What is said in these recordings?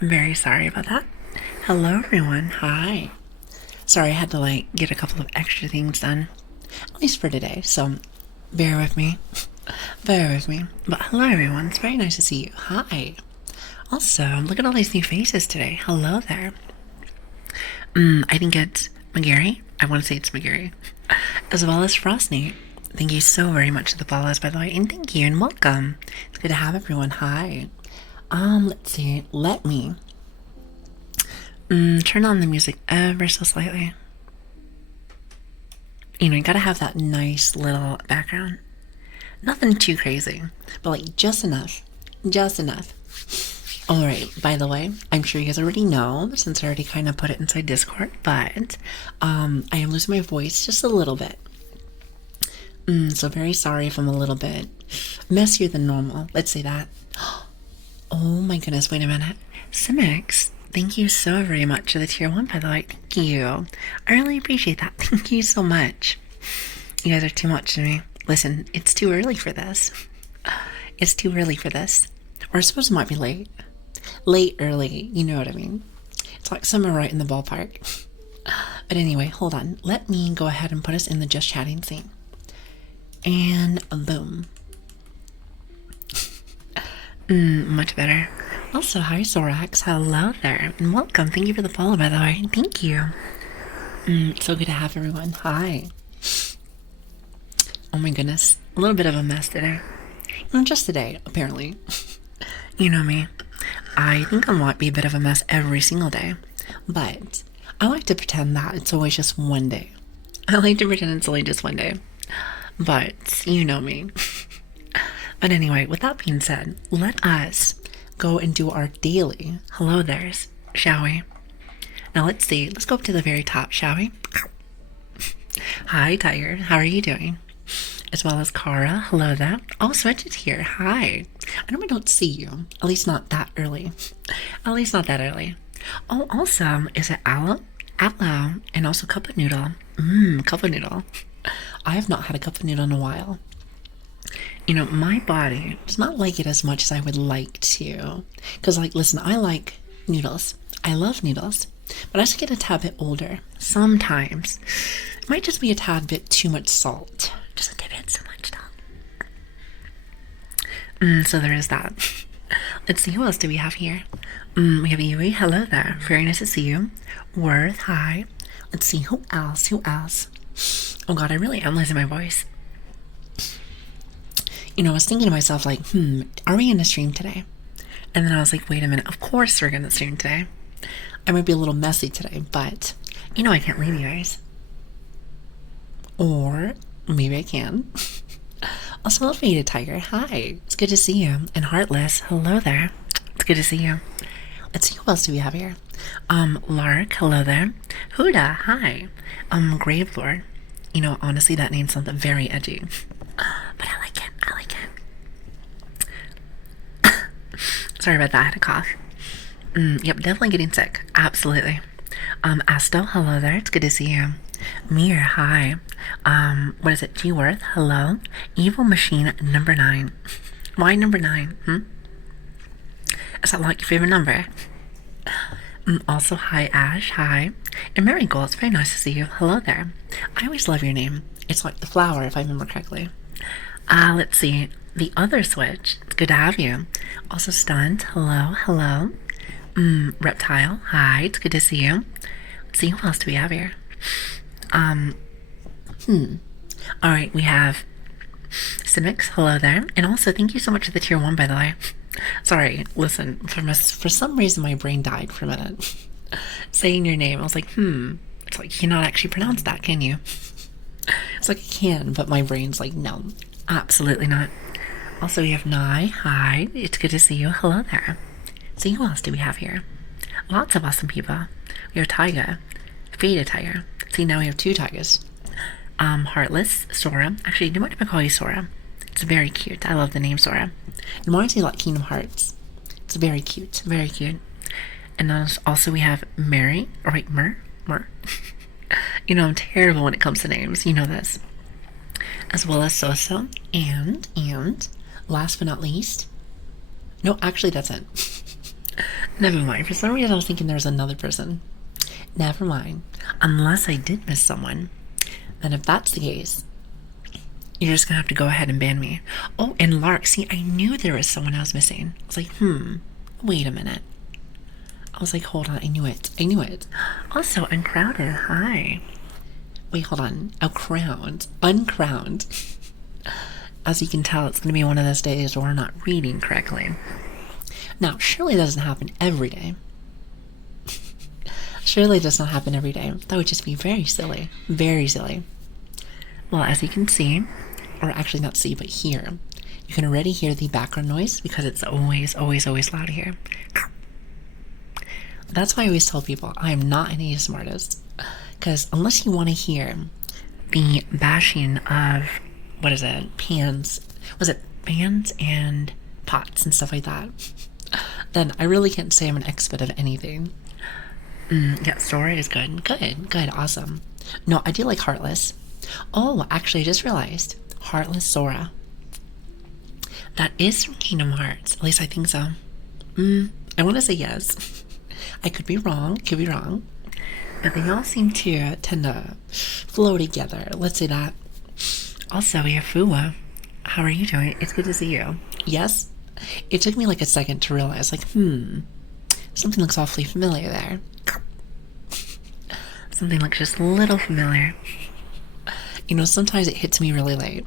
I'm very sorry about that. Hello, everyone. Hi. Sorry, I had to get a couple of extra things done, at least for today. So bear with me. Bear with me. But hello, everyone. It's very nice to see you. Hi. Also, look at all these new faces today. Hello there. I think it's McGarry. I want to say it's McGarry. As well as Frostney. Thank you so very much for the follows, by the way. And thank you and welcome. It's good to have everyone. Hi. Let's see. Let me turn on the music ever so slightly. You gotta have that nice little background. Nothing too crazy, but just enough. Just enough. Alright, by the way, I'm sure you guys already know, since I already kind of put it inside Discord, but I am losing my voice just a little bit. So very sorry if I'm a little bit messier than normal. Let's say that. Oh my goodness, wait a minute. Simix, thank you so very much for the tier 1, by the way. Thank you. I really appreciate that. Thank you so much. You guys are too much to me. Listen, it's too early for this. It's too early for this. Or I suppose it might be late. Late, early, you know what I mean. It's like somewhere right in the ballpark. But anyway, hold on. Let me go ahead and put us in the just chatting scene. And boom. Much better. Also, hi Zorax. Hello there. And welcome. Thank you for the follow, by the way. Thank you. So good to have everyone. Hi. Oh my goodness. A little bit of a mess today. Not just today, apparently. You know me. I think I might be a bit of a mess every single day. But I like to pretend that it's always just one day. I like to pretend it's only just one day. But you know me. But anyway, with that being said, let us go and do our daily hello there's, shall we? Now let's see. Let's go up to the very top, shall we? Hi, Tiger. How are you doing? As well as Kara. Hello there. Oh, Switch is here. Hi. I normally don't see you. At least not that early. At least not that early. Oh, also, is it Aloe? Aloe. And also Cup of Noodle. Cup of Noodle. I have not had a cup of noodle in a while. My body does not like it as much as I would like to. Because, listen, I like noodles. I love noodles. But as I get a tad bit older, sometimes it might just be a tad bit too much salt. Just a tad bit too much salt. So there is that. Let's see, who else do we have here? We have Yui. Hello there. Very nice to see you. Worth. Hi. Let's see, who else? Who else? Oh god, I really am losing my voice. I was thinking to myself, are we gonna stream today? And then I was like, wait a minute, of course we're gonna stream today. I might be a little messy today, but I can't leave you guys. Or maybe I can. Also, love you, Tiger. Hi, it's good to see you. And Heartless, hello there. It's good to see you. Let's see, who else do we have here? Lark, hello there. Huda, hi. Gravelord. Honestly, that name sounds very edgy. But I like it. I like it. Sorry about that. I had a cough. Yep, definitely getting sick. Absolutely. Asto, hello there. It's good to see you. Mir, hi. What is it? G-Worth, hello. Evil Machine number 9. Why number 9? Is that your favorite number? Also, hi Ash, hi. And Marigold, it's very nice to see you. Hello there. I always love your name. It's like the flower, if I remember correctly. Let's see. The other Switch, it's good to have you. Also, Stunt, hello, hello. Reptile, hi, it's good to see you. Let's see, who else do we have here? Alright, we have Simix, hello there. And also, thank you so much for the tier 1, by the way. Sorry, listen, for some reason my brain died for a minute. Saying your name, I was like, it's like, you cannot actually pronounce that, can you? It's like, I can, but my brain's like, no, absolutely not. Also, we have Nai, hi, it's good to see you, hello there. See, who else do we have here? Lots of awesome people. We have Tyga, Fada Tiger. See, now we have 2 tigers. Heartless, Sora. Actually, do you mind if I call you Sora? It's very cute. I love the name Sora. It reminds me like Kingdom Hearts. It's very cute. Very cute. And then also we have Mary. Or wait, Mer? I'm terrible when it comes to names. You know this. As well as Soso. And last but not least. No, actually that's it. Never mind. For some reason, I was thinking there was another person. Never mind. Unless I did miss someone. Then if that's the case, you're just gonna have to go ahead and ban me. Oh, and Lark, see, I knew there was someone I was missing. I was like, wait a minute. I was like, hold on, I knew it. I knew it. Also, uncrowded, hi. Wait, hold on. Uncrowned. Uncrowned. As you can tell, it's gonna be one of those days where we're not reading correctly. Now, surely that doesn't happen every day. Surely it does not happen every day. That would just be very silly. Very silly. Well, as you can see, or actually not see, but hear, you can already hear the background noise because it's always, always, always loud here. That's why I always tell people I am not an ASMR artist. Because unless you want to hear the bashing of, what is it, pans, was it pans and pots and stuff like that, then I really can't say I'm an expert of anything. Yeah, Sora is good. Good, awesome. No, I do like Heartless. Oh, actually, I just realized. Heartless Sora. That is from Kingdom Hearts. At least I think so. I want to say yes. I could be wrong. But they all seem to tend to flow together. Let's say that. Also, we have Fuwa. How are you doing? It's good to see you. Yes? It took me like a second to realize, like, something looks awfully familiar there. Something looks just a little familiar. You know, sometimes it hits me really late.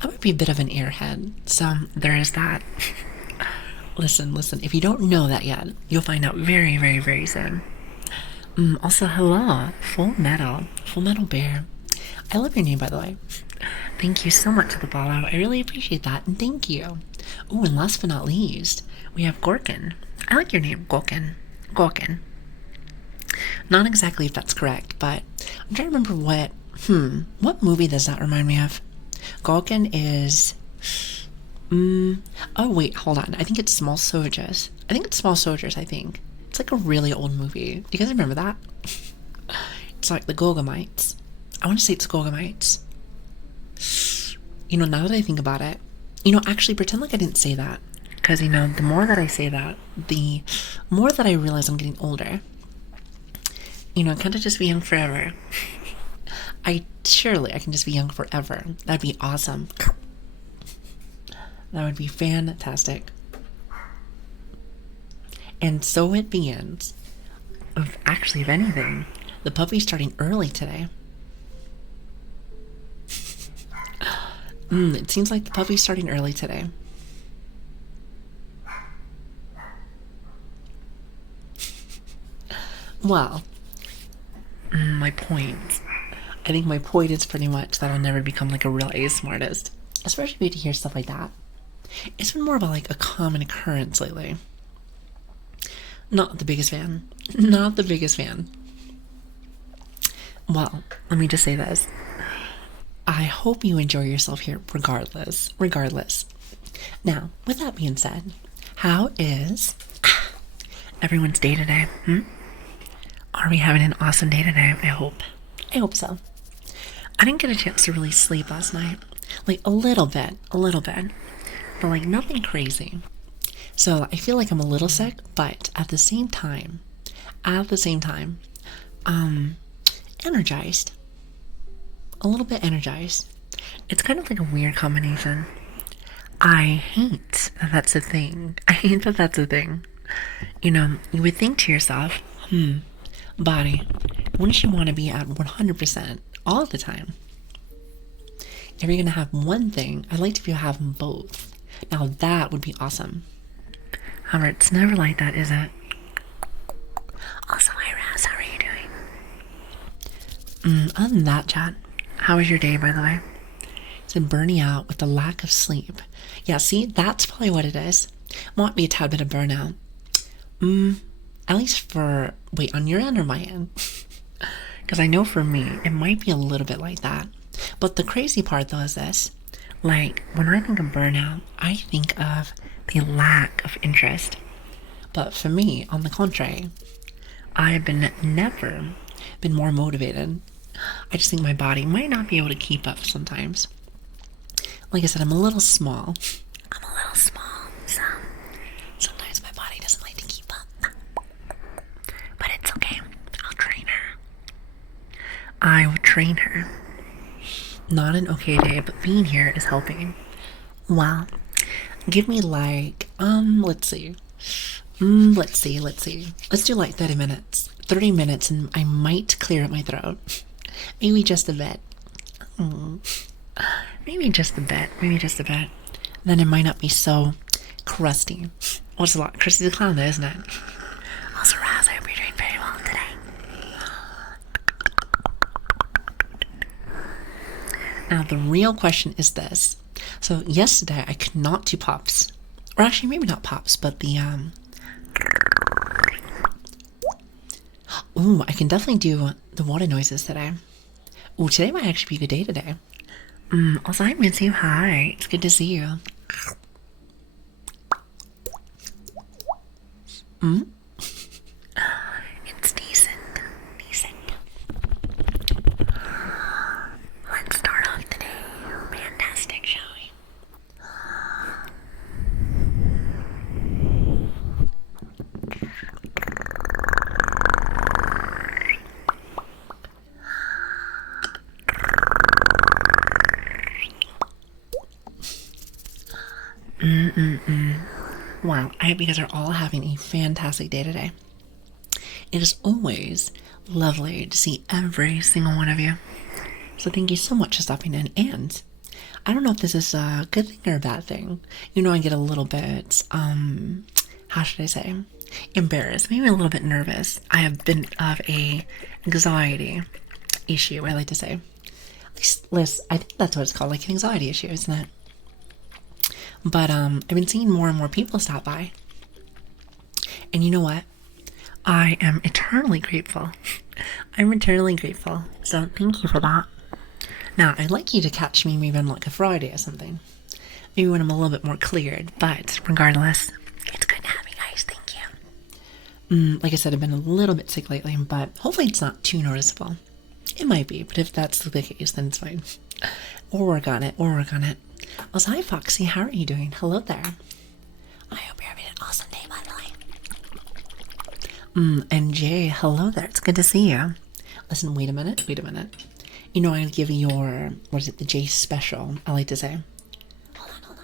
I might be a bit of an airhead, so there is that. Listen, if you don't know that yet, you'll find out very, very, very soon. Also, hello, Full Metal Bear. I love your name, by the way. Thank you so much for the follow. I really appreciate that, and thank you. Oh, and last but not least, we have Gorkin. I like your name, Gorkin. Not exactly if that's correct, but I'm trying to remember what movie does that remind me of? Gorkin is, oh wait, hold on. I think it's Small Soldiers. I think. It's like a really old movie. Do you guys remember that? It's like the Gorgomites. I want to say it's Gorgomites. You know, now that I think about it, you know, actually pretend like I didn't say that. Because, you know, the more that I say that, the more that I realize I'm getting older. You know, I kind of just be young forever. Surely I can just be young forever. That'd be awesome. That would be fantastic. And so it begins. Actually, if anything, the puppy's starting early today. It seems like the puppy's starting early today. Well, my point. I think my point is pretty much that I'll never become like a real ASMR artist. Especially to hear stuff like that. It's been more about like a common occurrence lately. Not the biggest fan. Well, let me just say this. I hope you enjoy yourself here regardless. Now, with that being said, how is everyone's day today? Are we having an awesome day today? I hope so. I didn't get a chance to really sleep last night. Like a little bit. But like nothing crazy. So I feel like I'm a little sick, but at the same time, energized. A little bit energized. It's kind of like a weird combination. I hate that that's a thing. You know, you would think to yourself, body, wouldn't you want to be at 100% all the time? If you're going to have one thing, I'd like to be able to have both. Now that would be awesome. However, it's never like that, is it? Also, Iraz, how are you doing? Other than that, chat, how was your day, by the way? It's been burning out with the lack of sleep. Yeah, see, that's probably what it is. Might be a tad bit of burnout. At least for, wait, on your end or my end? Because I know for me, it might be a little bit like that. But the crazy part, though, is this. Like, when I think of burnout, I think of the lack of interest. But for me, on the contrary, I have never been more motivated. I just think my body might not be able to keep up sometimes. Like I said, I'm a little small, so sometimes my body doesn't like to keep up. I would train her. Not an okay day, but being here is helping. Well, give me like, let's see. Let's see. Let's do like 30 minutes. 30 minutes and I might clear up my throat. Maybe just a bit. Maybe just a bit. Then it might not be so crusty. Well, it's a lot crusty the clown though, isn't it? Also, Raz, I hope you're doing very well today. Now, the real question is this. So, yesterday I could not do pops. Or actually, maybe not pops, but the, Ooh, I can definitely do the water noises today. Ooh, today might actually be a good day today. Also, hi, Mincy. Hi. It's good to see you. It's decent. Let's start off today. Fantastic, shall we? Wow, I hope you guys are all having a fantastic day today. It is always lovely to see every single one of you. So thank you so much for stopping in. And I don't know if this is a good thing or a bad thing. You know, I get a little bit, how should I say, embarrassed, maybe a little bit nervous. I have been of a anxiety issue, I like to say. At least, I think that's what it's called, like an anxiety issue, isn't it? But I've been seeing more and more people stop by. And you know what? I am eternally grateful. I'm eternally grateful. So thank you for that. Now, I'd like you to catch me maybe on like a Friday or something. Maybe when I'm a little bit more cleared. But regardless, it's good to have you guys. Thank you. Like I said, I've been a little bit sick lately, but hopefully it's not too noticeable. It might be, but if that's the case, then it's fine. We'll work on it. Also, hi Foxy, how are you doing? Hello there. I hope you're having an awesome day, by the way. And Jay, hello there. It's good to see you. Listen, wait a minute. You know, I'll give you your, what is it, the Jay special, I like to say. Hold on.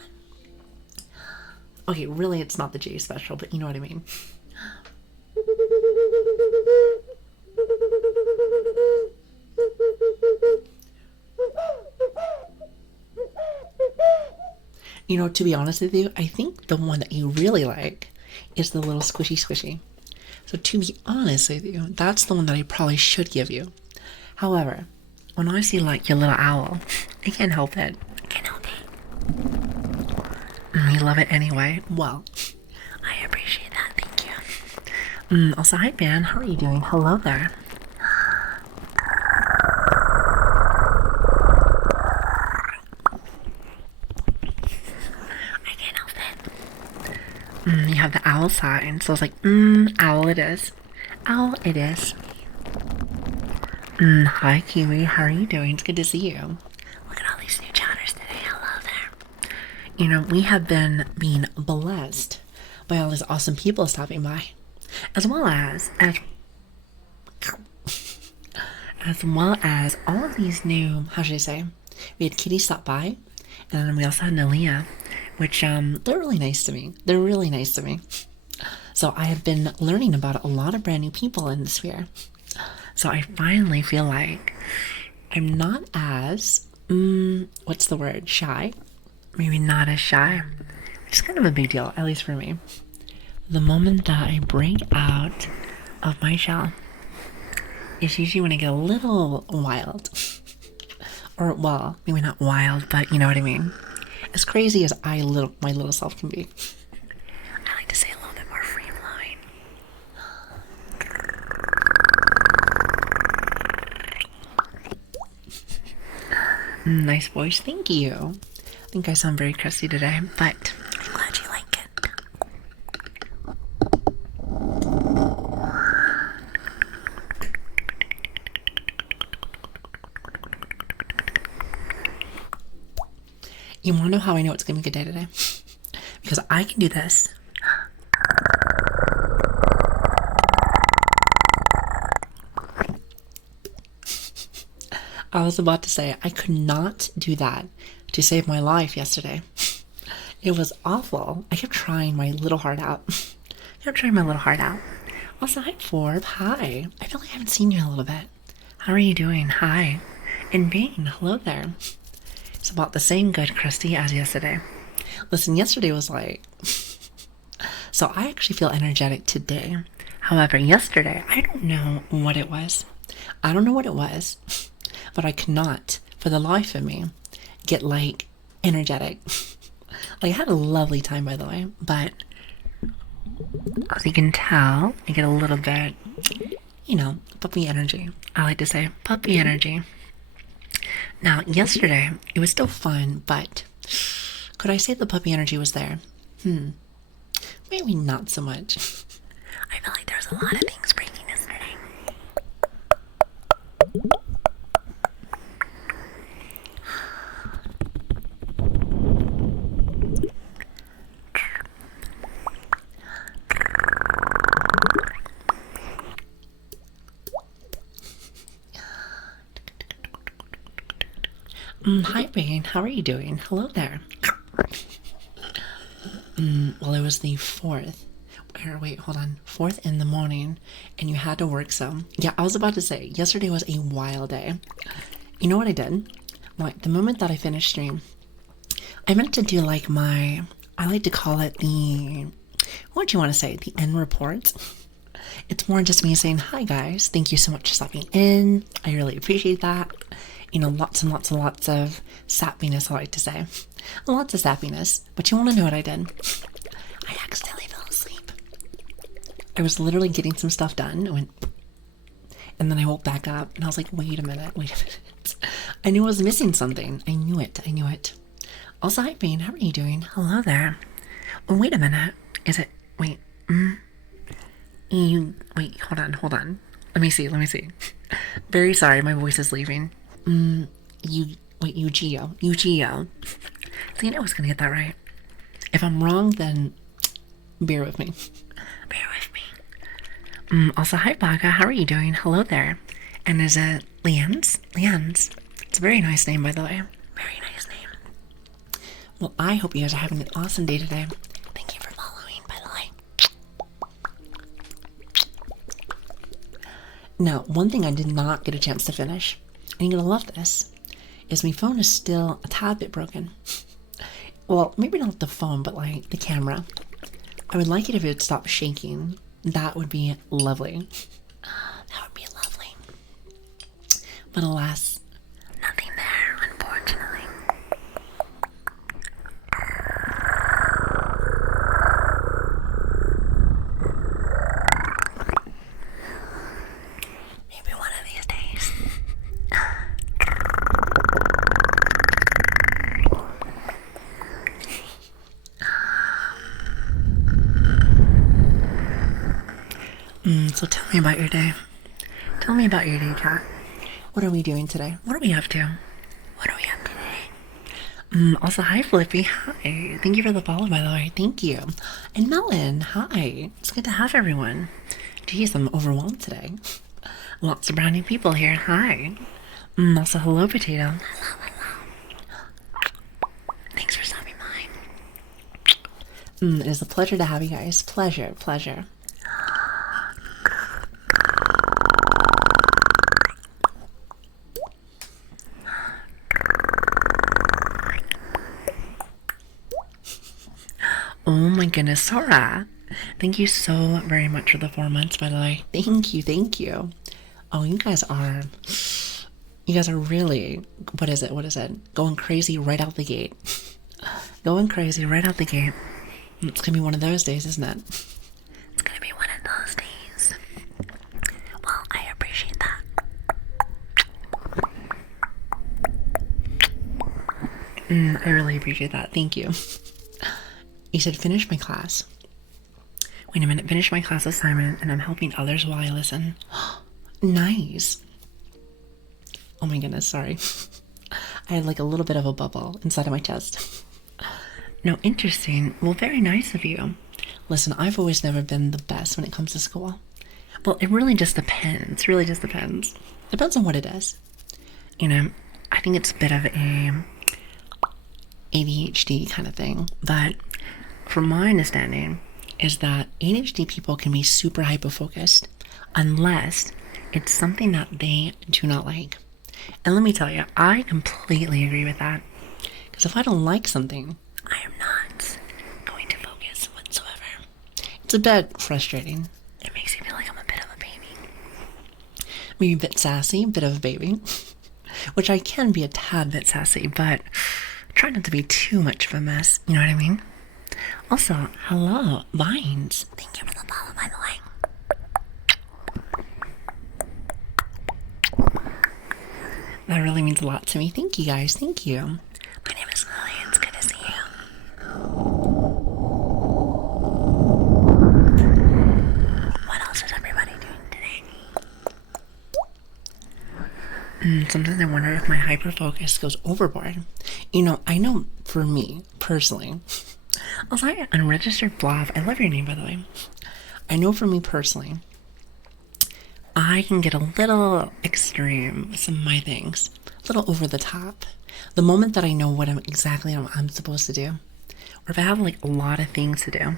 Okay, really, it's not the Jay special, but you know what I mean. You know, to be honest with you, I think the one that you really like is the little squishy. So to be honest with you, that's the one that I probably should give you. However, when I see like your little owl, I can't help it. You love it anyway. Well, I appreciate that. Thank you. Also, hi Ben, how are you doing? Hello there. You have the owl sign, so I was like, owl it is. Hi Kiwi, how are you doing? It's good to see you. Look at all these new chatters today. Hello there. You know, we have been being blessed by all these awesome people stopping by, as well as all of these new, how should I say, we had Kitty stop by, and then we also had Lilian, which they're really nice to me. So I have been learning about a lot of brand new people in the sphere. So I finally feel like I'm not as, what's the word, shy? Maybe not as shy. It's kind of a big deal, at least for me. The moment that I break out of my shell is usually when I get a little wild. Or, well, maybe not wild, but you know what I mean. As crazy as my little self can be. I like to say a little bit more free flowing. Nice voice, thank you. I think I sound very crusty today, but I'm glad you like it. You want to know how I know it's going to be a good day today? Because I can do this. I was about to say, I could not do that to save my life yesterday. It was awful. I kept trying my little heart out. I kept trying my little heart out. Also, hi, Forb. Hi. I feel like I haven't seen you in a little bit. How are you doing? Hi. And Bane, hello there. It's about the same good crusty as yesterday. Listen, yesterday was like... So I actually feel energetic today. However, yesterday, I don't know what it was. I don't know what it was, but I could not, for the life of me, get, like, energetic. Like, I had a lovely time, by the way, but as you can tell, I get a little bit, you know, puppy energy. I like to say puppy energy. Now, yesterday, it was still fun, but could I say the puppy energy was there? Maybe not so much. I feel like there's a lot of things breaking yesterday. Hi, Bane. How are you doing? Hello there. Well, it was the 4th. Wait, hold on. 4th in the morning, and you had to work some. Yeah, I was about to say, yesterday was a wild day. You know what I did? Like, the moment that I finished stream, I meant to do, like, I like to call it what do you want to say? The end report. It's more just me saying, hi, guys. Thank you so much for stopping in. I really appreciate that. You know, lots and lots and lots of sappiness, I like to say. Lots of sappiness. But you want to know what I did? I accidentally fell asleep. I was literally getting some stuff done. I went, and then I woke back up, and I was like, wait a minute. I knew I was missing something. I knew it. Also, hi, Bane. How are you doing? Hello there. Oh, wait a minute. Is it, wait, wait, hold on. Let me see. Very sorry, my voice is leaving. Eugeo. See, I was gonna get that right. If I'm wrong, then bear with me. Also, hi, Baga. How are you doing? Hello there. And is it Lian's? It's a very nice name, by the way. Very nice name. Well, I hope you guys are having an awesome day today. Thank you for following, by the way. Now, one thing I did not get a chance to finish, and you're gonna love this, is my phone is still a tad bit broken. Well, maybe not the phone, but like the camera. I would like it if it would stop shaking. That would be lovely. But alas, nothing there, unfortunately. Maybe one of these days. So tell me about your day. Tell me about your day, cat. What are we doing today? What are we up to? Also, hi, Flippy. Hi. Thank you for the follow, by the way. Thank you. And Melon, hi. It's good to have everyone. Geez, I'm overwhelmed today. Lots of brand new people here. Hi. Also, hello, Potato. Hello. Thanks for stopping by. It is a pleasure to have you guys. Pleasure. Oh my goodness, Sora. Thank you so very much for the 4 months, by the way. Thank you. Oh, you guys are really, what is it? Going crazy right out the gate. It's gonna be one of those days, isn't it? It's gonna be one of those days. Well, I appreciate that. I really appreciate that. Thank you. You said finish my class. Wait a minute, finish my class assignment, and I'm helping others while I listen. Nice. Oh my goodness, sorry. I had like a little bit of a bubble inside of my chest. No, interesting. Well, very nice of you. Listen, I've always never been the best when it comes to school. Well, it really just depends. Depends on what it is. you know, I think it's a bit of a ADHD kind of thing, but from my understanding is that ADHD people can be super hyper-focused unless it's something that they do not like. And let me tell you, I completely agree with that. Because if I don't like something, I am not going to focus whatsoever. It's a bit frustrating. It makes me feel like I'm a bit of a baby. Maybe a bit sassy, a bit of a baby. Which I can be a tad bit sassy, but try not to be too much of a mess. You know what I mean? Also, hello, Vines. Thank you for the follow, by the way. That really means a lot to me. Thank you, guys. Thank you. My name is Lilian. It's good to see you. What else is everybody doing today? Sometimes I wonder if my hyperfocus goes overboard. You know, I know for me, personally, I was like, unregistered blob. I love your name, by the way. I know for me personally, I can get a little extreme with some of my things, a little over the top. The moment that I know what I'm supposed to do, or if I have like a lot of things to do,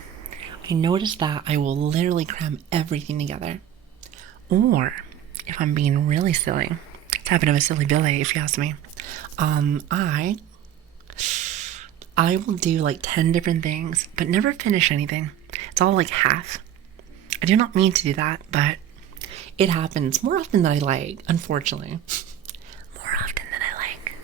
I notice that I will literally cram everything together. Or if I'm being really silly, it's a bit of a silly Billy if you ask me. I will do like 10 different things, but never finish anything. It's all like half. I do not mean to do that, but it happens more often than I like, unfortunately. More often than I like.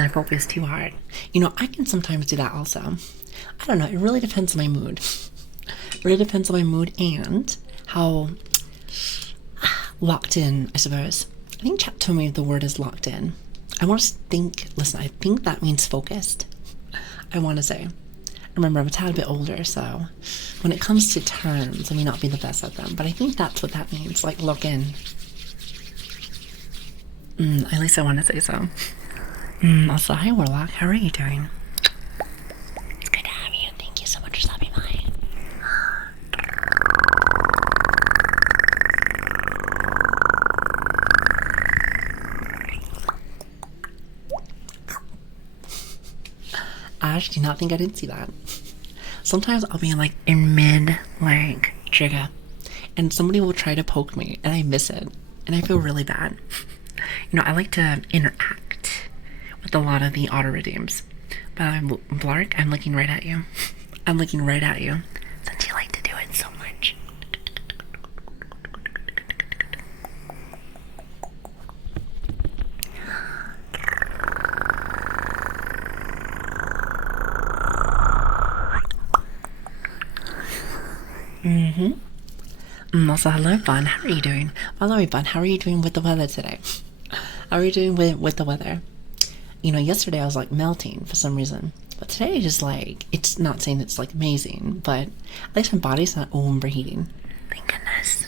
I focus too hard. You know, I can sometimes do that also. I don't know, it really depends on my mood. It really depends on my mood and how locked in, I suppose. I think Chap told me the word is locked in. I want to think, listen, I think that means focused. I want to say. Remember, I'm a tad bit older, so when it comes to terms, I may not be the best at them, but I think that's what that means, like lock in. At least I want to say so. Also, hi Warlock, how are you doing? It's good to have you. Thank you so much for stopping by. Ash, do not think I didn't see that. Sometimes I'll be like in mid like trigger, and somebody will try to poke me, and I miss it, and I feel really bad. You know, I like to interact with a lot of the auto redeems. But Blark, I'm looking right at you. I'm looking right at you. Since you like to do it so much. Also, hello, Bun. How are you doing? By the way, Bun, how are you doing with the weather today? How are you doing with the weather? You know, yesterday I was like melting for some reason, but today just like, it's not saying it's like amazing, but at least my body's not overheating. Thank goodness.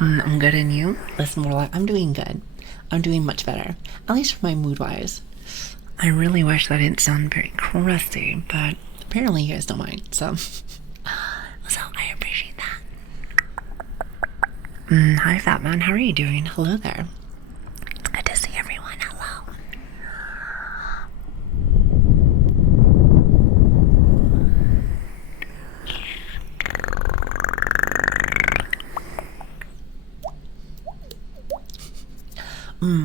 I'm good, and you? Listen, more like I'm doing good. I'm doing much better, at least for my mood-wise. I really wish that I didn't sound very crusty, but apparently you guys don't mind, so I appreciate that. Hi, Fat Man. How are you doing? Hello there. It's good to see everyone. Hello.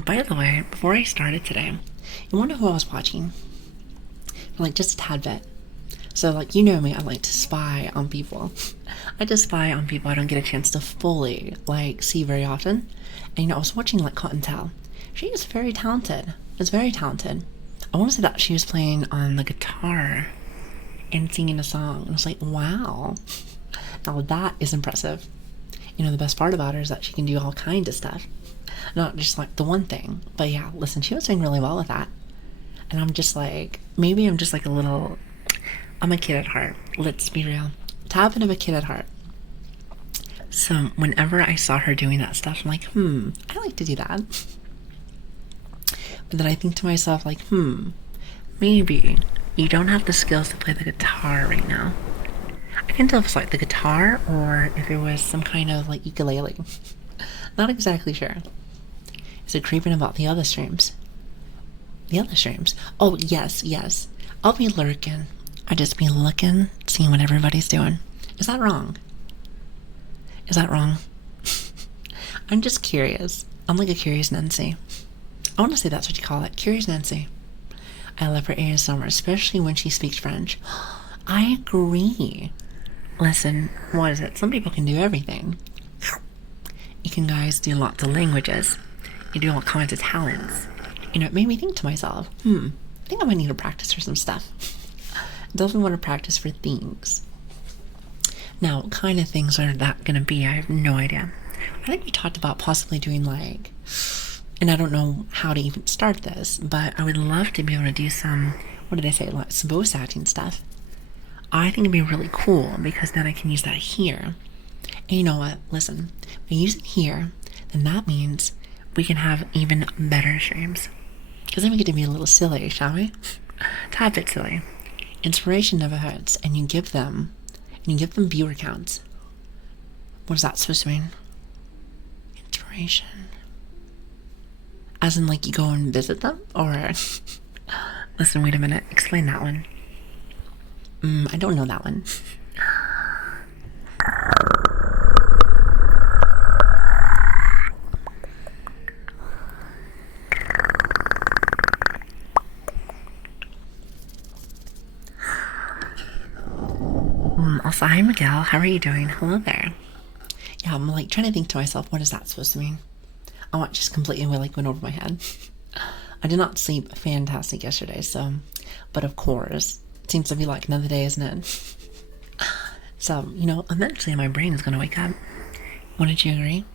By the way, before I started today, you wonder who I was watching? For like just a tad bit. So like, you know me, I like to spy on people. I just spy on people I don't get a chance to fully like see very often. And you know, I was watching like Cottontail. She is very talented. Is very talented. I want to say that she was playing on the guitar. and singing a song. And I was like, wow, now that is impressive. You know, the best part about her is that she can do all kinds of stuff, not just like the one thing. But yeah, listen, she was doing really well with that. And I'm just like, maybe I'm just like a little, I'm a kid at heart. Let's be real. Tap into a kid at heart. So whenever I saw her doing that stuff, I'm like, I like to do that. But then I think to myself, like, maybe you don't have the skills to play the guitar right now. I can tell if it's like the guitar or if it was some kind of like ukulele. Not exactly sure. Is it creeping about the other streams? The other streams? Oh, yes. I'll be lurking. I just be looking, seeing what everybody's doing. Is that wrong? I'm just curious. I'm like a curious Nancy. I want to say that's what you call it. Curious Nancy. I love her ASMR, especially when she speaks French. I agree. Listen, what is it? Some people can do everything. You can guys do lots of languages. You do all kinds of talents. You know, it made me think to myself, I think I might need to practice for some stuff. Definitely want to practice for things. Now, what kind of things are that going to be? I have no idea. I think we talked about possibly doing like, and I don't know how to even start this, but I would love to be able to do some, what did I say, like some voice acting stuff. I think it'd be really cool because then I can use that here. And you know what? Listen, if I use it here, then that means we can have even better streams. Because then we get to be a little silly, shall we? Tad bit silly. Inspiration never hurts, and you give them viewer counts. What is that supposed to mean? Inspiration. As in, like, you go and visit them? Or, listen, wait a minute, explain that one. I don't know that one. Also, hi Miguel, how are you doing? Hello there. Yeah, I'm like trying to think to myself, what is that supposed to mean? I want just completely like went over my head. I did not sleep fantastic yesterday, so, but of course, it seems to be like another day, isn't it? So, you know, eventually my brain is going to wake up. Wouldn't you agree?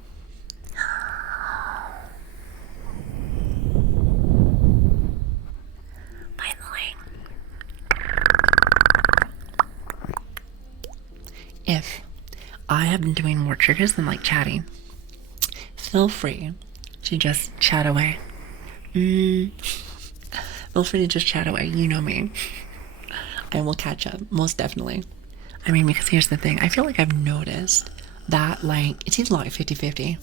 By the way, if I have been doing more triggers than like chatting, feel free to just chat away. Feel free to just chat away. You know me. I will catch up, most definitely. I mean, because here's the thing. I feel like I've noticed that, like, it seems like 50-50. You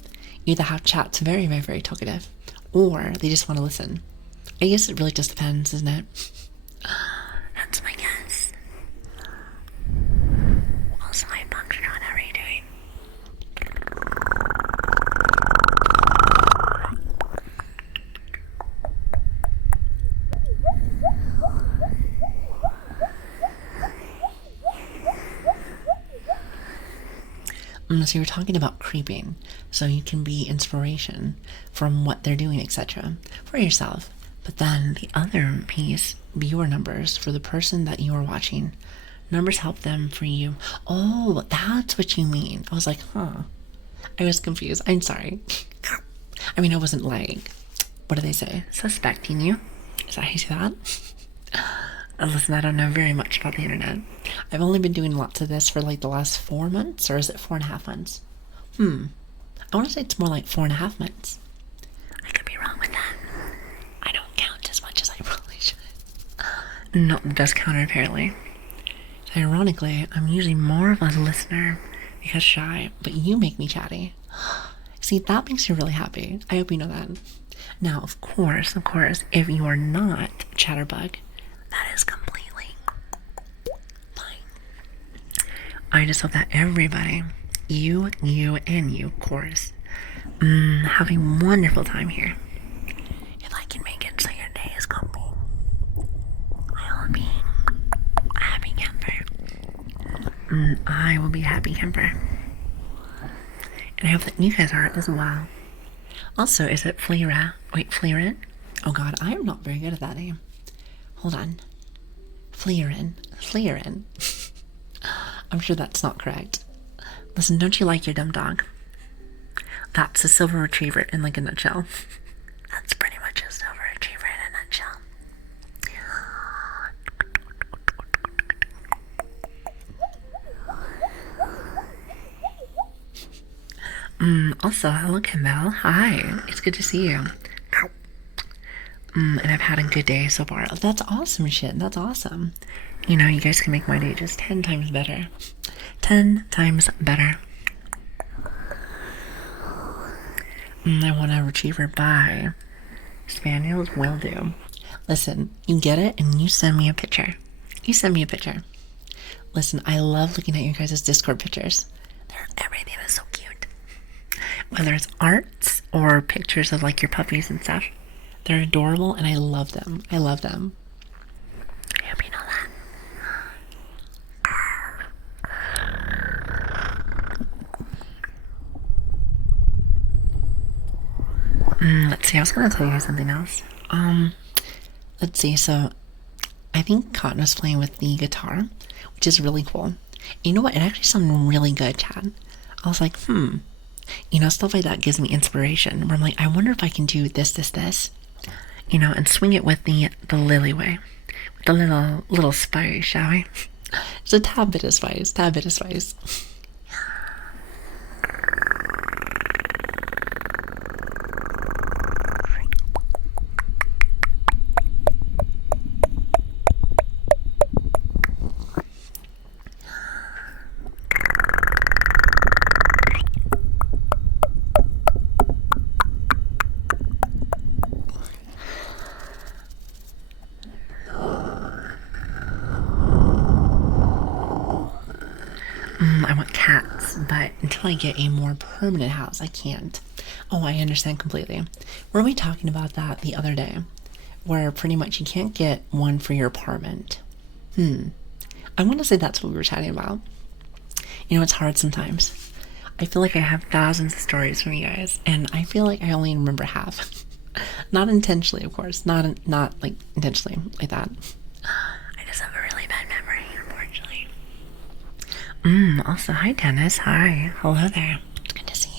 either have chats very, very, very talkative, or they just want to listen. I guess it really just depends, isn't it? That's my guess. Also, my function, how are you doing? So you're talking about creeping, so you can be inspiration from what they're doing, etc. for yourself. But then the other piece, viewer numbers for the person that you are watching. Numbers help them for you. Oh, that's what you mean. I was like, huh. I was confused. I'm sorry. I mean, I wasn't like, what do they say? Suspecting you. Is that how you say that? Listen, I don't know very much about the internet. I've only been doing lots of this for like the last 4 months, or is it 4.5 months? I want to say it's more like 4.5 months. I could be wrong with that. I don't count as much as I probably should. Not the best counter, apparently. Ironically, I'm usually more of a listener because shy, but you make me chatty. See, that makes me really happy. I hope you know that. Now, of course, if you are not Chatterbug, that is completely fine. I just hope that everybody, you, and you, of course, have a wonderful time here. If I can make it so your day is comfy, I will be a happy camper. I will be a happy camper. And I hope that you guys are as well. Also, is it Fleera? Wait, Fleera? Oh god, I am not very good at that name. Hold on. Lilian. I'm sure that's not correct. Listen, don't you like your dumb dog? That's a silver retriever in like a nutshell. That's pretty much a silver retriever in a nutshell. Also, hello, Kimbell. Hi, it's good to see you. And I've had a good day so far. That's awesome shit. That's awesome. You know, you guys can make my day just 10 times better. 10 times better. I want a retriever by Spaniels will do. Listen, you get it and you send me a picture. You send me a picture. Listen, I love looking at you guys' Discord pictures. Everything is so cute. Whether it's arts or pictures of like your puppies and stuff. They're adorable and I love them. I love them. I hope you know that. Let's see, I was gonna tell you guys something else. Let's see, so I think Cotton was playing with the guitar, which is really cool. You know what? It actually sounded really good, Chad. I was like, you know, stuff like that gives me inspiration. Where I'm like, I wonder if I can do this. You know, and swing it with the Lili way. With the little spice, shall we? It's a tad bit of spice. I want cats, but until I get a more permanent house, I can't. Oh, I understand completely. Were we talking about that the other day? Where pretty much you can't get one for your apartment. I want to say that's what we were chatting about. You know, it's hard sometimes. I feel like I have thousands of stories from you guys, and I feel like I only remember half. Not intentionally, of course. Not like intentionally like that. I just have a really bad memory, unfortunately. Also, hi Dennis. Hi. Hello there. It's good to see you.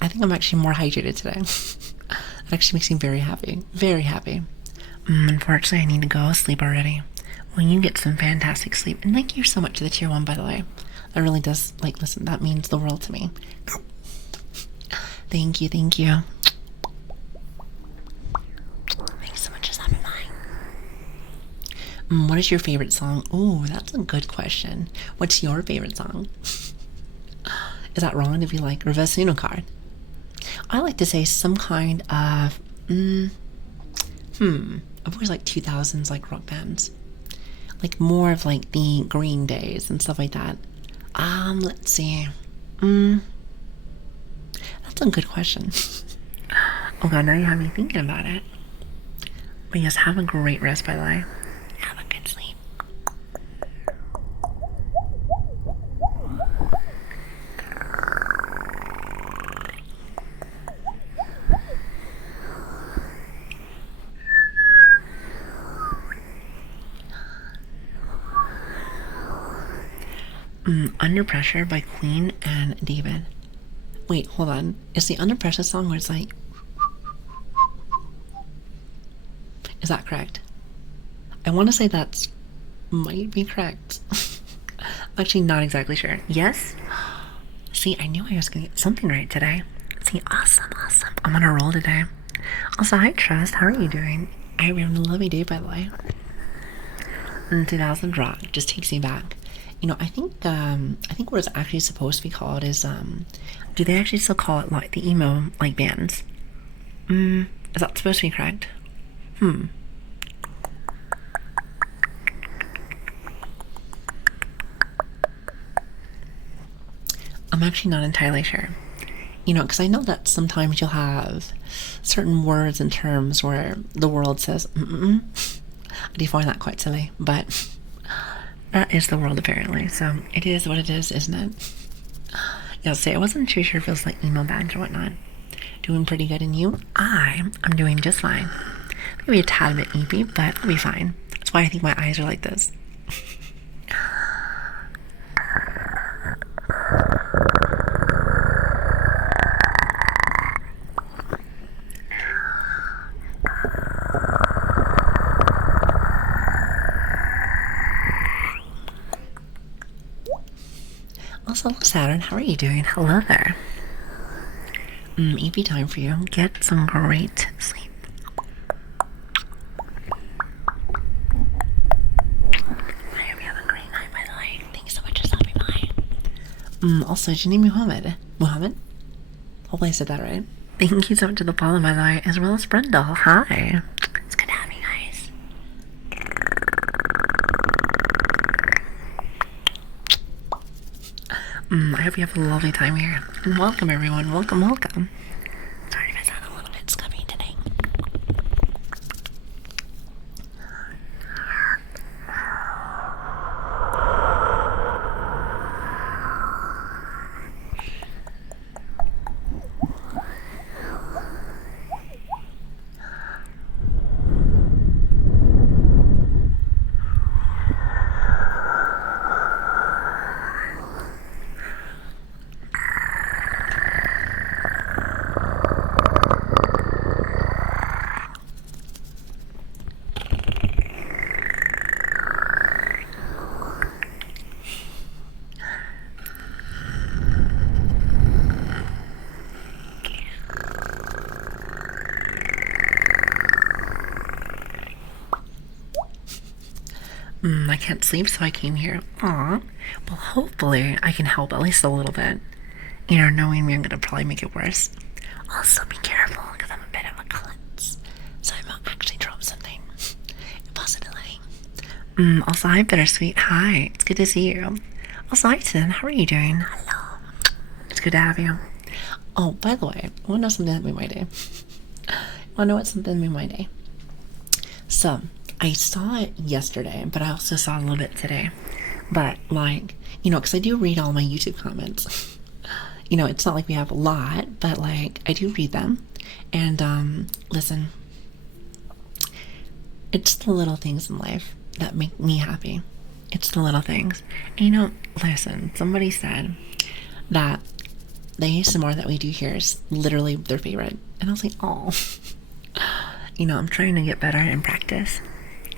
I think I'm actually more hydrated today. It actually makes me very happy. Very happy. Unfortunately, I need to go sleep already. Well, you get some fantastic sleep. And thank you so much to the tier 1, by the way. That really does, like, listen, that means the world to me. Thank you. Thanks so much for stopping by. What is your favorite song? Ooh, that's a good question. What's your favorite song? Is that wrong to be like reverse Uno card? I like to say some kind of, I've always liked 2000s like rock bands. Like more of like the Green Days and stuff like that. Let's see. That's a good question. Oh god, now you have me thinking about it. But yes, have a great rest, by the way. Have a good sleep. Under Pressure by Queen and David. Wait, hold on. Is the Under Pressure song where it's like... Is that correct? I want to say that's... might be correct. I'm actually not exactly sure. Yes? See, I knew I was going to get something right today. See, awesome. I'm on a roll today. Also, hi Trust. How are you doing? I hope you're having a lovely day, by the way. 2000 Rock just takes me back. You know, I think what it's actually supposed to be called is, do they actually still call it like the emo, like, bands? Is that supposed to be correct? I'm actually not entirely sure. You know, because I know that sometimes you'll have certain words and terms where the world says, I do find that quite silly, but that is the world apparently. So it is what it is, isn't it? Yeah, say I wasn't too sure if it was like email bands or whatnot. Doing pretty good, and you? I'm doing just fine. Maybe a tad bit eepy, but I'll be fine. That's why I think my eyes are like this. Also, Saturn, how are you doing? Hello there. EP time for you. Get some great sleep. I hope you have a great night, by the way. Thanks so much for stopping by. Also, is your name Muhammad? Muhammad? Hopefully I said that right. Thank you so much for the follow, by the way, as well as Brenda. Hi. It's good to have you guys. I hope you have a lovely time here. And welcome, everyone. Welcome, welcome. Sorry if I sound a little bit scubby today. I can't sleep, so I came here. Aw. Well, hopefully I can help at least a little bit. You know, knowing me, I'm gonna probably make it worse. Also, be careful, because I'm a bit of a klutz. So I might actually drop something. Possibility. Also, hi, Bittersweet. Hi. It's good to see you. Also, hi, Sin. How are you doing? Hello. It's good to have you. Oh, by the way, I want to know something that made my day. I want to know what something made my day. So, I saw it yesterday, but I also saw it a little bit today. But, like, you know, because I do read all my YouTube comments. You know, it's not like we have a lot, but, like, I do read them. And, listen, it's the little things in life that make me happy. It's the little things. And, you know, listen, somebody said that the ASMR that we do here is literally their favorite. And I was like, oh. You know, I'm trying to get better and practice.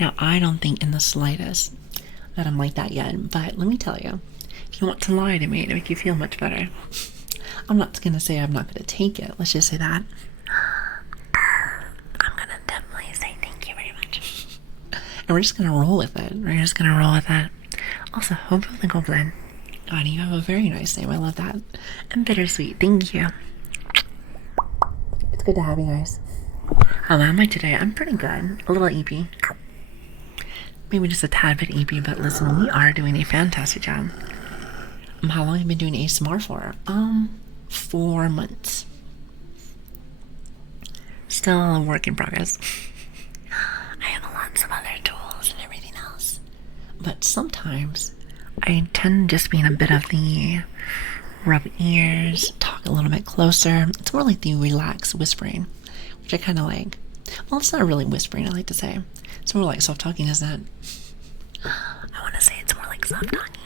Now, I don't think in the slightest that I'm like that yet, but let me tell you, if you want to lie to me to make you feel much better, I'm not going to say I'm not going to take it. Let's just say that. I'm going to definitely say thank you very much. And we're just going to roll with it. We're just going to roll with that. Also, hopefully, Goblin. God, you have a very nice name. I love that. And Bittersweet. Thank you. It's good to have you guys. How am I today? I'm pretty good. A little eepy. Maybe just a tad bit eepy, but listen, we are doing a fantastic job. How long have you been doing ASMR for? 4 months. Still a work in progress. I have lots of other tools and everything else. But sometimes I tend to just be in a bit of the rub ears, talk a little bit closer. It's more like the relaxed whispering, which I kind of like. Well, it's not really whispering, I like to say. It's more like soft talking, isn't it? I want to say it's more like soft talking.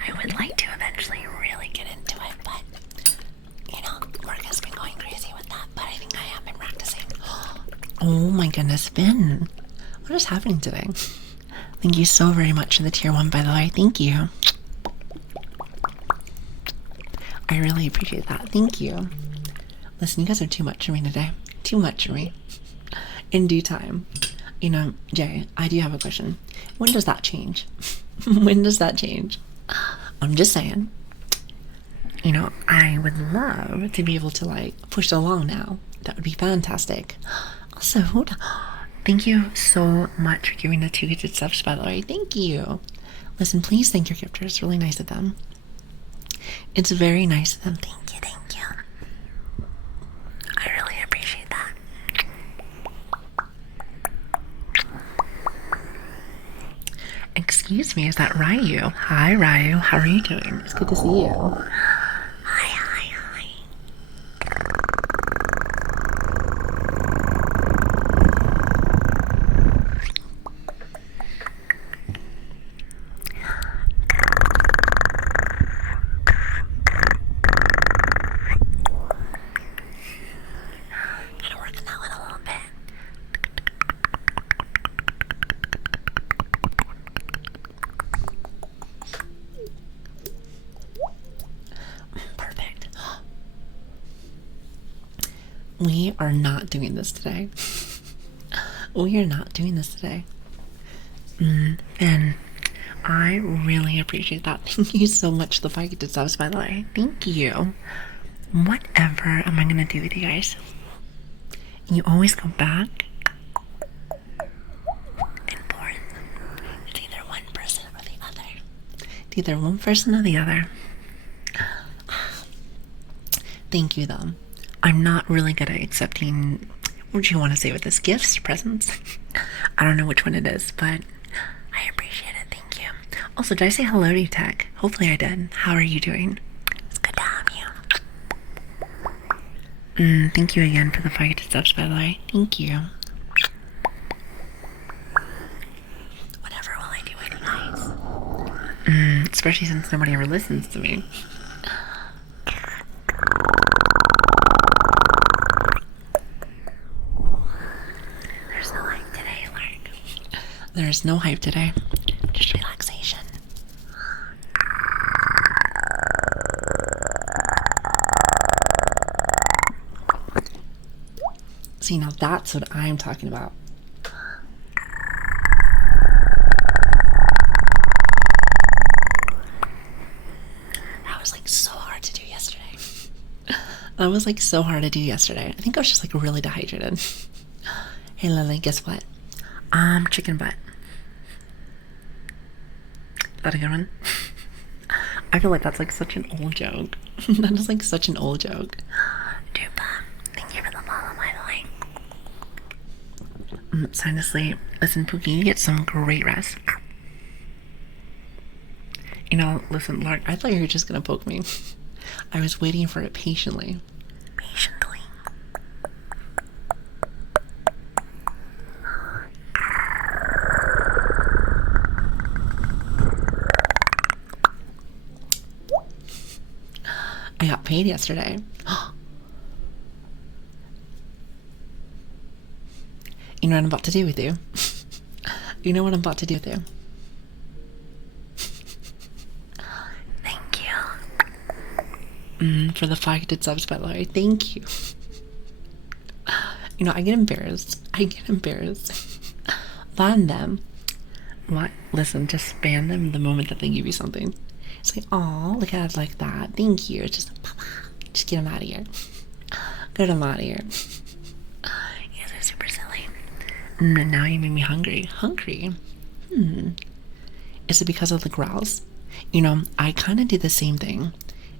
I would like to eventually really get into it, but, you know, work has been going crazy with that, but I think I have been practicing. Oh my goodness, Finn. What is happening today? Thank you so very much for the tier 1, by the way. Thank you. I really appreciate that. Thank you. Listen, you guys are too much for me today. Too much for me. In due time. You know, Jay, I do have a question. When does that change? When does that change? I'm just saying. You know, I would love to be able to, like, push it along now. That would be fantastic. Also, Thank you so much for giving the 2 gifted subs, by the way. Thank you. Listen, please thank your gifters. It's really nice of them. It's very nice of them. Thank you, thank you. I really appreciate that. Excuse me, is that Ryu? Hi, Ryu. How are you doing? It's good to see you. Hi, hi, hi. Gotta work on that one a little bit. Perfect. We are not doing this today. We are not doing this today. And I really appreciate that. Thank you so much, the 5 gifted subs, by the way. Thank you. Whatever am I gonna do with you guys? You always go back and forth. It's either one person or the other. It's either one person or the other. Thank you, though. I'm not really good at accepting, what do you want to say with this? Gifts? Presents? I don't know which one it is, but I appreciate it. Thank you. Also, did I say hello to you, Tech? Hopefully I did. How are you doing? It's good to have you. Thank you again for the 5 gifted subs, by the way. Thank you. Whatever will I do with you guys? Especially since nobody ever listens to me. There's no hype today, Lark. There's no hype today. Just relaxation. See, now that's what I'm talking about. That was like so hard to do yesterday. That was like so hard to do yesterday. I think I was just like really dehydrated. Hey Lili, guess what? Chicken butt. Is that a good one? I feel like that's like such an old joke. That is like such an old joke. Dupa, thank you for the follow, by the way. Sign to sleep. Listen, Pookie, you get some great rest. You know, listen, Lark, I thought you were just gonna poke me. I was waiting for it patiently. Patiently. I got paid yesterday. You know what I'm about to do with you? You know what I'm about to do with you? Thank you. For the 5 gifted subs, by the way. Thank you. You know, I get embarrassed. Ban them. What? Listen, just ban them the moment that they give you something. It's like, oh, look at it like that. Thank you. It's just get them out of here. Get them out of here. You guys are super silly. Now you made me hungry. Hungry? Is it because of the growls? You know, I kind of do the same thing.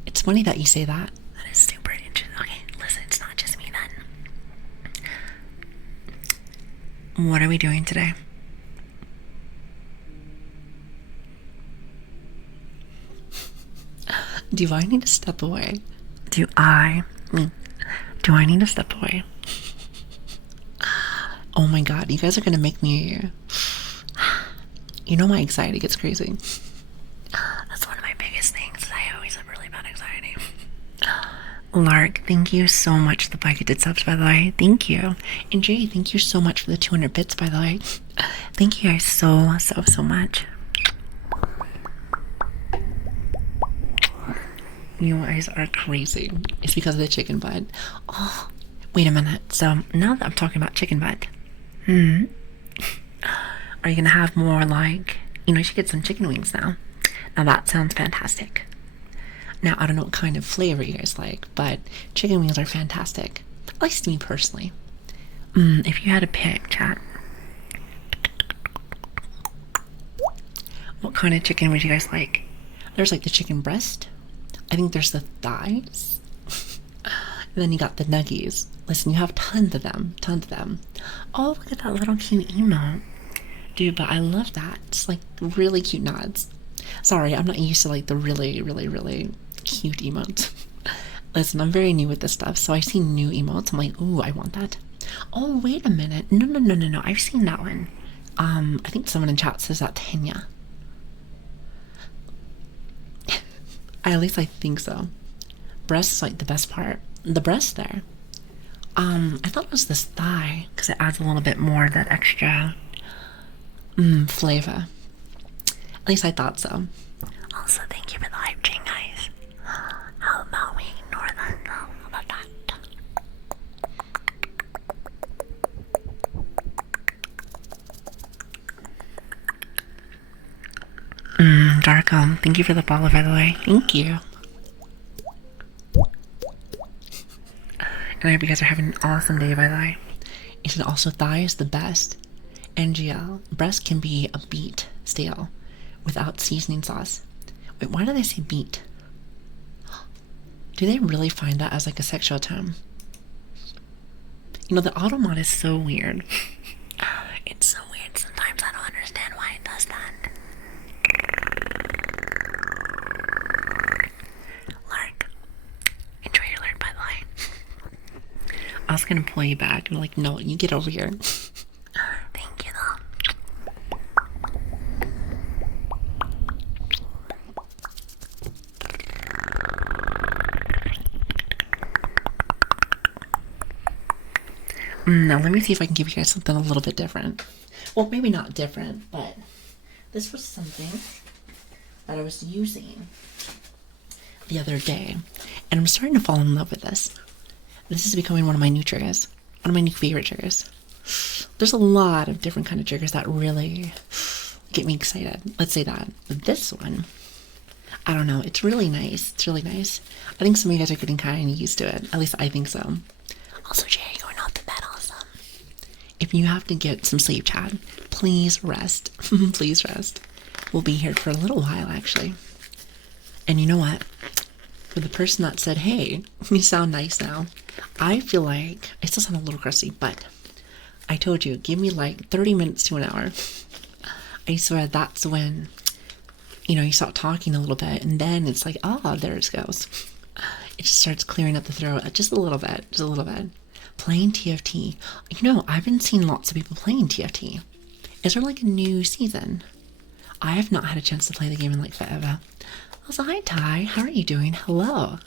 It's funny that you say that. That is super interesting. Okay, listen, it's not just me then. What are we doing today? Do I need to step away? Do I need to step away? Oh my god, you guys are gonna make me... You know my anxiety gets crazy. That's one of my biggest things. I always have really bad anxiety. Lark, thank you so much for the 5 gifted subs, by the way. Thank you. And Jay, thank you so much for the 200 bits, by the way. Thank you guys so much. You guys are crazy. It's because of the chicken butt. Oh, wait a minute. So now that I'm talking about chicken butt, are you gonna have more like, you should get some chicken wings now. Now that sounds fantastic. Now I don't know what kind of flavor you guys like, but chicken wings are fantastic. At least to me personally. If you had to pick, chat, What kind of chicken would you guys like? There's like the chicken breast. I think there's the thighs. And then you got the nuggies. Listen, you have tons of them. Tons of them. Oh, look at that little cute emote. Dude, but I love that. It's like really cute nods. Sorry, I'm not used to like the really, really, really cute emotes. Listen, I'm very new with this stuff, so I see new emotes. I'm like, ooh, I want that. Oh, wait a minute. No, no, no, no, no. I've seen that one. I think someone in chat says that Tanya. At least I think so. Breast is like the best part. The breast there. I thought it was this thigh because it adds a little bit more of that extra flavor. At least I thought so. Also, thank you for the hype chain, guys. How about we ignore that though? How about that? Darko, thank you for the follow, by the way. Thank you. And I hope you guys are having an awesome day, by the way. You said also thigh is the best. NGL. Breast can be a beet stale without seasoning sauce. Wait, why do they say beet? Do they really find that as like a sexual term? You know, the automod is so weird. It's so weird. Sometimes I don't understand why it does that. Lark. Enjoy your lurk, by the way. I was gonna pull you back. I'm like, no, you get over here. Thank you, though. Now, let me see if I can give you guys something a little bit different. Well, maybe not different, but this was something that I was using the other day, and I'm starting to fall in love with this. This is becoming one of my new triggers, one of my new favorite triggers. There's a lot of different kind of triggers that really get me excited. Let's say that. But this one, I don't know. It's really nice. It's really nice. I think some of you guys are getting kind of used to it. At least I think so. Also, Jay, going off to bed. Awesome. If you have to get some sleep, Chad, please rest. Please rest. We'll be here for a little while, actually. And you know what? For the person that said, hey, you sound nice now, I feel like I still sound a little crusty, but I told you, give me like 30 minutes to an hour. I swear that's when, you know, you start talking a little bit, and then it's like, oh, there it goes. It just starts clearing up the throat just a little bit, just a little bit. Playing TFT. You know, I've been seeing lots of people playing TFT. Is there like a new season? I have not had a chance to play the game in like forever. Also, hi Ty, how are you doing? Hello.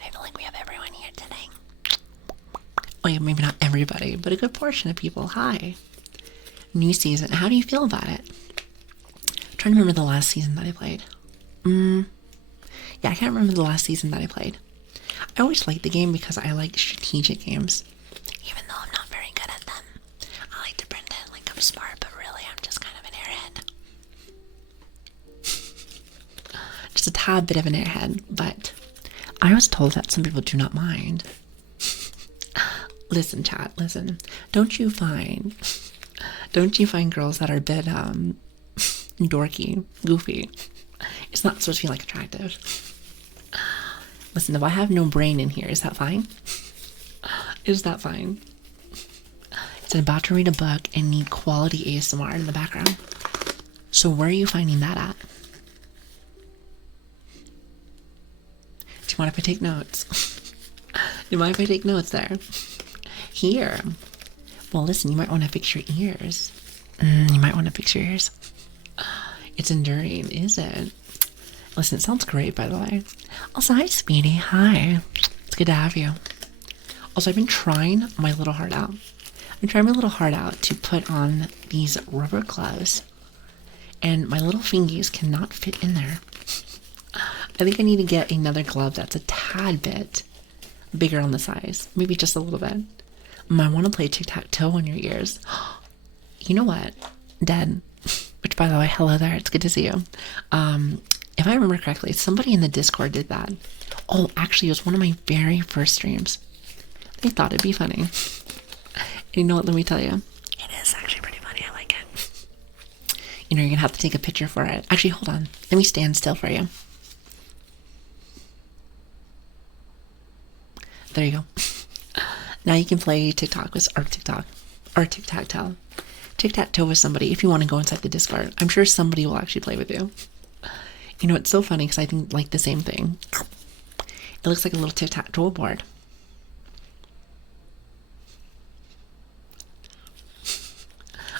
I feel like we have everyone here today. Well, maybe not everybody, but a good portion of people. Hi. New season. How do you feel about it? I'm trying to remember the last season that I played. Yeah, I can't remember the last season that I played. I always liked the game because I like strategic games. Even though I'm not very good at them. I like to pretend like I'm smart, but really I'm just kind of an airhead. Just a tad bit of an airhead, but I was told that some people do not mind. Listen, chat, listen. Don't you find girls that are a bit dorky, goofy? It's not supposed to be like attractive. Listen, if I have no brain in here, is that fine? Is that fine? It's about to read a book and need quality ASMR in the background. So where are you finding that at? Do you mind if I take notes? Do you mind if I take notes there? Here. Well, listen, you might want to fix your ears. You might want to fix your ears. It's enduring, is it? Listen, it sounds great, by the way. Also, hi, Speedy. Hi. It's good to have you. Also, I've been trying my little heart out. To put on these rubber gloves. And my little fingies cannot fit in there. I think I need to get another glove that's a tad bit bigger on the size. Maybe just a little bit. I want to play tic-tac-toe on your ears. You know what? Dead. Which, by the way, hello there. It's good to see you. If I remember correctly, somebody in the Discord did that. Oh, actually, it was one of my very first streams. They thought it'd be funny. And you know what? Let me tell you. It is actually pretty funny. I like it. You're gonna have to take a picture for it. Actually, hold on. Let me stand still for you. There you go. Now you can play TikTok with or tic-tac-toe. Tic-tac-toe with somebody if you want to go inside the Discord. I'm sure somebody will actually play with you. It's so funny because I think like the same thing. It looks like a little tic-tac-toe board.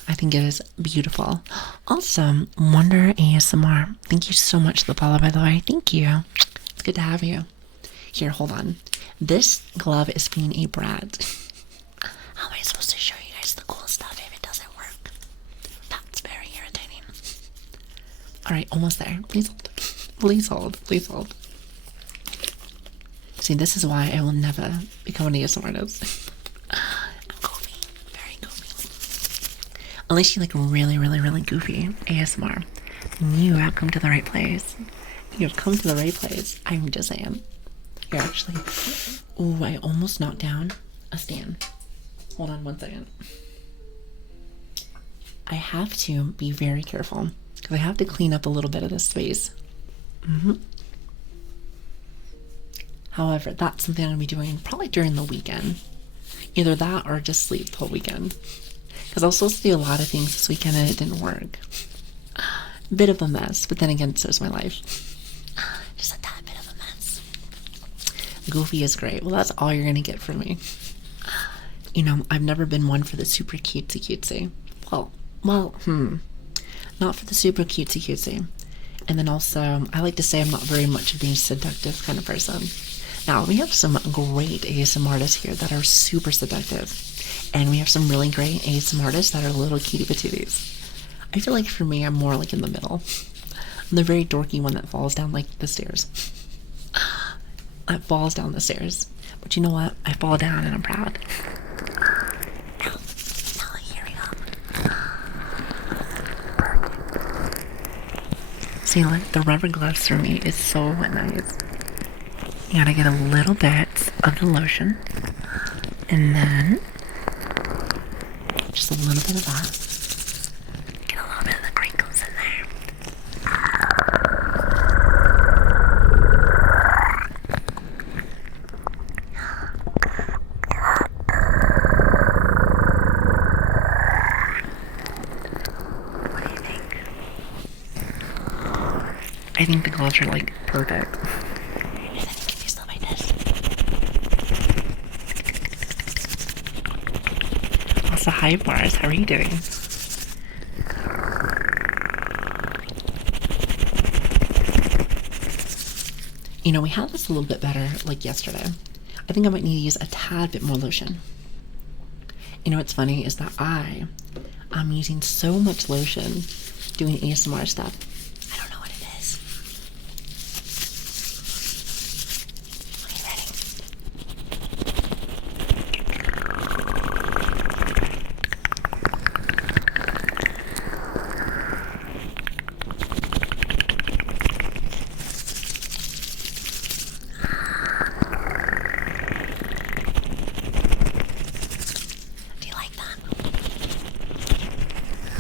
I think it is beautiful. Also, Wonder ASMR. Thank you so much for the follow, by the way. Thank you. It's good to have you. Here, hold on. This glove is being a brat. How am I supposed to show you guys the cool stuff if it doesn't work? That's very irritating. Alright, almost there. Please hold. Please hold. Please hold. See, this is why I will never become an ASMR artist. I'm goofy. Very goofy. Unless you like really, really, really goofy ASMR. You have come to the right place. You have come to the right place. I'm just saying. Here, actually. Ooh, I almost knocked down a stand. Hold on 1 second. I have to be very careful because I have to clean up a little bit of this space. However, that's something I'm going to be doing probably during the weekend. Either that or just sleep the whole weekend. Because I was supposed to do a lot of things this weekend and it didn't work. Bit of a mess, but then again, so is my life. Just a tad bit of a mess. Goofy is great. Well, that's all you're going to get from me. I've never been one for the super cutesy. Not for the super cutesy. And then also, I like to say I'm not very much of the seductive kind of person. Now, we have some great ASMR artists here that are super seductive. And we have some really great ASMR artists that are little cutie patooties. I feel like for me, I'm more like in the middle. I'm the very dorky one that falls down like the stairs. That falls down the stairs. But you know what? I fall down and I'm proud. Now, here we go. See, look, the rubber gloves for me is so nice. You gotta get a little bit of the lotion. And then just a little bit of that. Get a little bit of the crinkles in there. What do you think? I think the gloves are like perfect. And then you can use them like this. Also, hi Mars, how are you doing? We had this a little bit better like yesterday. I think I might need to use a tad bit more lotion. What's funny is that I'm using so much lotion doing ASMR stuff. I don't know what it is.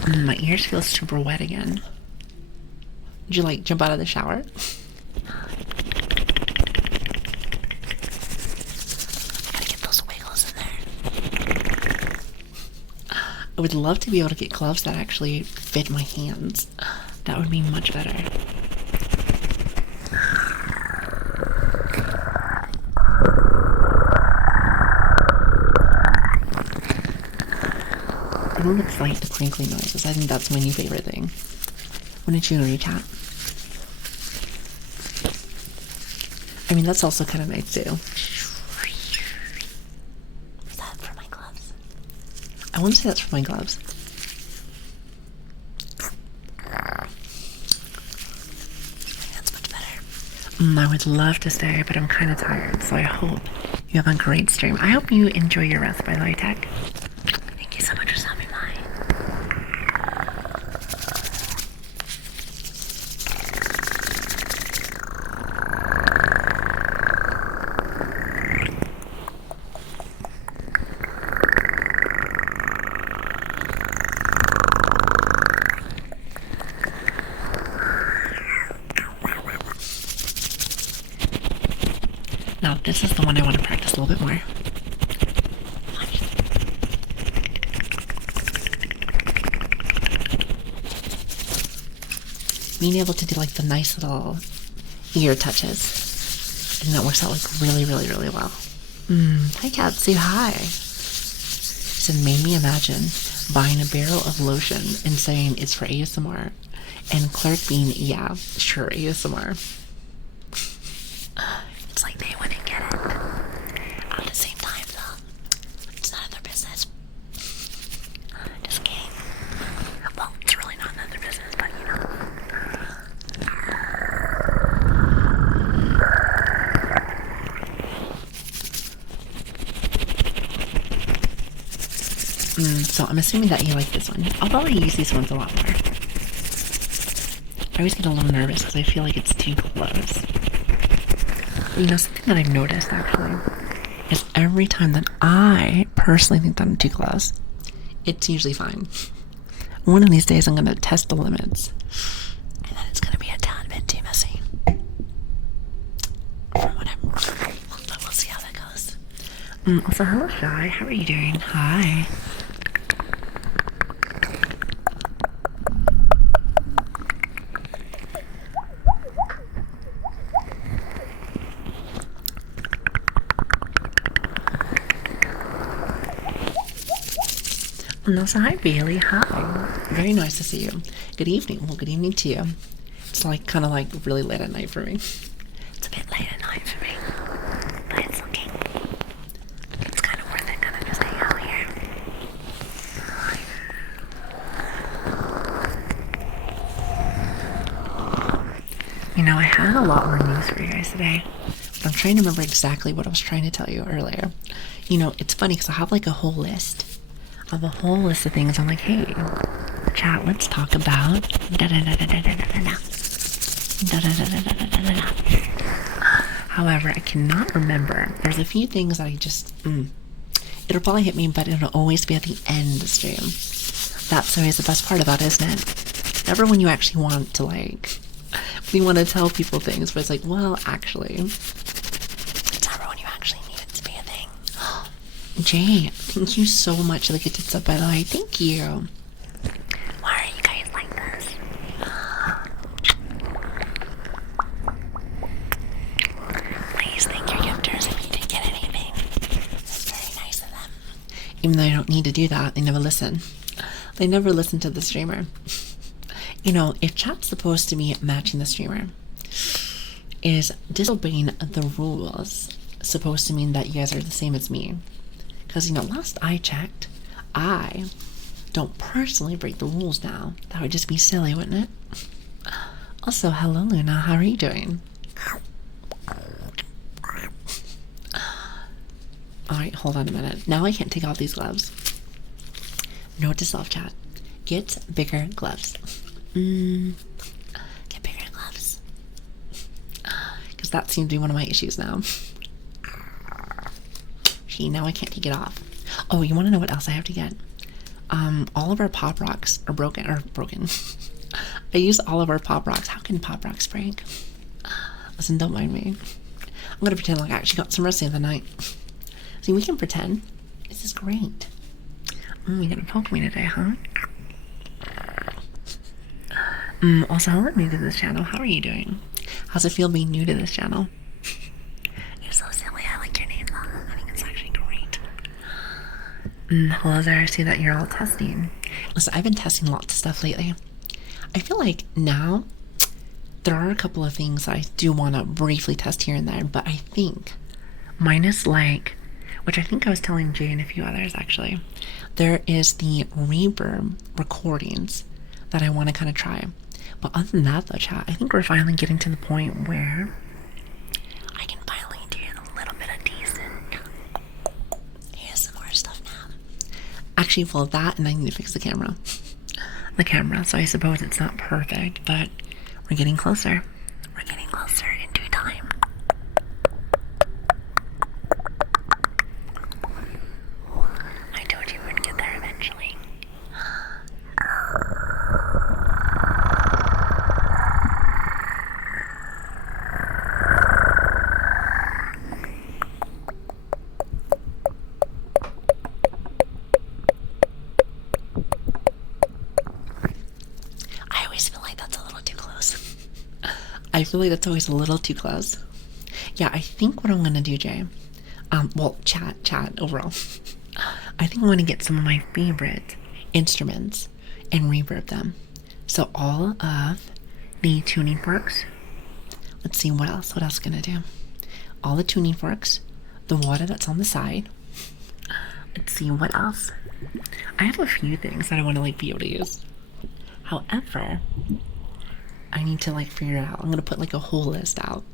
Okay, my ears feel super wet again. Did you like jump out of the shower? I gotta get those wiggles in there. I would love to be able to get gloves that actually fit my hands. That would be much better. I think it's like the crinkly noises. I think that's my new favorite thing. Wouldn't you agree, chat? I mean, that's also kind of nice too. Is that for my gloves? I want to say that's for my gloves. That's much better. I would love to stay, but I'm kind of tired, so I hope you have a great stream. I hope you enjoy your rest, by the way, Tech. Thank you so much for stopping by. this is the one I want to practice a little bit more. Being able to do like the nice little ear touches, and that works out like really, really, really well. Hi Katsu, hi. So it made me imagine buying a barrel of lotion and saying it's for ASMR, and Clark being, yeah, sure, ASMR. It's like they wouldn't get it. At the same time, though, it's none of their business. Just kidding. Well, it's really not none of their business, but you know. So I'm assuming that you like this one. I'll probably use these ones a lot more. I always get a little nervous because I feel like it's too close. You know, something that I've noticed actually is every time that I personally think that I'm too close, it's usually fine. One of these days I'm going to test the limits, and then it's going to be a tad bit too messy. Whatever. But we'll see how that goes. Also, hello Shy, how are you doing? Hi. And also, hi Bailey, hi. Very nice to see you. Good evening. Well, good evening to you. It's like kind of like really late at night for me. It's a bit late at night for me, but it's okay. It's kind of worth it, kind of just hang out here. You know, I had a lot more news for you guys today, but I'm trying to remember exactly what I was trying to tell you earlier. You know, it's funny because I have like a whole list. I have a whole list of things. I'm like, hey, chat, let's talk about However, I cannot remember. There's a few things that I just, it'll probably hit me, but it'll always be at the end of the stream. That's always the best part about it, isn't it? Never when you actually want to, like, when you want to tell people things, but it's like, well, actually, it's never when you actually need it to be a thing. Jay, thank you so much for the gifted sub, by the way. Thank you. Why are you guys like this? Please thank your gifters if you did get anything. It's very nice of them. Even though I don't need to do that, they never listen. They never listen to the streamer. You know, if chat's supposed to be matching the streamer, is disobeying the rules supposed to mean that you guys are the same as me? Because, you know, last I checked, I don't personally break the rules now. That would just be silly, wouldn't it? Also, hello Luna, how are you doing? Alright, hold on a minute. Now I can't take off these gloves. Note to self chat. Get bigger gloves. Get bigger gloves. Because that seems to be one of my issues now. Gee, now I can't take it off. Oh, you want to know what else I have to get? All of our pop rocks are broken. I use all of our pop rocks. How can pop rocks break? Listen, don't mind me. I'm gonna pretend like I actually got some rest the other night. See, we can pretend. This is great. You're gonna poke me today, huh? Also, hello, new to this channel. How are you doing? How's it feel being new to this channel? You're so silly. I like your name though. I think it's actually great. Hello there. I see that you're all testing. Listen, I've been testing lots of stuff lately. I feel like now there are a couple of things that I do want to briefly test here and there, but I think minus like, which I think I was telling Jay and a few others actually, there is the reverb recordings that I want to kind of try. But other than that though, chat, I think we're finally getting to the point where I can finally do a little bit of decent ASMR stuff now. Actually, well, that, and I need to fix the camera. So I suppose it's not perfect, but we're getting closer. We're getting closer in due time. I told you we'd get there eventually. I feel like that's always a little too close. Yeah, I think what I'm gonna do, Jay, well, chat overall. I think I'm gonna get some of my favorite instruments and reverb them. So all of the tuning forks. Let's see what else. What else gonna do? All the tuning forks, the water that's on the side. Let's see what else. I have a few things that I want to like be able to use. However, I need to like figure it out. I'm gonna put like a whole list out.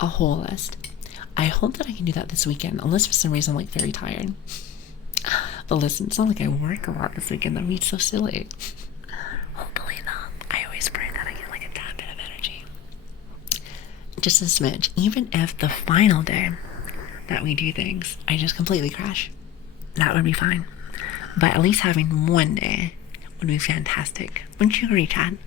A whole list. I hope that I can do that this weekend, unless for some reason I'm like very tired. But listen, it's not like I work a lot this weekend. That would be so silly. Hopefully not. I always pray that I get like a tad bit of energy. Just a smidge. Even if the final day that we do things, I just completely crash, that would be fine. But at least having one day would be fantastic. Wouldn't you agree, Chad?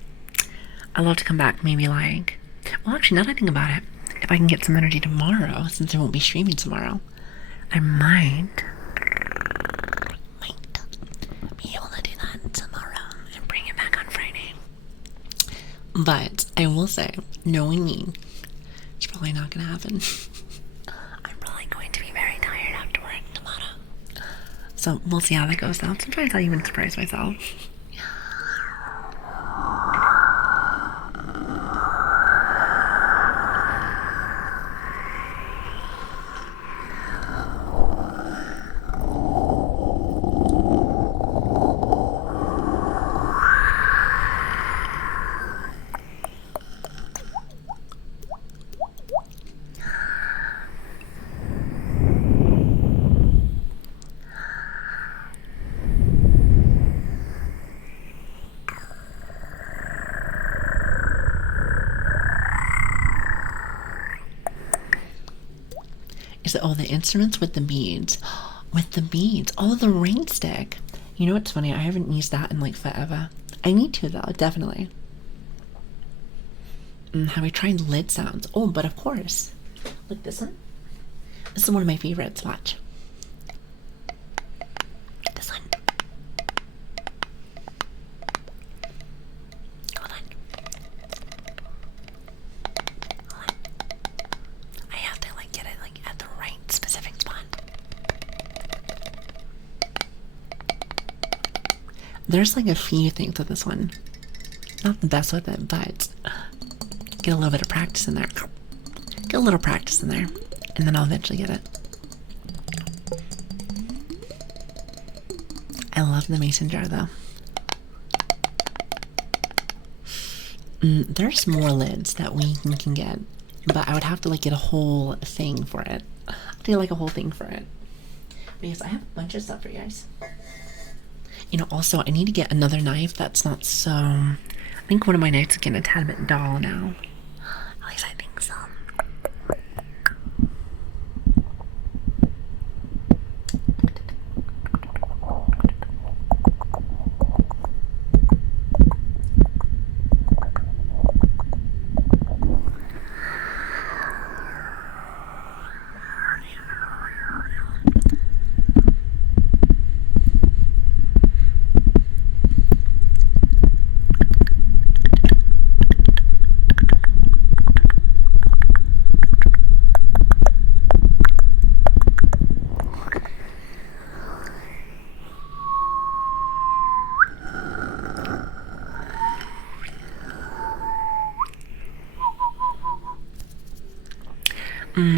I'd love to come back maybe like, well, actually, now that I think about it, if I can get some energy tomorrow, since I won't be streaming tomorrow, I might be able to do that tomorrow and bring it back on Friday. But I will say, knowing me, it's probably not going to happen. I'm probably going to be very tired after work tomorrow. So we'll see how that goes though. Sometimes I even surprise myself. Is it all the instruments with the beads? With the beads. Oh, the rain stick. You know what's funny? I haven't used that in like forever. I need to though, definitely. Have we tried lid sounds? Oh, but of course. Like this one. This is one of my favorites. Watch. This one. Hold on. Hold on. I have to like get it like at the right specific spot. There's like a few things with this one. Not the best with it, but get a little bit of practice in there. Get a little practice in there, and then I'll eventually get it. I love the mason jar though. There's more lids that we can get, but I would have to like get a whole thing for it. I have to get like a whole thing for it. Because I have a bunch of stuff for you guys. You know, also I need to get another knife that's not so. I think one of my knives is getting a tad bit dull now. At least I think so.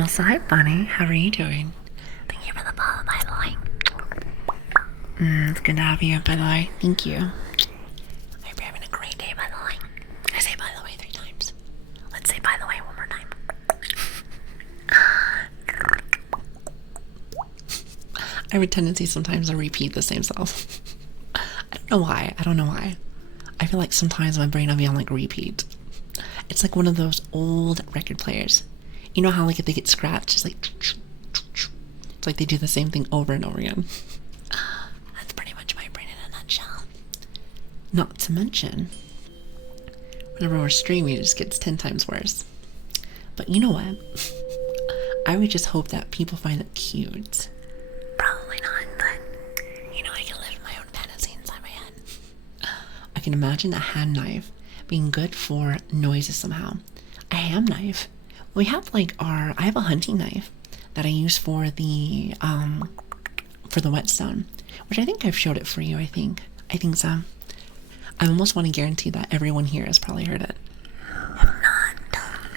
So hi, Bunny. How are you doing? Thank you for the follow, by the way. It's good to have you, by the way. Thank you. I hope you're having a great day, by the way. I say by the way 3 times. Let's say by the way one more time. I have a tendency sometimes to repeat the same stuff. I don't know why. I feel like sometimes my brain will be on like repeat. It's like one of those old record players. You know how like if they get scratched, it's like it's like they do the same thing over and over again. That's pretty much my brain in a nutshell. Not to mention, whenever we're streaming, it just gets 10 times worse. But you know what? I would just hope that people find it cute. Probably not, but you know, I can live in my own fantasy inside my head. I can imagine a hand knife being good for noises somehow. I ham knife. We have like I have a hunting knife that I use for the whetstone, which I think I've showed it for you. I think so. I almost want to guarantee that everyone here has probably heard it. If not,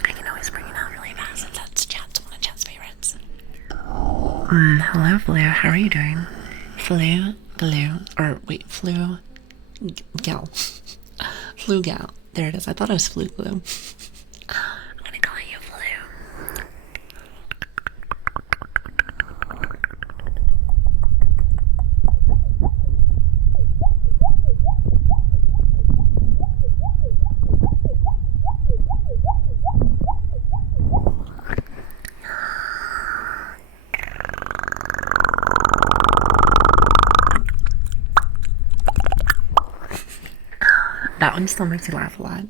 I can always bring it out really fast since that's one of Chat's favorites. Hello, Flu. How are you doing? Flu gal. Flu gal. There it is. I thought it was flu glue. I'm gonna call you Flu. That one still makes me laugh a lot.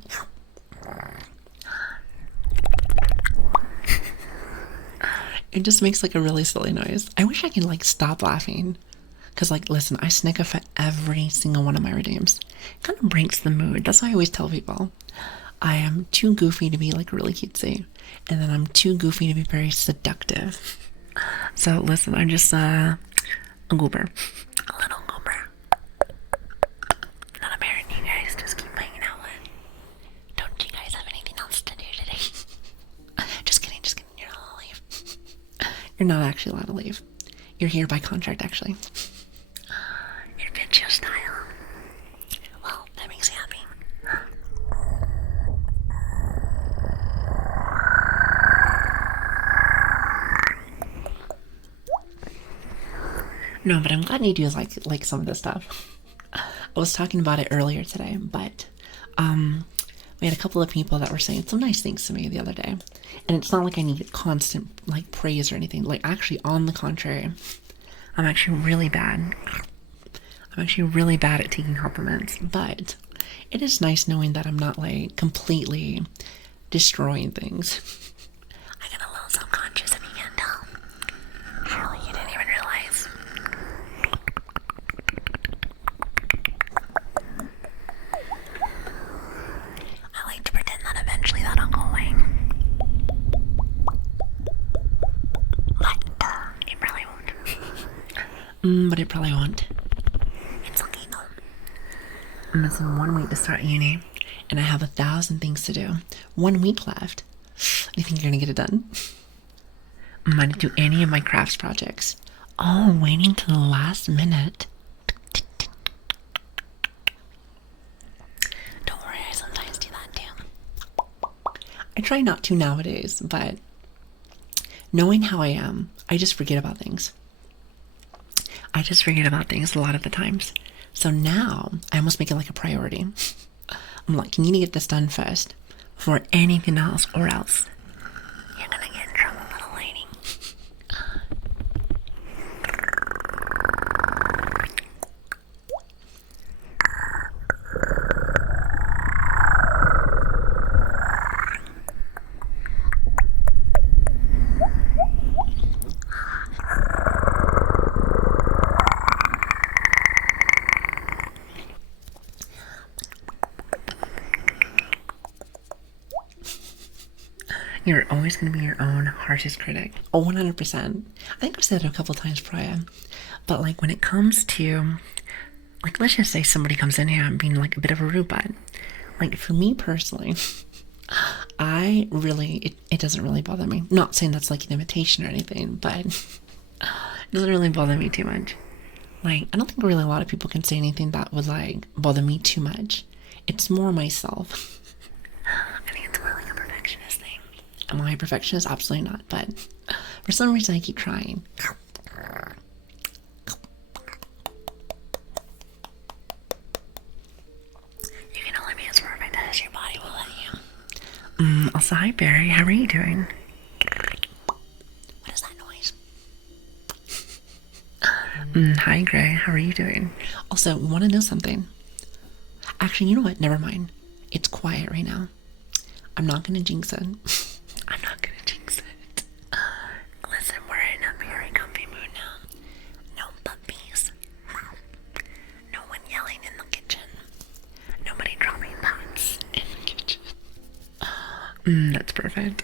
It just makes like a really silly noise. I wish I could like stop laughing. Cause like, listen, I snicker for every single one of my redeems. It kind of breaks the mood. That's why I always tell people. I am too goofy to be like really cutesy. And then I'm too goofy to be very seductive. So listen, I'm just a goober. A little goober. Not a parent, you guys. Just keep hanging out with. Don't you guys have anything else to do today? Just kidding. You're not allowed to leave. You're not actually allowed to leave. You're here by contract, actually. It fits your style. Well, that makes you happy. No, but I'm glad you do like some of this stuff. I was talking about it earlier today, but we had a couple of people that were saying some nice things to me the other day. And it's not like I need constant like praise or anything. Like, actually, on the contrary, I'm actually really bad. I'm actually really bad at taking compliments, but it is nice knowing that I'm not like completely destroying things. I get a little self-conscious if you can't tell. Surely you didn't even realize. I like to pretend that eventually that'll go away. But it probably won't. But it probably won't. It's okay though. I'm missing 1 week to start uni, and I have 1,000 things to do. 1 week left. Do you think you're gonna get it done? I didn't do any of my crafts projects. Oh, waiting till the last minute. Don't worry, I sometimes do that too. I try not to nowadays, but knowing how I am, I just forget about things. I just forget about things a lot of the times. So now I almost make it like a priority. I'm like, you need to get this done first before anything else, or else you're gonna get in trouble, little lady. You're always going to be your own harshest critic. Oh, 100%. I think I've said it a couple times prior. But like when it comes to, like, let's just say somebody comes in here and being like a bit of a rude butt. Like, for me personally, it doesn't really bother me. Not saying that's like an imitation or anything, but it doesn't really bother me too much. Like, I don't think really a lot of people can say anything that would like bother me too much. It's more myself. I think it's more like a perfectionist thing. Am I a perfectionist? Absolutely not. But for some reason, I keep trying. You can only be as perfect as your body will let you. Also, hi Barry. How are you doing? What is that noise? Hi Gray. How are you doing? Also, want to know something? Actually, you know what? Never mind. It's quiet right now. I'm not gonna jinx it. I'm not gonna jinx it. Listen, we're in a very comfy mood now. No puppies. No one yelling in the kitchen. Nobody dropping pots in the kitchen. That's perfect.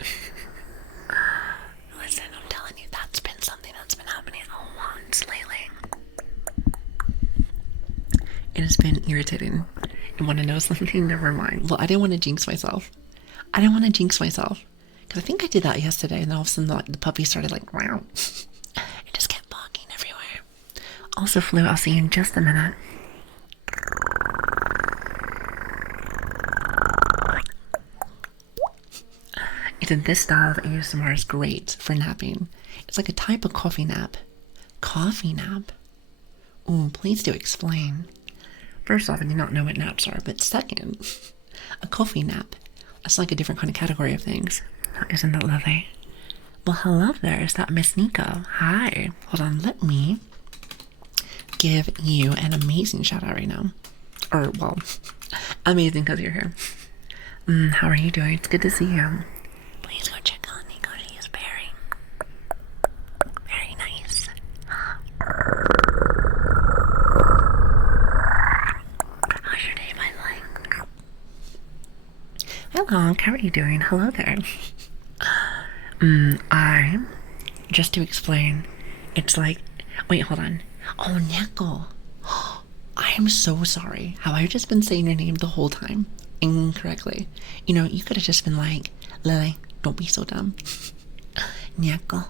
Listen, I'm telling you, that's been something that's been happening a lot lately. It has been irritating. You want to know something? Never mind. Well, I didn't want to jinx myself. Because I think I did that yesterday, and then all of a sudden the puppy started like, wow. It just kept barking everywhere. Also, Flu, I'll see you in just a minute. This style of ASMR is great for napping. It's like a type of coffee nap. Coffee nap? Ooh, please do explain. First off, I do not know what naps are, but second, a coffee nap. That's like a different kind of category of things. Isn't that lovely? Well, hello there. Is that Miss Nico? Hi. Hold on, let me give you an amazing shout out right now. Or, well, amazing because you're here. How are you doing? It's good to see you. Please go check on Nico. She's very, very nice. How's your day, by the way? Hello, how are you doing? Hello there. Just to explain, it's like, wait, hold on. Oh, Neko. I am so sorry. Have I just been saying your name the whole time incorrectly? You know, you could have just been like, Lili, don't be so dumb. Nyako.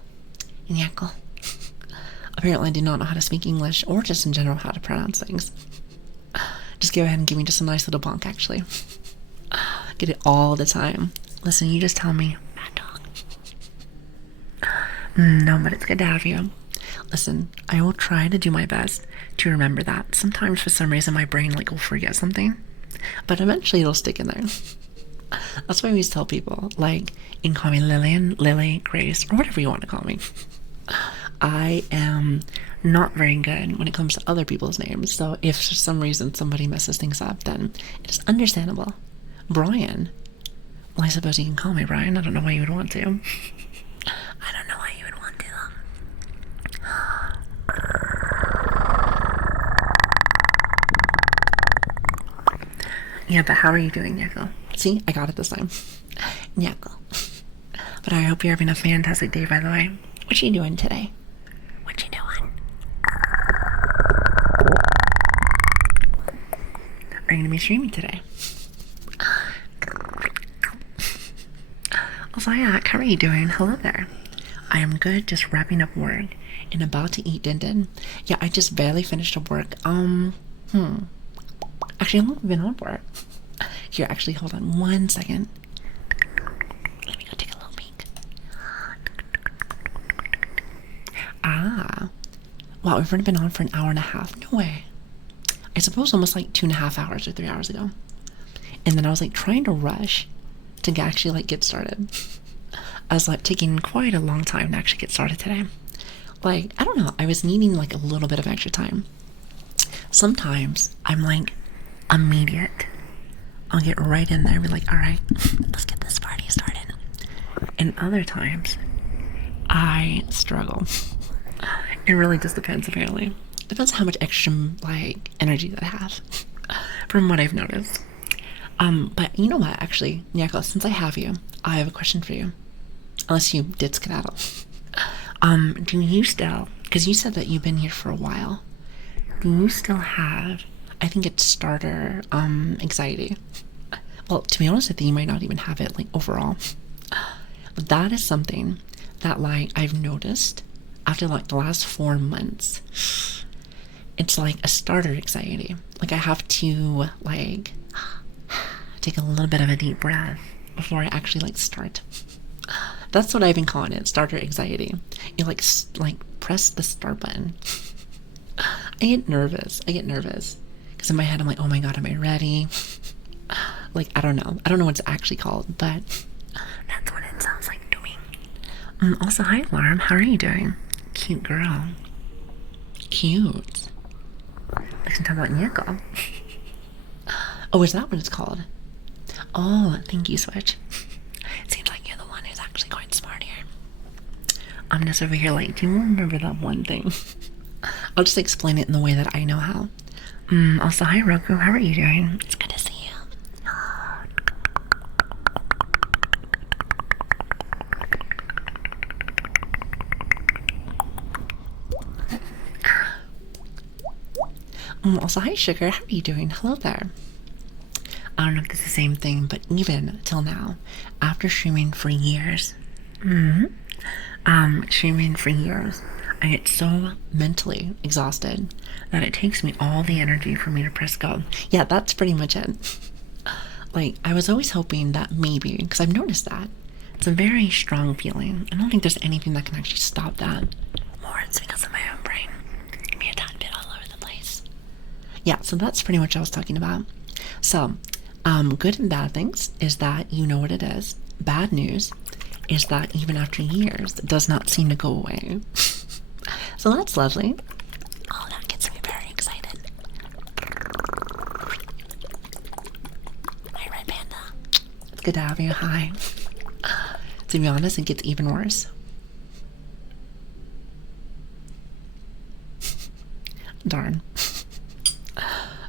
Apparently I do not know how to speak English or just in general how to pronounce things. Just go ahead and give me just a nice little bonk, actually. Get it all the time. Listen, you just tell me, bad dog. No, but it's good to have you. Listen, I will try to do my best to remember that. Sometimes for some reason my brain like will forget something, but eventually it'll stick in there. That's why I always tell people, like, you can call me Lilian, Lili, Grace, or whatever you want to call me. I am not very good when it comes to other people's names, so if for some reason somebody messes things up, then it's understandable. Brian. Well, I suppose you can call me Brian. I don't know why you would want to. I don't know why you would want to, Yeah, but how are you doing, Nyako? See, I got it this time. Nyako. But I hope you're having a fantastic day, by the way. What you doing today? What you doing? Are you going to be streaming today? Also, hi, how are you doing? Hello there. I am good, just wrapping up work and about to eat din. Yeah, I just barely finished up work. Actually, I've been on work. Here, actually, hold on 1 second. Let me go take a little peek. Wow, we've already been on for an hour and a half. No way. I suppose almost like 2.5 hours or 3 hours ago. And then I was like trying to rush to actually like get started. I was like taking quite a long time to actually get started today. Like, I don't know, I was needing like a little bit of extra time. Sometimes I'm like immediate. I'll get right in there and be like, all right, let's get this party started. And other times I struggle. It really just depends, apparently. Depends how much extra like energy that I have, from what I've noticed. But you know what, actually, Nyako, since I have you, I have a question for you. Unless you did skedaddle. Do you still, because you said that you've been here for a while, do you still have, I think it's starter anxiety? Well, to be honest with you, you might not even have it like overall. But that is something that like I've noticed after like the last 4 months. It's like a starter anxiety. Like I have to like take a little bit of a deep breath before I actually like start. That's what I've been calling it, starter anxiety. You like press the start button. I get nervous because in my head I'm like, oh my god, am I ready? Like, I don't know what it's actually called, but that's what it sounds like to me. Also, hi Alarm, how are you doing? Cute girl. Cute. I can talk about Nyeko. Oh, is that what it's called? Oh, thank you, Switch. It seems like you're the one who's actually quite smart here. I'm just over here like, do you remember that one thing? I'll just explain it in the way that I know how. Also, hi Roku, how are you doing? It's good to see you. Also, hi, sugar. How are you doing? Hello there. I don't know if it's the same thing, but even till now, after streaming for years, streaming for years, I get so mentally exhausted that it takes me all the energy for me to press go. Yeah, that's pretty much it. Like, I was always hoping that maybe, because I've noticed that. It's a very strong feeling. I don't think there's anything that can actually stop that. More, it's because of my own brain. It can be a tad bit all over the place. Yeah, so that's pretty much what I was talking about. So, good and bad things is that you know what it is. Bad news is that even after years, it does not seem to go away. So that's lovely. Oh, that gets me very excited. Hi, Red Panda. It's good to have you. Hi. To be honest, it gets even worse. Darn.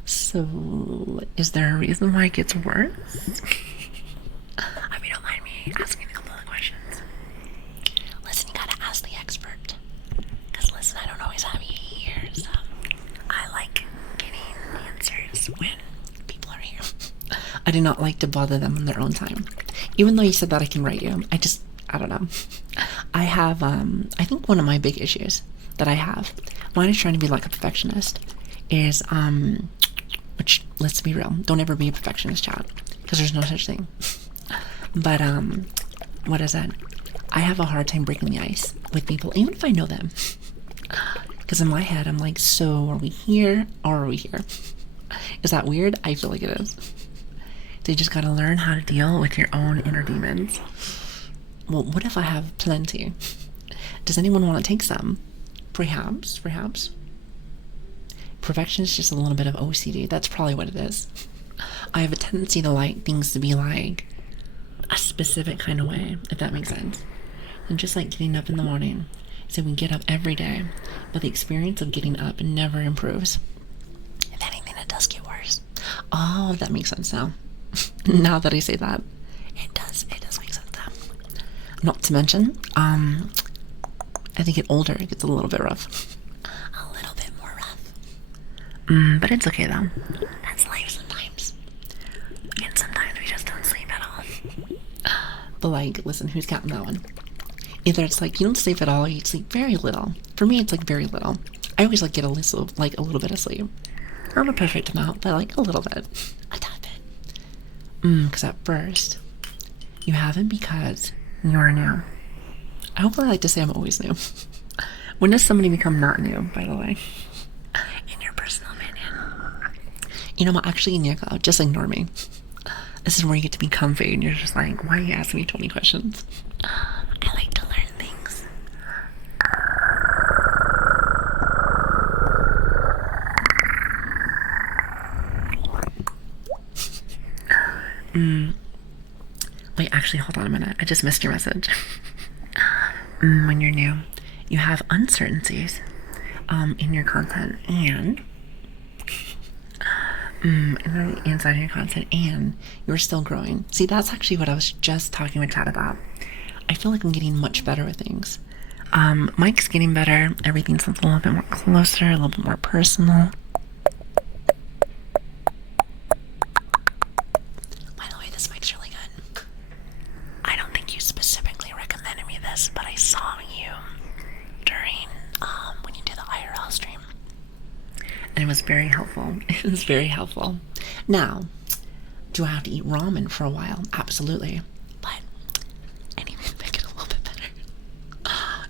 So, is there a reason why it gets worse? I mean, don't mind me asking a couple of questions. Listen, you gotta ask the expert. Because, listen, I don't always have you here, so I like getting answers when people are here. I do not like to bother them on their own time. Even though you said that I can write you, I don't know. I have, I think one of my big issues that I have, mine is trying to be like a perfectionist, is, which, let's be real, don't ever be a perfectionist, chat, because there's no such thing. But, what is that? I have a hard time breaking the ice with people, even if I know them. Because in my head, I'm like, so are we here or are we here? Is that weird? I feel like it is. So you just gotta learn how to deal with your own inner demons. Well, what if I have plenty? Does anyone want to take some? Perhaps. Perfection is just a little bit of OCD. That's probably what it is. I have a tendency to like things to be like a specific kind of way, if that makes sense. And just like getting up in the morning. So we get up every day, but the experience of getting up never improves. If anything, it does get worse. Oh, that makes sense now. Now that I say that, it does make sense now. Not to mention, as you get older, it gets a little bit rough. A little bit more rough. But it's okay though. That's life sometimes. And sometimes we just don't sleep at all. But like, listen, who's counting that one? Either it's like you don't sleep at all, or you sleep very little. For me, it's like very little. I always like get a little bit of sleep. Not a perfect amount, but like a little bit. A tad bit. Because at first, you haven't because you're new. I hopefully like to say I'm always new. When does somebody become not new, by the way? In your personal opinion. You know what, actually, Nico, just ignore me. This is where you get to be comfy and you're just like, why are you asking me 20 questions? I like to learn things. Wait, actually, hold on a minute. I just missed your message. When you're new, you have uncertainties in your content and inside your content, and you're still growing. See, that's actually what I was just talking with Chad about. I feel like I'm getting much better with things. Mike's getting better. Everything's a little bit more closer, a little bit more personal. By the way, this mic's really good. I don't think you specifically recommended me this, but I saw you during when you did the IRL stream, and it was very helpful. It was very helpful. Now, do I have to eat ramen for a while? Absolutely, but I need to make it a little bit better.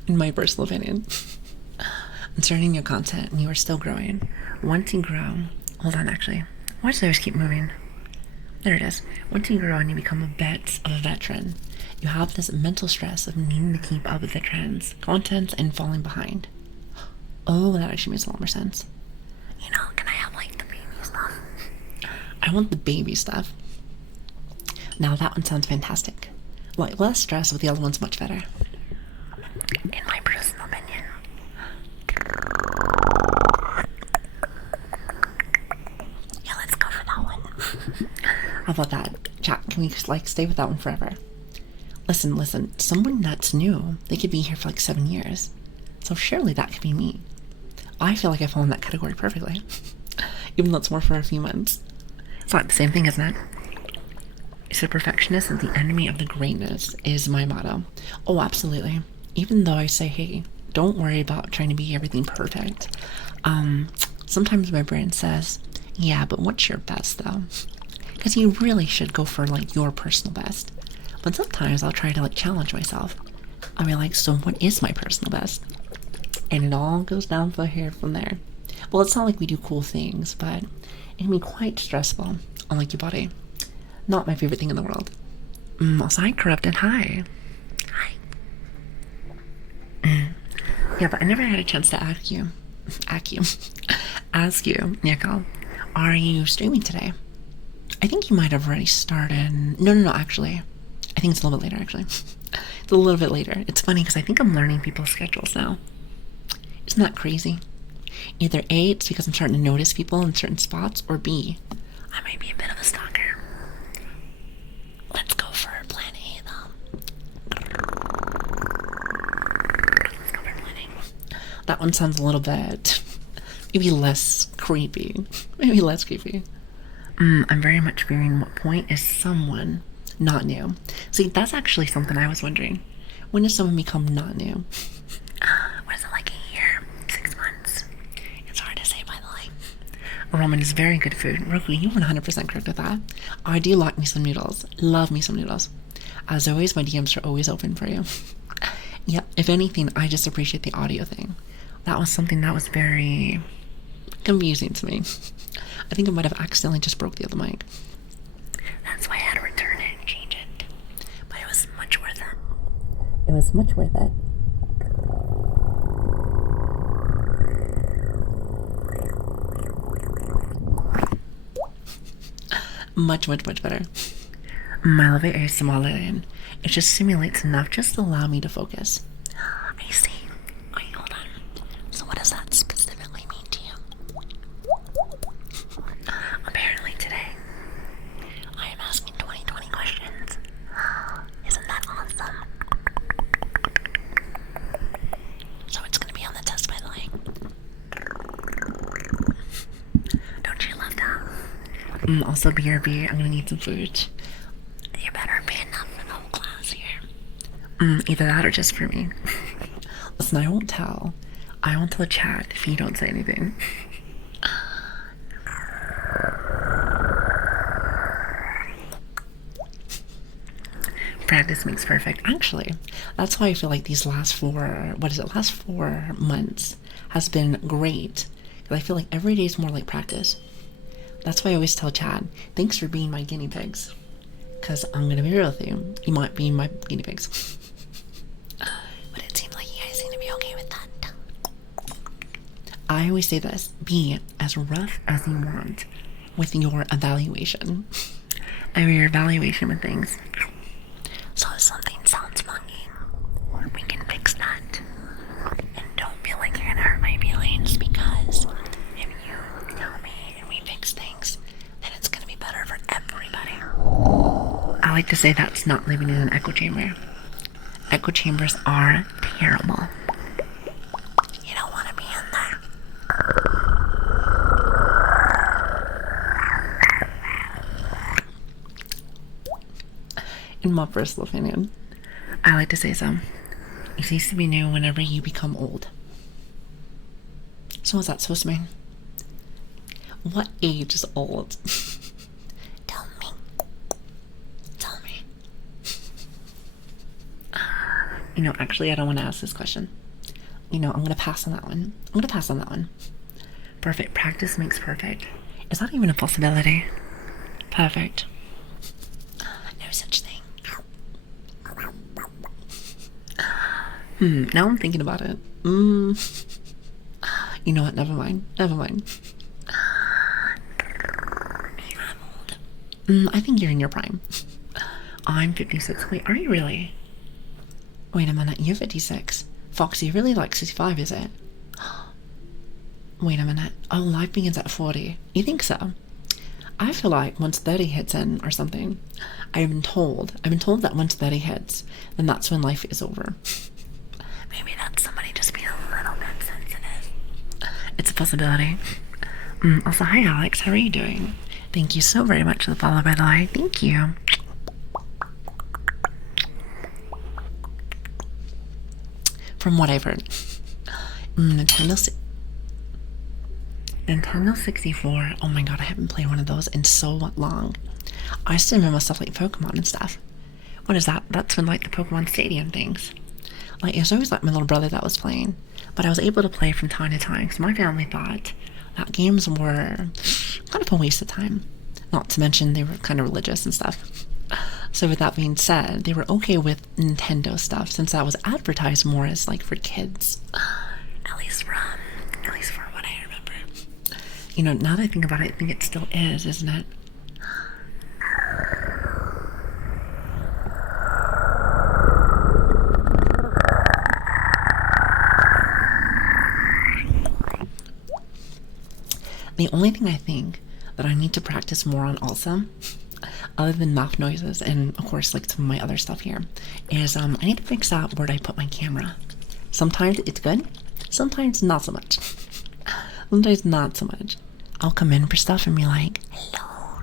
In my personal opinion, concerning your content, and you are still growing. Once you grow, hold on. Actually, why does I always keep moving? There it is. Once you grow and you become a veteran, you have this mental stress of needing to keep up with the trends, contents, and falling behind. Oh, that actually makes a lot more sense. You know, can I have like the baby stuff? I want the baby stuff. Now that one sounds fantastic. Like less stress, but the other one's much better. In my personal opinion. Yeah, let's go for that one. How about that? Chat, can we just like stay with that one forever? Listen, someone that's new, they could be here for like 7 years. So surely that could be me. I feel like I fall in that category perfectly. even though it's more for a few months. It's not the same thing, isn't it? So perfectionist is the enemy of the greatness is my motto. Oh, absolutely. Even though I say, hey, don't worry about trying to be everything perfect. Sometimes my brain says, yeah, but what's your best though? Because you really should go for like your personal best. But sometimes I'll try to like challenge myself. I'll be like, so what is my personal best? And it all goes down from there. Well, it's not like we do cool things, but it can be quite stressful on like your body. Not my favorite thing in the world. Also, hi, Corrupted. Hi. Hi. Yeah, but I never had a chance to ask you, Nico, are you streaming today? I think you might have already started. No, actually. I think it's a little bit later, actually. It's a little bit later. It's funny because I think I'm learning people's schedules now. Isn't that crazy? Either A, it's because I'm starting to notice people in certain spots, or B, I might be a bit of a stalker. Let's go for plan A, though. Let's go for plan A. That one sounds a little bit, maybe less creepy. I'm very much fearing what point is someone not new. See, that's actually something I was wondering. When does someone become not new? What is it, like a year? 6 months? It's hard to say, by the way. Ramen is very good food. Roku, you were 100% correct with that. I do like me some noodles. Love me some noodles. As always, my DMs are always open for you. Yeah, if anything, I just appreciate the audio thing. That was something that was very confusing to me. I think I might have accidentally just broke the other mic. That's why I had to return it and change it. But it was much worth it. It was much worth it. Much better. My love is small Lilian. It just simulates enough just to allow me to focus. I see. Wait, hold on. So what does that specifically mean to you? Apparently today, I am asking 2020 questions. Isn't that awesome? So it's going to be on the test, by the way. Don't you love that? Also, BRB, I'm going to need some food. You better be enough for the whole class here. Either that or just for me. Listen, I won't tell the chat if you don't say anything. Practice makes perfect. Actually, that's why I feel like these last 4 months has been great. Because I feel like every day is more like practice. That's why I always tell Chad, thanks for being my guinea pigs. Because I'm going to be real with you. You might be my guinea pigs. But it seems like you guys seem to be okay with that. I always say this, be as rough as you want with your evaluation. Your evaluation with things. So if something sounds funky, we can fix that. And don't feel like you're gonna hurt my feelings, because if you tell me and we fix things, then it's gonna be better for everybody. I like to say that's not living in an echo chamber. Echo chambers are terrible. You don't want to be in there. In my personal opinion, I like to say so. It ceases to be new whenever you become old. So what's that supposed to mean? What age is old? Tell me. Actually, I don't want to ask this question. I'm going to pass on that one. Perfect. Practice makes perfect. Is that even a possibility? Perfect. No such thing. Now I'm thinking about it. You know what? Never mind. I'm old. I think you're in your prime. I'm 56. Wait, are you really? Wait a minute, you're 56. Foxy, really like 65, is it? Wait a minute. Oh, life begins at 40. You think so? I feel like once 30 hits in or something, I've been told that once 30 hits, then that's when life is over. Maybe that's somebody just being a little bit sensitive. It's a possibility. Also, hi Alex, how are you doing? Thank you so very much for the follow, by the way. Thank you. From what I've heard, Nintendo 64. Oh my god, I haven't played one of those in so long. I still remember stuff like Pokemon and stuff. What is that? That's when like the Pokemon Stadium things. Like it was always like my little brother that was playing, but I was able to play from time to time because my family thought that games were kind of a waste of time. Not to mention they were kind of religious and stuff. So with that being said, they were okay with Nintendo stuff since that was advertised more as like for kids. At least for what I remember. You know, now that I think about it, I think it still is, isn't it? The only thing I think that I need to practice more on also, other than mouth noises and of course like some of my other stuff here, is I need to fix out where I put my camera. Sometimes it's good, sometimes not so much. Sometimes not so much. I'll come in for stuff and be like, hello.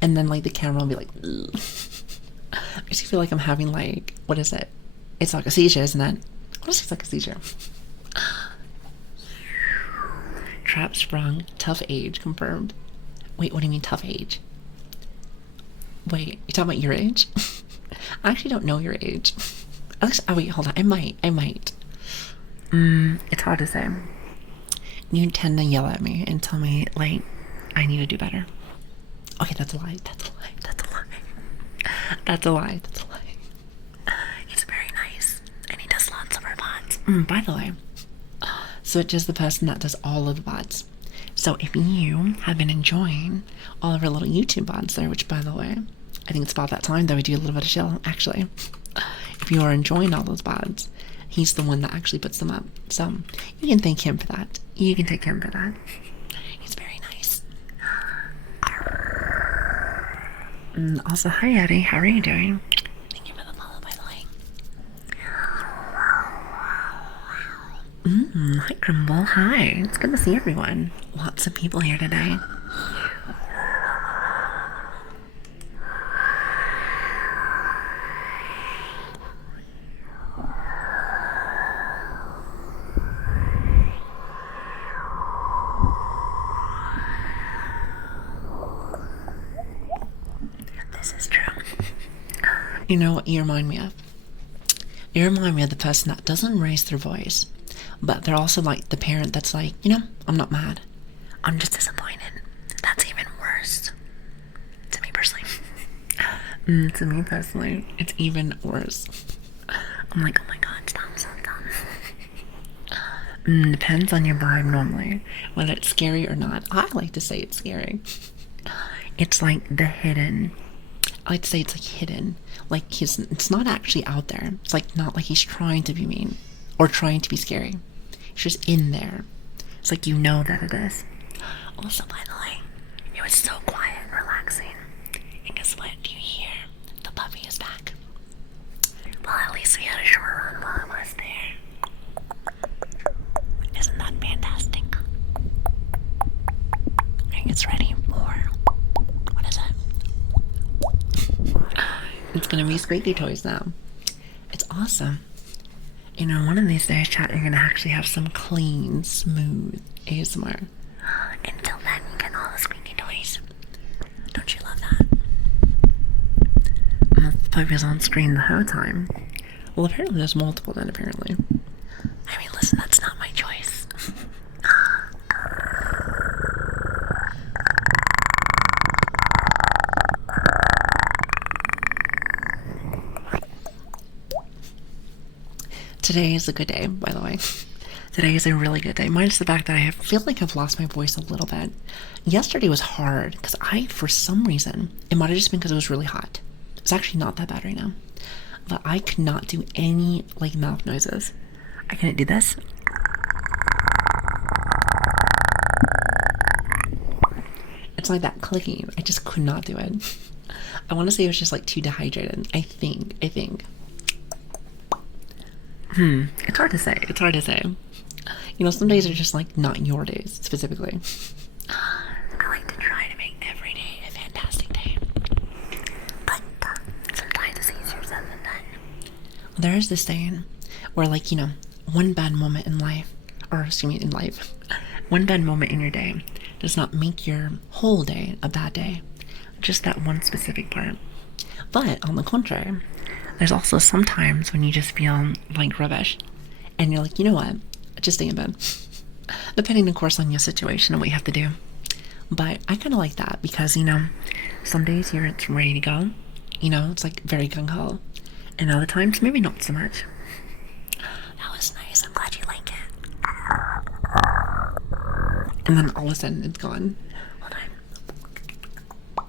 And then like the camera will be like, ugh. I just feel like I'm having like, what is it? It's like a seizure, isn't it? What is it like a seizure? Trap sprung, tough age confirmed. Wait, what do you mean tough age? Wait, you talking about your age? I actually don't know your age. Oh wait, hold on. I might. It's hard to say. You tend to yell at me and tell me like I need to do better. Okay, that's a lie. That's a lie. He's very nice, and he does lots of our bots. By the way, Switch is the person that does all of the bots. So if you have been enjoying all of our little YouTube bots there, which by the way, I think it's about that time that we do a little bit of chill, actually. If you are enjoying all those bots, he's the one that actually puts them up. So you can thank him for that. You can take him for that. He's very nice. Also, hi Eddie, how are you doing? Thank you for the follow, by the way. Hi Crumble, hi. It's good to see everyone. Lots of people here today. This is true. You know what you remind me of? You remind me of the person that doesn't raise their voice, but they're also like the parent that's like, you know, I'm not mad. I'm just disappointed. That's even worse. To me personally. To me personally, it's even worse. I'm like, oh my god, stop, so dumb. Depends on your vibe normally, whether it's scary or not. I like to say it's scary. It's like the hidden. I like to say it's like hidden. Like it's not actually out there. It's like not like he's trying to be mean or trying to be scary. It's just in there. It's like you know that it is. Also, by the way, it was so quiet and relaxing. And guess what? Do you hear? The puppy is back. Well, at least we had a short run while I was there. Isn't that fantastic? I think it's ready for... What is it? It's gonna be squeaky toys now. It's awesome. You know, one of these days, chat, you're gonna actually have some clean, smooth ASMR. Until then, you get all the squeaky toys. Don't you love that? And the puppy's on screen the whole time. Well, apparently there's multiple then, apparently. I mean, listen, that's not my choice. Today is a good day, by the way. Today is a really good day, minus the fact that I feel like I've lost my voice a little bit. Yesterday was hard because for some reason, it might have just been because it was really hot. It's actually not that bad right now. But I could not do any, like, mouth noises. I couldn't do this. It's like that clicking. I just could not do it. I want to say it was just, like, too dehydrated. I think. It's hard to say. It's hard to say. You know, some days are just like not your days specifically. I like to try to make every day a fantastic day. But sometimes it's easier said than done. There is this saying where, like, you know, one bad moment in life, or excuse me, in life, one bad moment in your day does not make your whole day a bad day, just that one specific part. But on the contrary, there's also some times when you just feel like rubbish and you're like, you know what, just stay in bed. Depending, of course, on your situation and what you have to do. But I kind of like that because, you know, some days you're ready to go. You know, it's like very gung ho. And other times, maybe not so much. That was nice. I'm glad you like it. And then all of a sudden, it's gone. Hold on.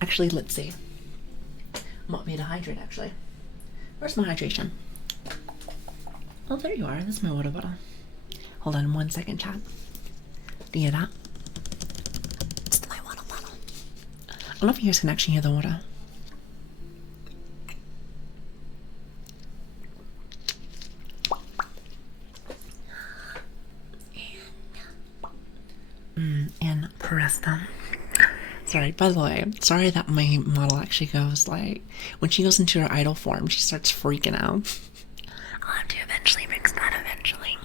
Actually, let's see. Want me to hydrate, actually. Where's my hydration? Oh, there you are. That's my water bottle. Hold on 1 second, chat. Do you hear that? It's my water bottle. I don't know if you guys can actually hear the water. And Presto. Sorry, by the way, sorry that my model actually goes like, when she goes into her idle form, she starts freaking out. I'll have to eventually fix that eventually.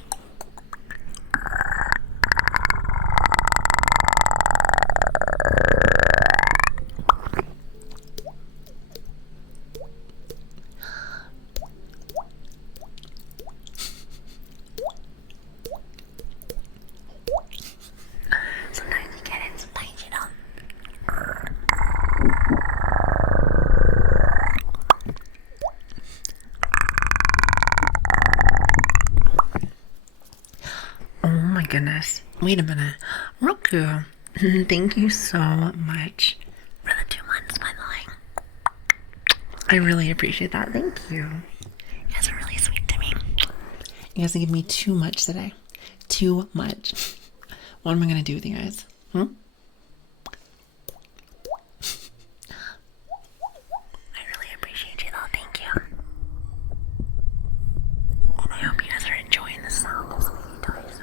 Sometimes you get it, sometimes you don't. Oh my goodness. Wait a minute. Roku, thank you so much for the 2 months, by the way. I really appreciate that. Thank you. You guys are really sweet to me. You guys give me too much today. Too much. What am I going to do with you guys? I really appreciate you though. Thank you. And I hope you guys are enjoying the sound of sweetie toys.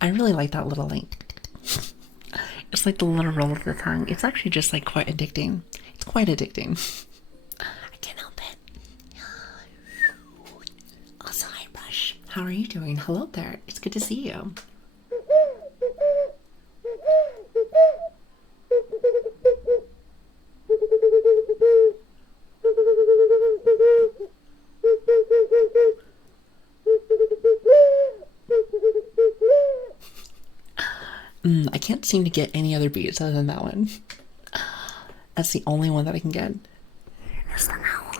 I really like that little like, it's like the little roll of the tongue. It's actually just like quite addicting. It's quite addicting. I can't help it. Also, hi Brush. How are you doing? Hello there. It's good to see you. I can't seem to get any other beats other than that one. That's the only one that I can get. It's the owl.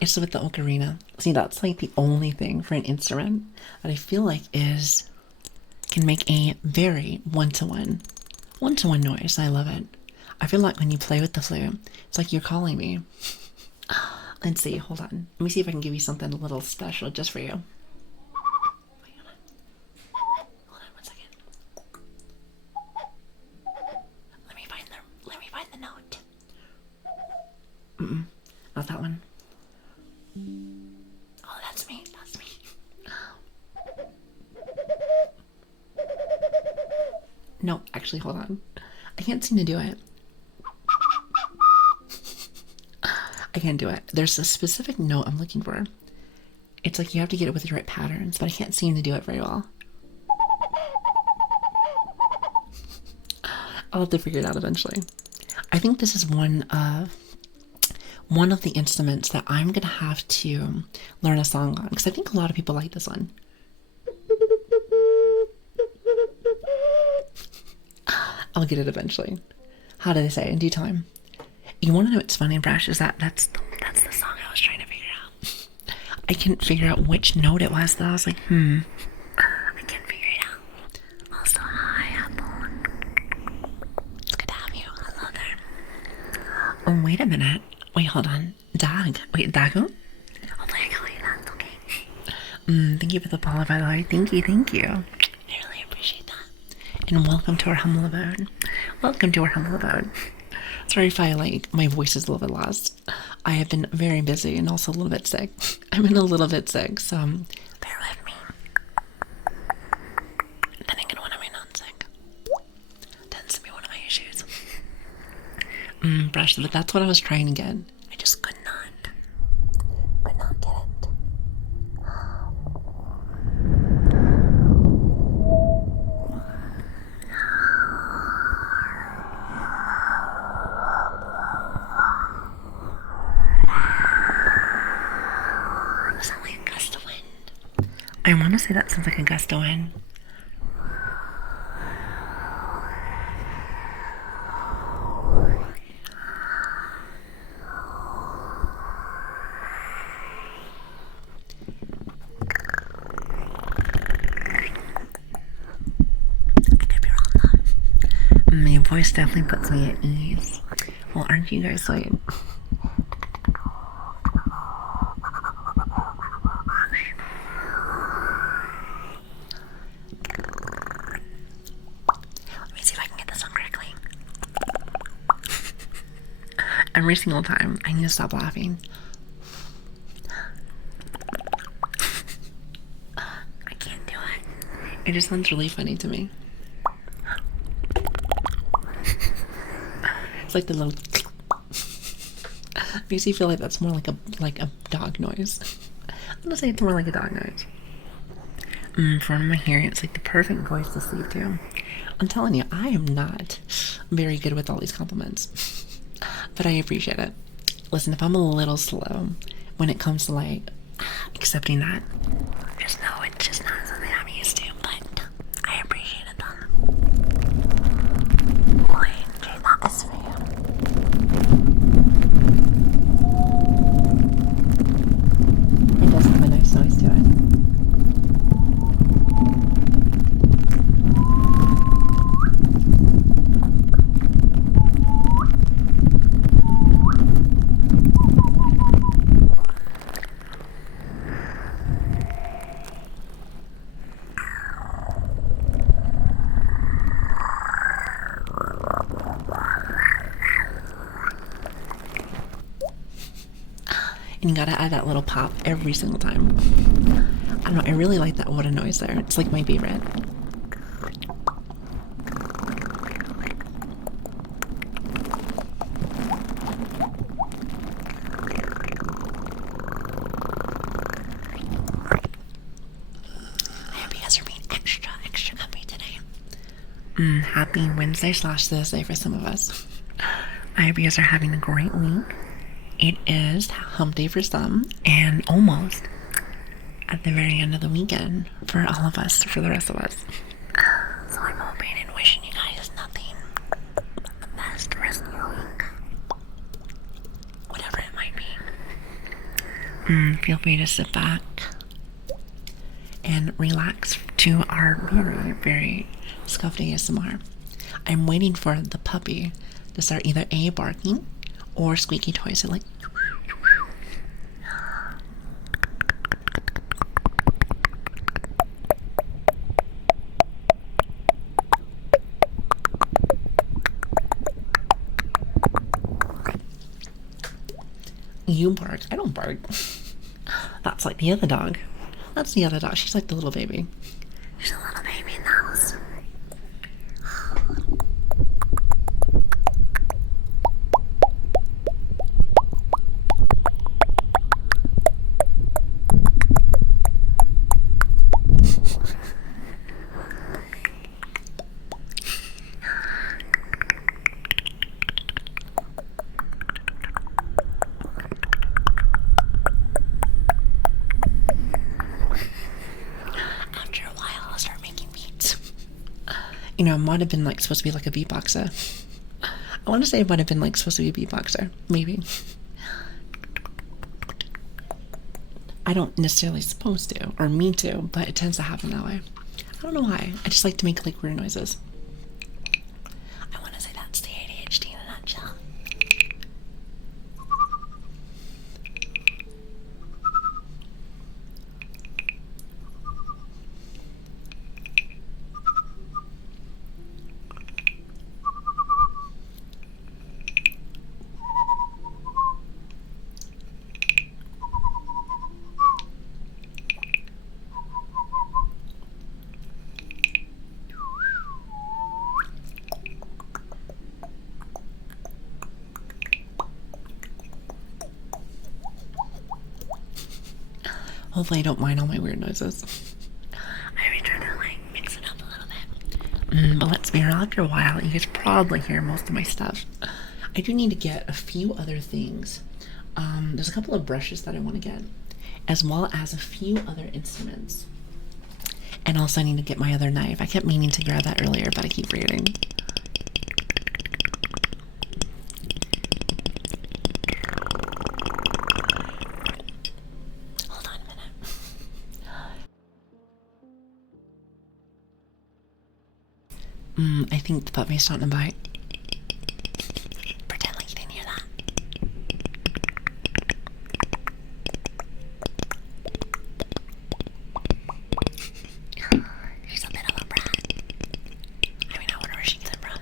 It's with the ocarina. See, that's like the only thing for an instrument that I feel like can make a very one-to-one noise. I love it. I feel like when you play with the flute, it's like you're calling me. Let's see, hold on. Let me see if I can give you something a little special just for you. Hold on 1 second. Let me find the note. Not that one. Oh, that's me. No, actually, hold on. I can't seem to do it. I can't do it. There's a specific note I'm looking for. It's like you have to get it with the right patterns, but I can't seem to do it very well. I'll have to figure it out eventually. I think this is one of the instruments that I'm gonna have to learn a song on, because I think a lot of people like this one. I'll get it eventually. How did I say? In due time. You want to know what's funny, Brash? Is that's the song I was trying to figure out. I couldn't figure out which note it was, though. I was like, I can't figure it out. Also, hi, Apple. It's good to have you. Hello there. Oh, wait a minute. Wait, hold on. Dag. Wait, Dago? Hopefully I call you that, okay? Thank you for the follow, by the way. Thank you. I really appreciate that. And welcome to our humble abode. Welcome to our humble abode. Sorry if my voice is a little bit lost. I have been very busy and also a little bit sick. I've been a little bit sick, so bear with me. Then again, when am I not sick? Tends to be one of my issues. Brush, but that's what I was trying to get. I just could not get it. I want to say that sounds like a gust of wind. I could be wrong though. My voice definitely puts me at ease. Well, aren't you guys like... Every single time, I need to stop laughing. I can't do it. It just sounds really funny to me. It's like the little... Makes you feel like that's more like a dog noise. I'm gonna say it's more like a dog noise. From my hearing, it's like the perfect voice to sleep to. I'm telling you, I am not very good with all these compliments. But I appreciate it. Listen, if I'm a little slow when it comes to like accepting that, just know it's just not something I'm used to, but I appreciate it though. Boy, that is for you. It does have a nice noise to it. And you gotta add that little pop every single time. I don't know, I really like that water noise there. It's like my favorite. I hope you guys are being extra happy today. Happy Wednesday/Thursday for some of us. I hope you guys are having a great week. It is hump day for some, and almost at the very end of the weekend for all of us, for the rest of us. So I'm hoping and wishing you guys nothing but the best rest of your week. Whatever it might be. Feel free to sit back and relax to our very, very scuffed ASMR. I'm waiting for the puppy to start either A, barking, or squeaky toys. So like... You bark. I don't bark. That's like the other dog. That's the other dog. She's like the little baby. She's a little baby in the house. You know, it might have been like supposed to be like a beatboxer. I want to say it might have been like supposed to be a beatboxer, maybe. I don't necessarily supposed to or mean to, but it tends to happen that way. I don't know why. I just like to make like weird noises. I want to say that's the ADHD in a nutshell. Hopefully I don't mind all my weird noises. I always try to like mix it up a little bit. But let's be real, after a while, you guys probably hear most of my stuff. I do need to get a few other things. There's a couple of brushes that I want to get, as well as a few other instruments. And also I need to get my other knife. I kept meaning to grab that earlier, but I keep forgetting. I think the puppy's starting to bite. Pretend like you didn't hear that. She's a bit of a brat. I mean, I wonder where she came from.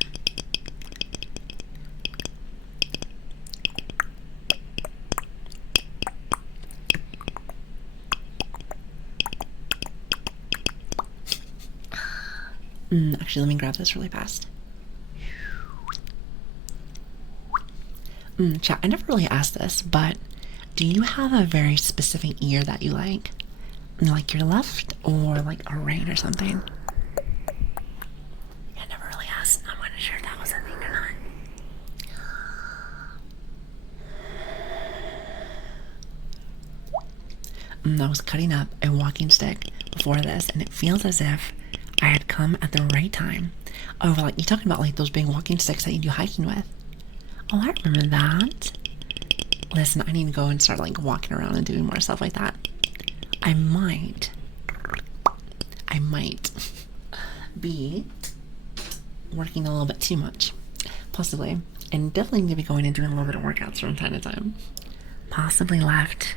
Actually, let me grab this really fast. Chat, I never really asked this, but do you have a very specific ear that you like? Like your left or like a right or something? I never really asked. I'm not sure if that was a thing or not. I was cutting up a walking stick before this, and it feels as if I had come at the right time. Oh, like you talking about like those big walking sticks that you do hiking with? Oh, I remember that. Listen, I need to go and start like walking around and doing more stuff like that. I might be working a little bit too much, possibly, and definitely going to be going and doing a little bit of workouts from time to time. Possibly left,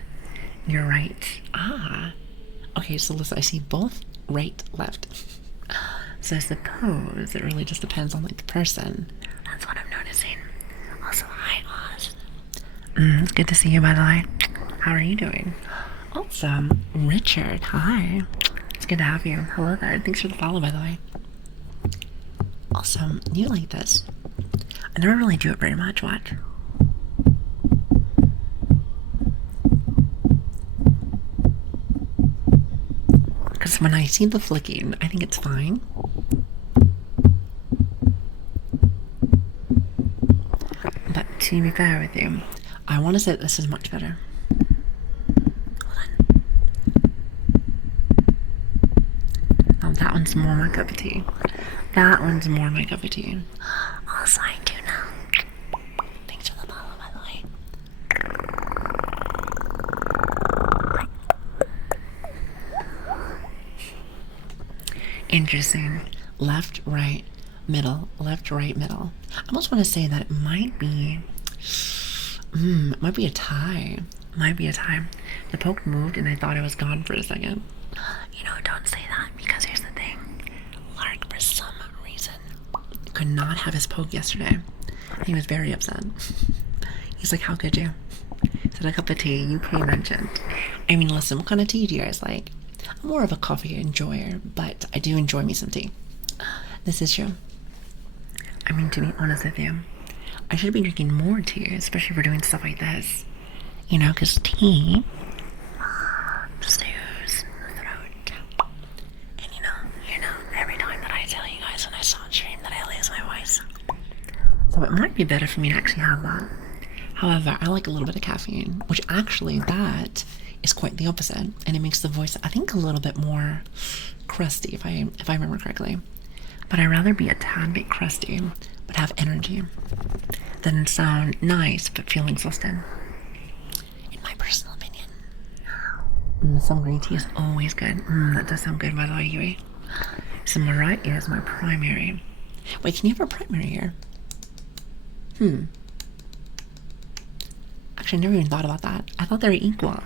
you're right. Okay, so listen, I see both right, left. So I suppose it really just depends on like the person. That's what I'm noticing. Also, hi Oz. It's good to see you, by the way. How are you doing? Awesome. Richard, hi. It's good to have you. Hello there. Thanks for the follow, by the way. Awesome. You like this? I never really do it very much. Watch. Because when I see the flicking, I think it's fine. But to be fair with you, I want to say this is much better. Hold on. Oh, that one's more my cup of tea. That one's more my cup of tea. Also, I do know. Thanks for the follow, by the way. Interesting. Left, right, middle. Left, right, middle. I almost want to say that it might be a tie. Might be a tie. The poke moved and I thought it was gone for a second. You know, don't say that, because here's the thing. Lark, for some reason, could not have his poke yesterday. He was very upset. He's like, how could you? He said, a cup of tea, you pre-mentioned. I mean, listen, what kind of tea do you guys like? I'm more of a coffee enjoyer, but I do enjoy me some tea. This is true. I mean, to be honest with you, I should be drinking more tea, especially for doing stuff like this. You know, because tea soothes the throat. And you know, every time that I tell you guys when I saw on stream that I lose my voice. So it might be better for me to actually have that. However, I like a little bit of caffeine, which actually that is quite the opposite. And it makes the voice, I think, a little bit more crusty, if I remember correctly. But I'd rather be a tad bit crusty, but have energy, than sound nice but feel exhausted. In my personal opinion. Some green tea is always good. That does sound good, by the way, Yui. Some variety is my primary. Wait, can you have a primary here? Actually, I never even thought about that. I thought they were equal.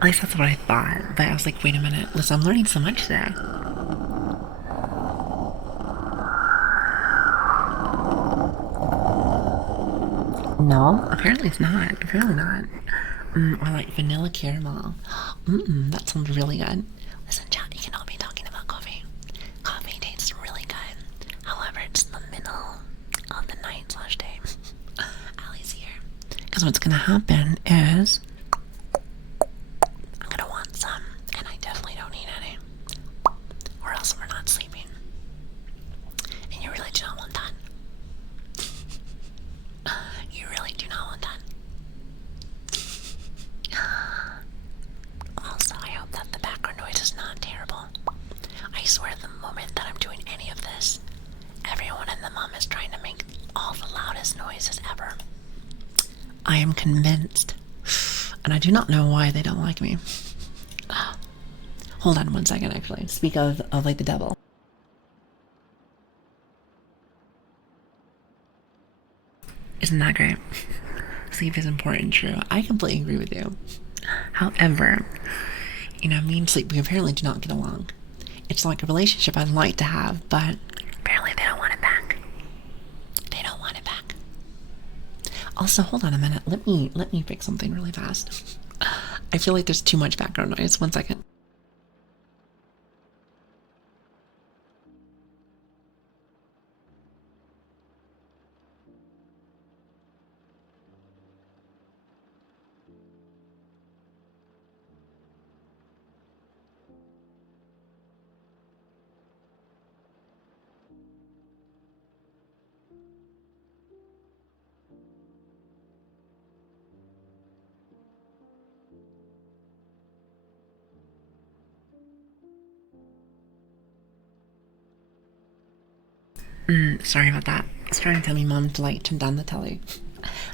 At least that's what I thought. But I was like, wait a minute. Listen, I'm learning so much today. No, apparently it's not. Apparently not. Or like vanilla caramel. That sounds really good. Listen, chat, you can all be talking about coffee. Coffee tastes really good. However, it's the middle of the night/day. Allie's here. Because what's gonna happen is I'm gonna want some, and I definitely don't need any. Or else we're not sleeping. And you really do not want that. You really do not want that. Also, I hope that the background noise is not terrible. I swear the moment that I'm doing any of this, everyone and the mom is trying to make all the loudest noises ever. I am convinced. And I do not know why they don't like me. Hold on 1 second, actually. Speak of like the devil. Isn't that great? Sleep is important, true. I completely agree with you. However, me and sleep, we apparently do not get along. It's like a relationship I'd like to have, but apparently they don't want it back. They don't want it back. Also, hold on a minute. Let me fix something really fast. I feel like there's too much background noise. 1 second. Sorry about that. It's trying to tell me mom to like turn down the telly.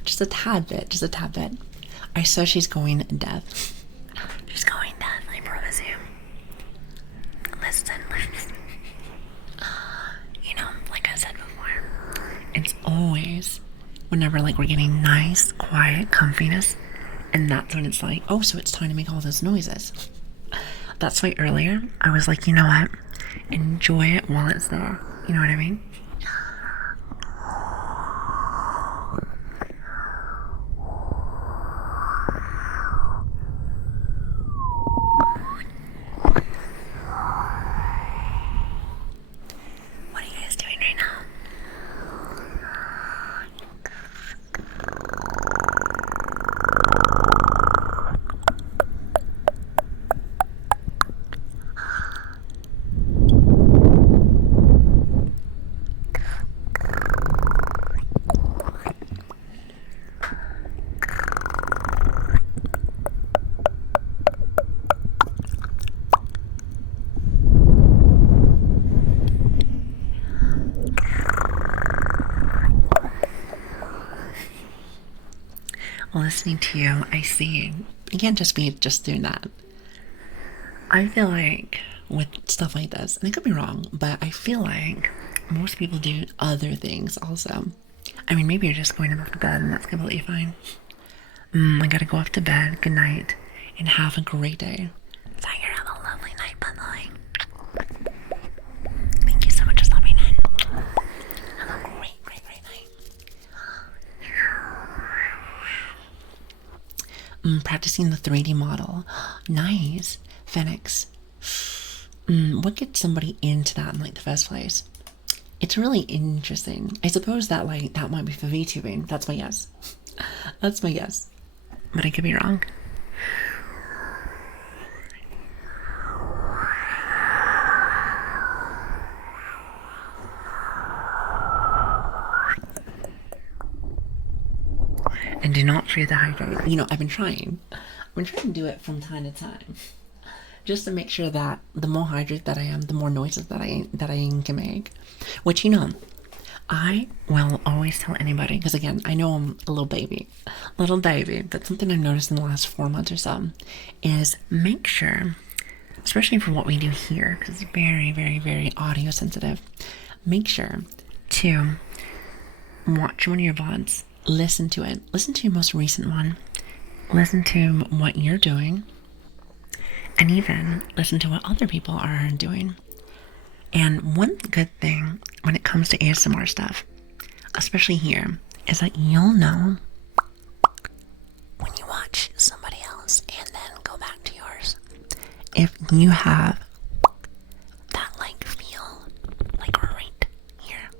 Just a tad bit, just a tad bit. I saw she's going deaf. She's going deaf, I promise you. Listen. Like I said before, it's always whenever like we're getting nice, quiet comfiness, and that's when it's like, oh, so it's time to make all those noises. That's why earlier I was like, you know what? Enjoy it while it's there. You know what I mean? What are you guys doing right now? Listening to you, I see. It can't just be just doing that. I feel like with stuff like this, and I could be wrong, but I feel like most people do other things also. I mean, maybe you're just going off to bed, and that's completely fine. I gotta go off to bed. Good night, and have a great day. So you have a lovely night, by the way. Thank you so much for stopping in. Have a great night. Practicing the 3D model. Nice. Phoenix. What gets somebody into that in like the first place? It's really interesting. I suppose that like that might be for VTubing. That's my guess. That's my guess. But I could be wrong. And do not forget to hydrate. You know, I've been trying. I've been trying to do it from time to time, just to make sure that the more hydrated that I am, the more noises that I can make. Which, you know, I will always tell anybody, because again, I know I'm a little baby. That's something I've noticed in the last 4 months or so, is make sure, especially for what we do here, because it's very, very, very audio sensitive, make sure to watch one of your VODs, listen to it, listen to your most recent one, listen to what you're doing, and even listen to what other people are doing. And one good thing when it comes to ASMR stuff, especially here, is that you'll know when you watch somebody else and then go back to yours, if you have that like feel like right here.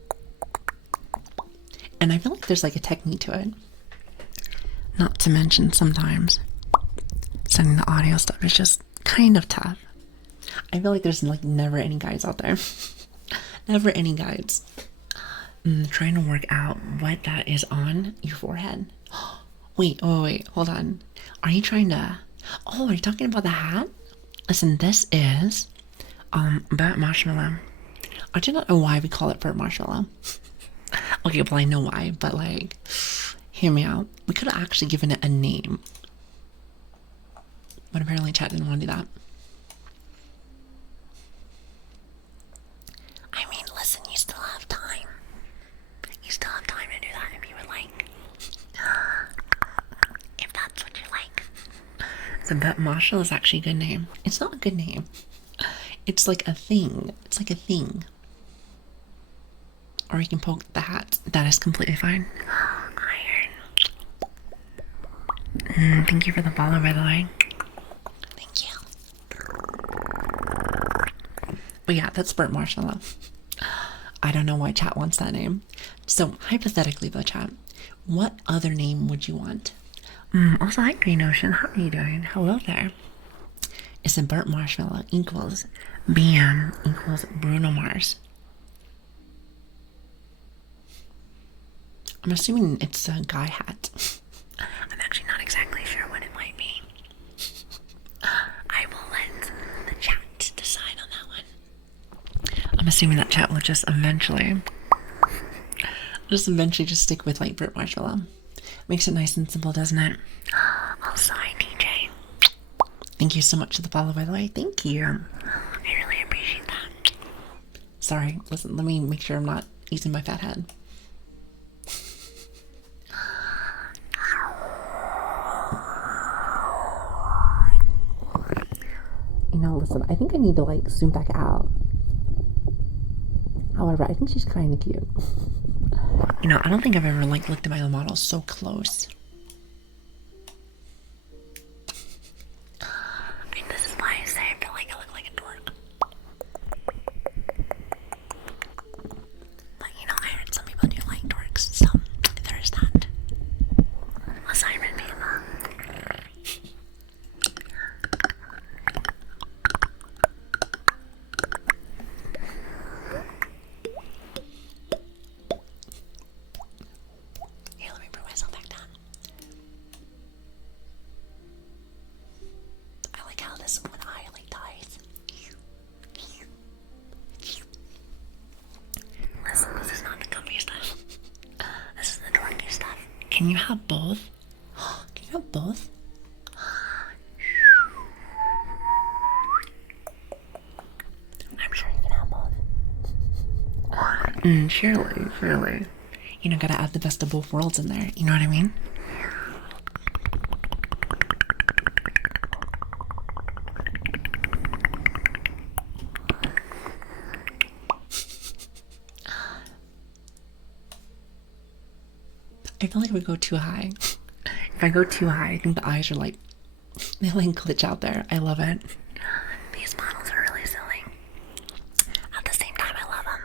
And I feel like there's like a technique to it. Not to mention sometimes sending the audio stuff is just kind of tough. I feel like there's like never any guides out there. Never any guides. Trying to work out what that is on your forehead. Wait, hold on. Are you trying to... Oh, are you talking about the hat? Listen, this is burnt marshmallow. I do not know why we call it burnt marshmallow. Okay, well I know why, but like, hear me out. We could have actually given it a name. But apparently chat didn't want to do that. I mean, listen, you still have time. You still have time to do that if you would like. If that's what you like. So, but Marshall is actually a good name. It's not a good name. It's like a thing. It's like a thing. Or you can poke the hat. That is completely fine. Iron. Thank you for the follow, by the way. Thank you. But yeah, that's burnt marshmallow. I don't know why chat wants that name. So, hypothetically though, chat, what other name would you want? Also, hi Green Ocean, how are you doing? Hello there. It's a burnt marshmallow equals BM equals Bruno Mars. I'm assuming it's a guy hat. I'm actually not exactly sure what it might be. I will let the chat decide on that one. I'm assuming that chat will just eventually just stick with like burnt marshmallow. Makes it nice and simple, doesn't it? Oh, sorry, DJ. Thank you so much for the follow, by the way. Thank you. I really appreciate that. Sorry, listen, let me make sure I'm not using my fat head. You know, listen, I think I need to like zoom back out. However, I think she's kind of cute. You know, I don't think I've ever like looked at my own model so close. I mean, this is why I say I feel like I look like a dork. But you know, I heard some people do like dorks, so there's that. Assignment being Can you have both? Can you have both? I'm sure you can have both. Surely. You know, gotta add the best of both worlds in there. You know what I mean? I feel like if we go too high, if I go too high, I think the eyes are like, they like glitch out there. I love it. These models are really silly. At the same time, I love them.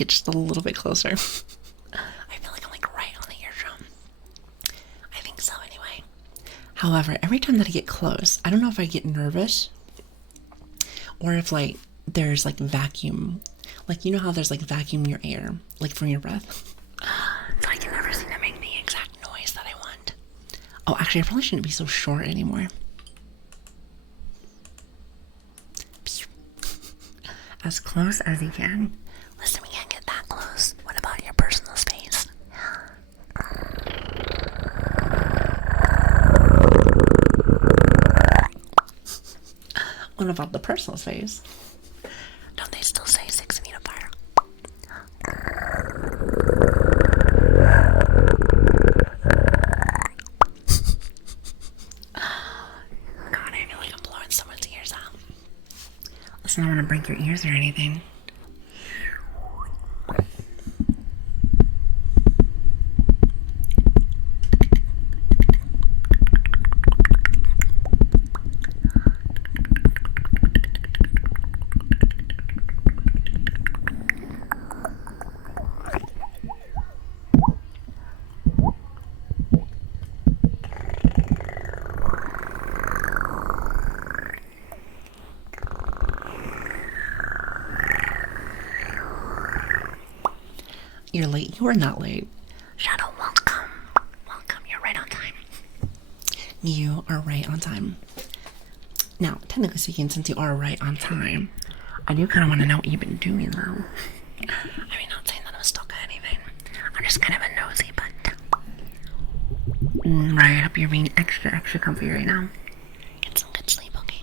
get just a little bit closer. I feel like I'm like right on the eardrum. I think so anyway. However, every time that I get close, I don't know if I get nervous or if like there's like vacuum. Like, you know how there's like vacuum in your air, like from your breath? So I can never seem to make the exact noise that I want. Oh, actually, I probably shouldn't be so short anymore. As close as you can. Listen, we can't get that close. What about your personal space? What about the personal space? Don't they still say 6 feet apart? God, I feel like I'm blowing someone's ears out. Listen, I don't want to break your ears or anything. You're late. You are not late. Shadow, welcome. Welcome. You're right on time. You are right on time. Now, technically speaking, since you are right on time, I do kind of want to know what you've been doing, though. I mean, not saying that I'm stuck at anything. I'm just kind of a nosy, but... Right, I hope you're being extra, extra comfy right now. Get some good sleep, okay?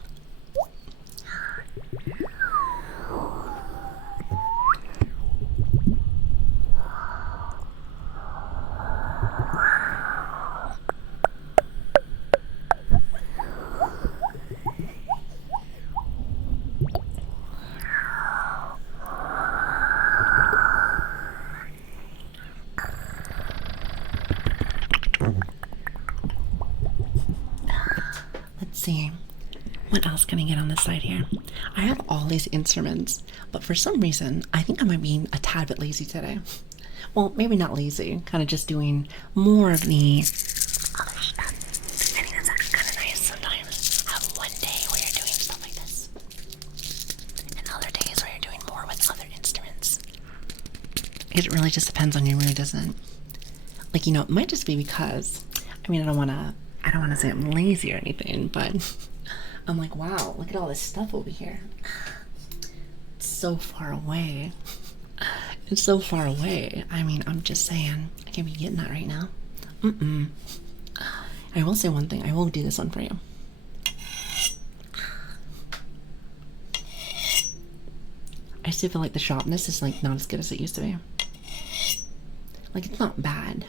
Let's see. What else can I get on this side here? I have all these instruments, but for some reason, I think I might be a tad bit lazy today. Well, maybe not lazy, kind of just doing more of the other stuff. I think that's actually kind of nice sometimes. Have one day where you're doing stuff like this, and other days where you're doing more with other instruments. It really just depends on your mood, doesn't it? Like, you know, it might just be because, I mean, I don't want to say I'm lazy or anything, but I'm like, wow, look at all this stuff over here. It's so far away. It's so far away. I mean, I'm just saying, I can't be getting that right now. I will say one thing. I will do this one for you. I still feel like the sharpness is like not as good as it used to be. Like, it's not bad.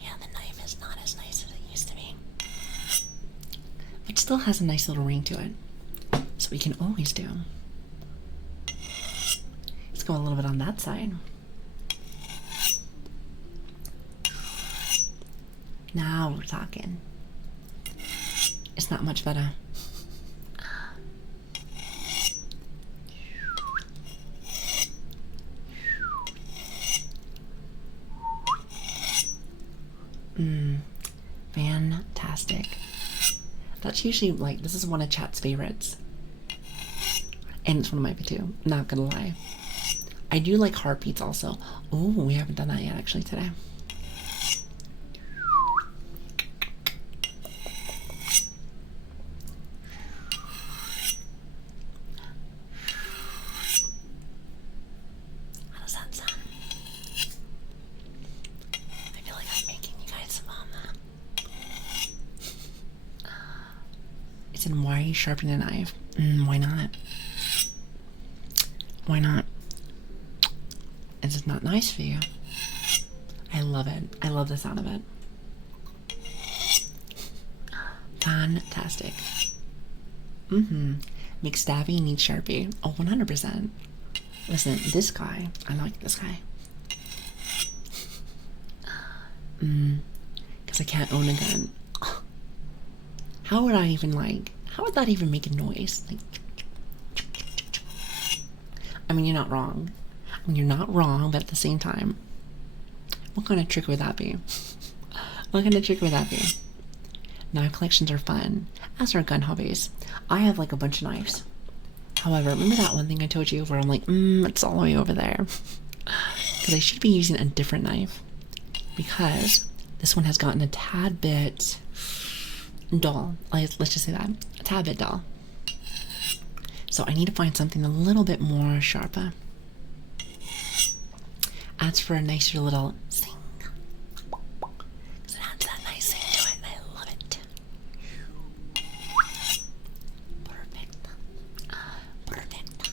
Yeah, the knife is not as nice as it used to be. It still has a nice little ring to it. So we can always do. Let's go a little bit on that side. Now we're talking. It's not much better. Fantastic. That's usually like, this is one of Chat's favorites. And it's one of mine too, not gonna lie. I do like heartbeats also. Oh, we haven't done that yet actually today. How does that sound? I feel like I'm making you guys It's in why are you sharpening a knife? Why not? Why not? Is it not nice for you? I love it. I love the sound of it. Fantastic. McStabby needs Sharpie. Oh, 100%. Listen, this guy, I like this guy. Because I can't own a gun. How would I even like, How would that even make a noise? Like, I mean, you're not wrong. I mean, you're not wrong, but at the same time, what kind of trick would that be? What kind of trick would that be? Knife collections are fun, as are gun hobbies. I have like a bunch of knives. However, remember that one thing I told you where I'm like, it's all the way over there? Because I should be using a different knife. Because this one has gotten a tad bit dull. Let's just say that. A tad bit dull. So I need to find something a little bit more sharper. As for a nicer little sing. Because it adds that nice sing to it, and I love it. Perfect. Perfect.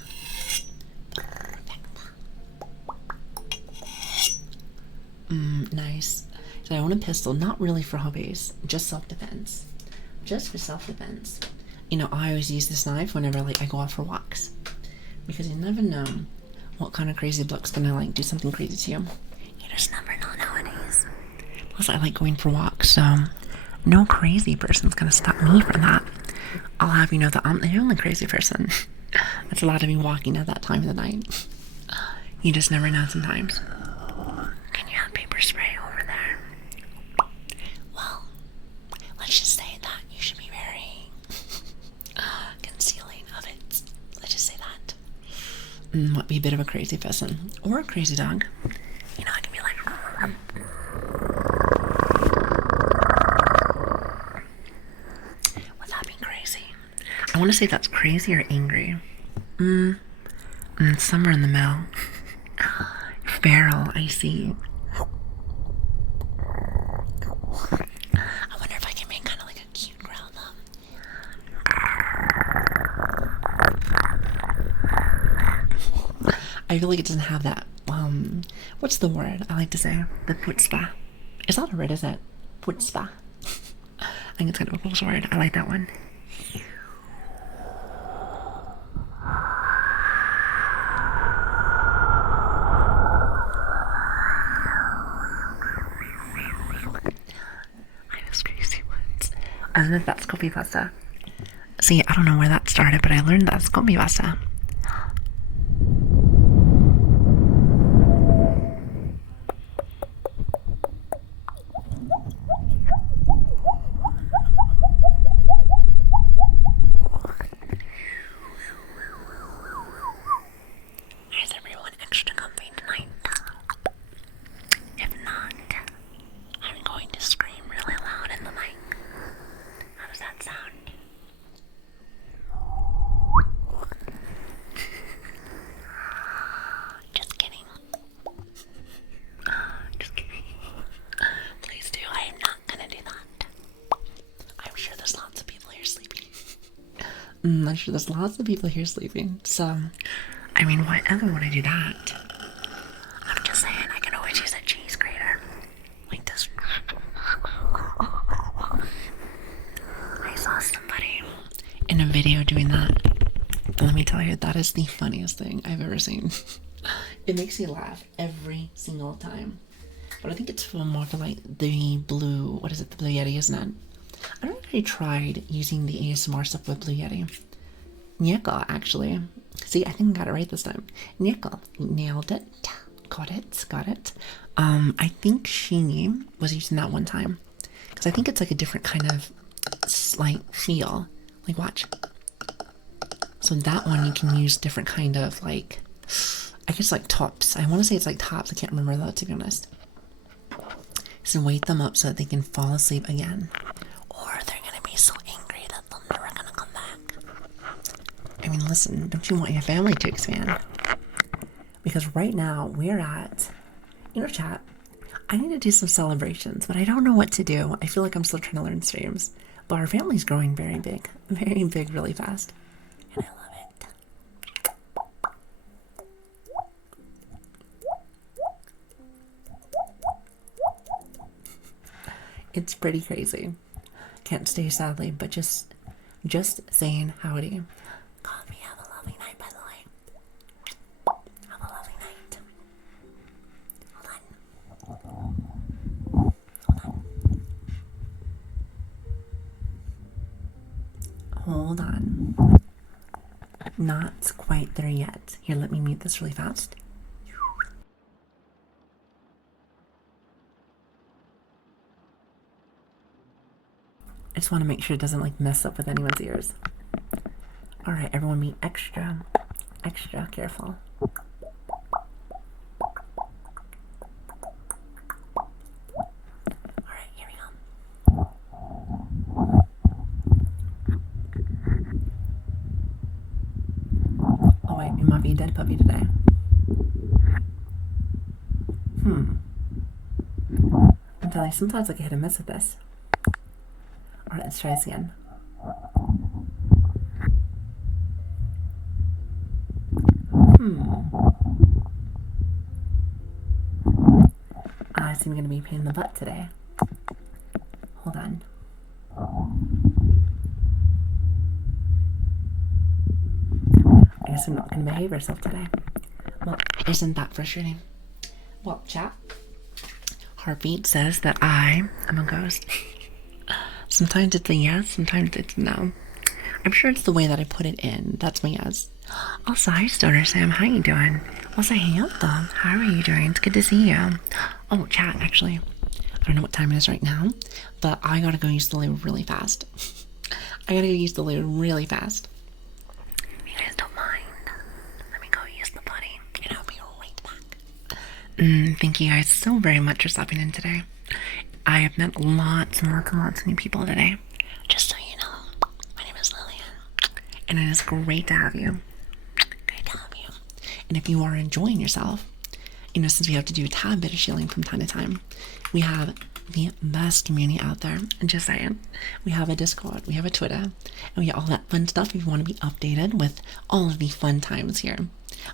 Perfect. Nice. So I own a pistol, not really for hobbies, just self-defense. Just for self-defense. You know, I always use this knife whenever like I go out for walks. Because you never know what kind of crazy book's gonna like do something crazy to you. You just never know nowadays. Plus I like going for walks, so no crazy person's gonna stop me from that. I'll have you know that I'm the only crazy person. That's a lot of me walking at that time of the night. You just never know sometimes. Can you have paper spray over there? Well, let's just say that you should be very concealing of it. Let's just say that. Might be a bit of a crazy person. Or a crazy dog. You know, I can be like... Would that be crazy? I want to say that's crazy or angry. Somewhere in the middle. Feral, I see. I wonder if I can make kind of like a cute growl though. I feel like it doesn't have that, what's the word I like to say? The putzpah. Is that a word, is it? Putzpah. I think it's kind of a cool word. I like that one. I don't know if that's copy pasta. See, I don't know where that started, but I learned that's copy pasta. Is everyone extra comfy tonight? If not, I'm going to scream really loud in the mic. How does that sound? Just kidding. Just kidding. Please do. I am not gonna do that. I'm sure there's lots of people here sleeping. I'm sure there's lots of people here sleeping. So, I mean, why ever would I do that? I'm just saying, I can always use a cheese grater. Like this. I saw somebody in a video doing that. And let me tell you, that is the funniest thing I've ever seen. It makes me laugh every single time. But I think it's more for like the blue, what is it, the Blue Yeti, isn't it? I don't think I tried using the ASMR stuff with Blue Yeti. Nickel, actually. See, I think I got it right this time. Nickel, nailed it. Got it. I think she was using that one time. Because I think it's like a different kind of like feel. Like, watch. So that one you can use different kind of like, I guess like tops. I want to say it's like tops. I can't remember though, to be honest. So wake them up so that they can fall asleep again. Or they're going to be so angry that they're never going to come back. I mean, listen, don't you want your family to expand? Because right now we're at, you know, chat, I need to do some celebrations, but I don't know what to do. I feel like I'm still trying to learn streams. But our family's growing very big, really fast. And I love it. It's pretty crazy. Can't stay sadly, but just saying howdy. Coffee, have a lovely night, by the way. Have a lovely night. Hold hold on. Not quite there yet. Here, let me mute this really fast. I just want to make sure it doesn't like mess up with anyone's ears. All right, everyone be extra careful. All right, here we go. Oh wait, we might be a dead puppy today. I'm telling you, sometimes I get hit and miss with this. All right, let's try this again. I seem going to be a pain in the butt today. Hold on. I guess I'm not going to behave myself today. Well, isn't that frustrating? Well, chat. Heartbeat says that I am a ghost. Sometimes it's a yes, sometimes it's no. I'm sure it's the way that I put it in. That's my yes. Also, hi, Stoner Sam. How you doing? Also, hey, Anthony. How are you doing? It's good to see you. Oh, chat, actually. I don't know what time it is right now, but I gotta go use the loo really fast. I gotta go use the loo really fast. If you guys don't mind, let me go use the potty, and I'll be right back. Thank you guys so very much for stopping in today. I have met lots and lots and lots of new people today. Just so you know, my name is Lilian, and it is great to have you. Great to have you. And if you are enjoying yourself, you know, since we have to do a tad bit of shilling from time to time, we have the best community out there. And just saying, we have a Discord, we have a Twitter, and we get all that fun stuff if you want to be updated with all of the fun times here.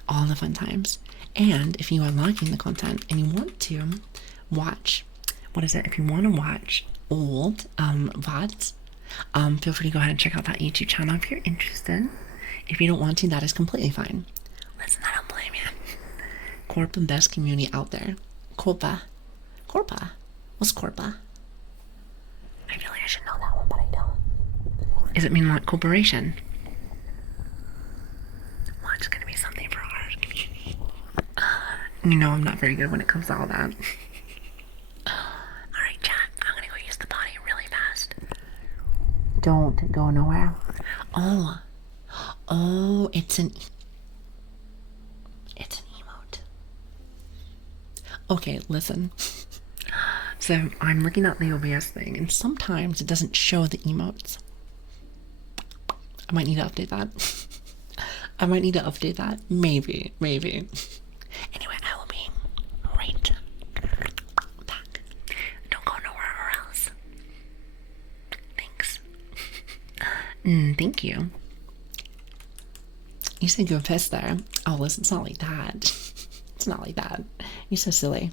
All the fun times. And if you are liking the content and you want to watch, if you want to watch old VODs, feel free to go ahead and check out that YouTube channel if you're interested. If you don't want to, that is completely fine. Listen, I don't blame you. Corpa, best community out there. Corpa. What's Corpa? I feel like I should know that one, but I don't. Does it mean like corporation? Well, it's gonna be something for our community. You know, I'm not very good when it comes to all that. Alright, chat. I'm gonna go use the potty really fast. Don't go nowhere. Oh, it's an emote. Okay, listen. So I'm looking at the OBS thing, and sometimes it doesn't show the emotes. I might need to update that. Maybe. Anyway, I will be right back. Don't go nowhere or else. Thanks. Thank you. You said go piss there. Oh, listen, it's not like that. It's not like that. You're so silly.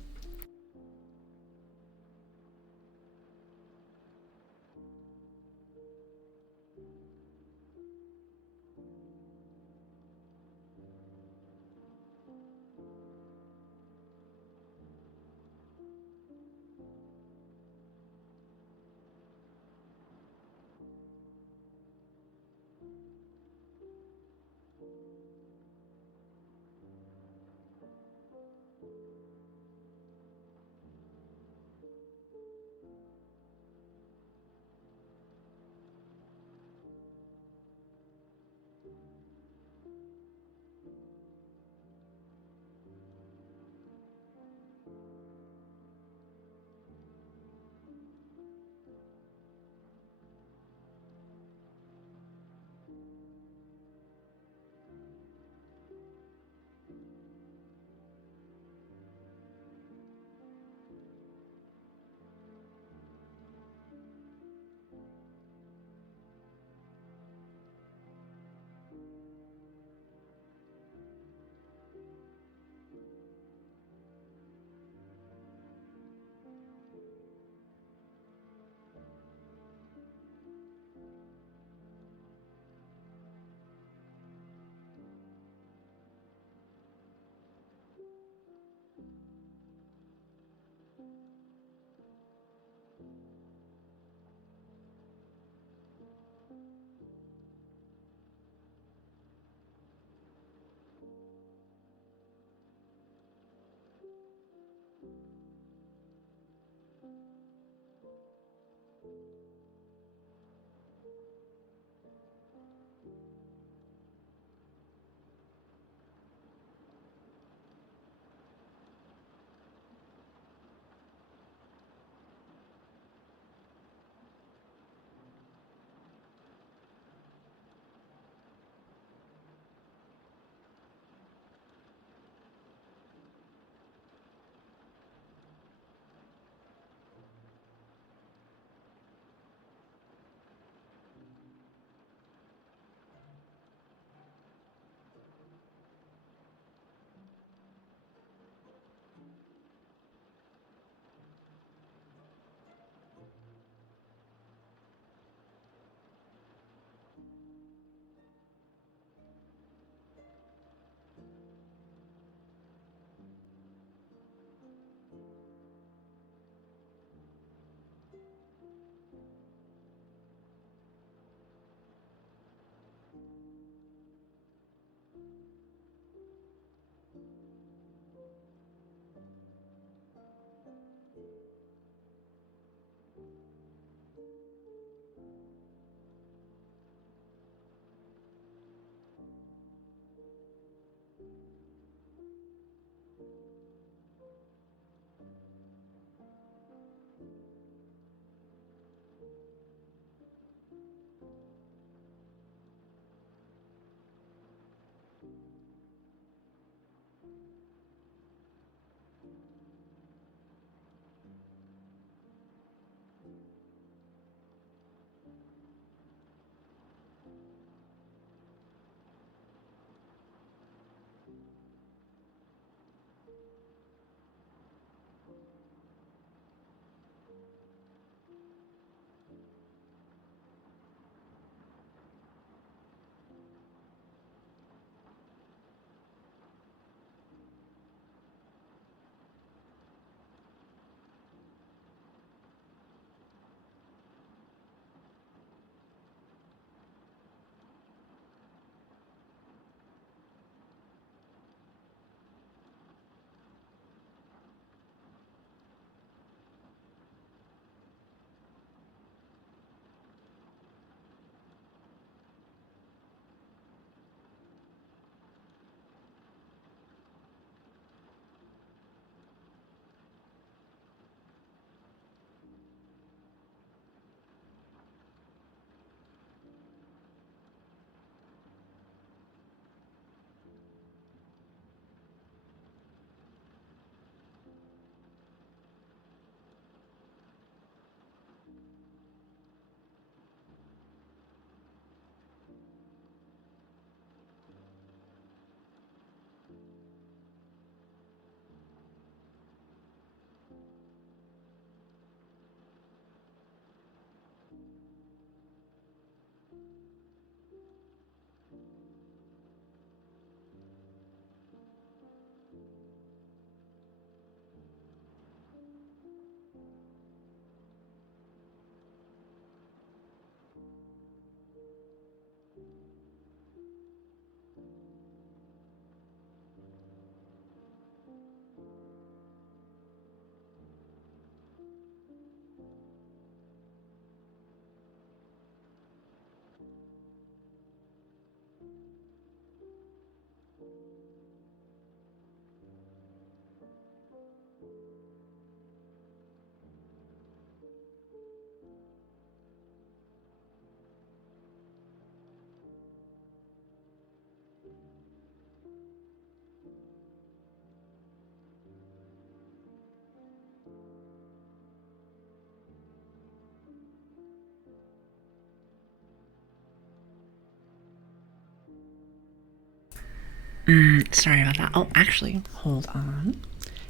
Sorry about that. Oh, actually, hold on.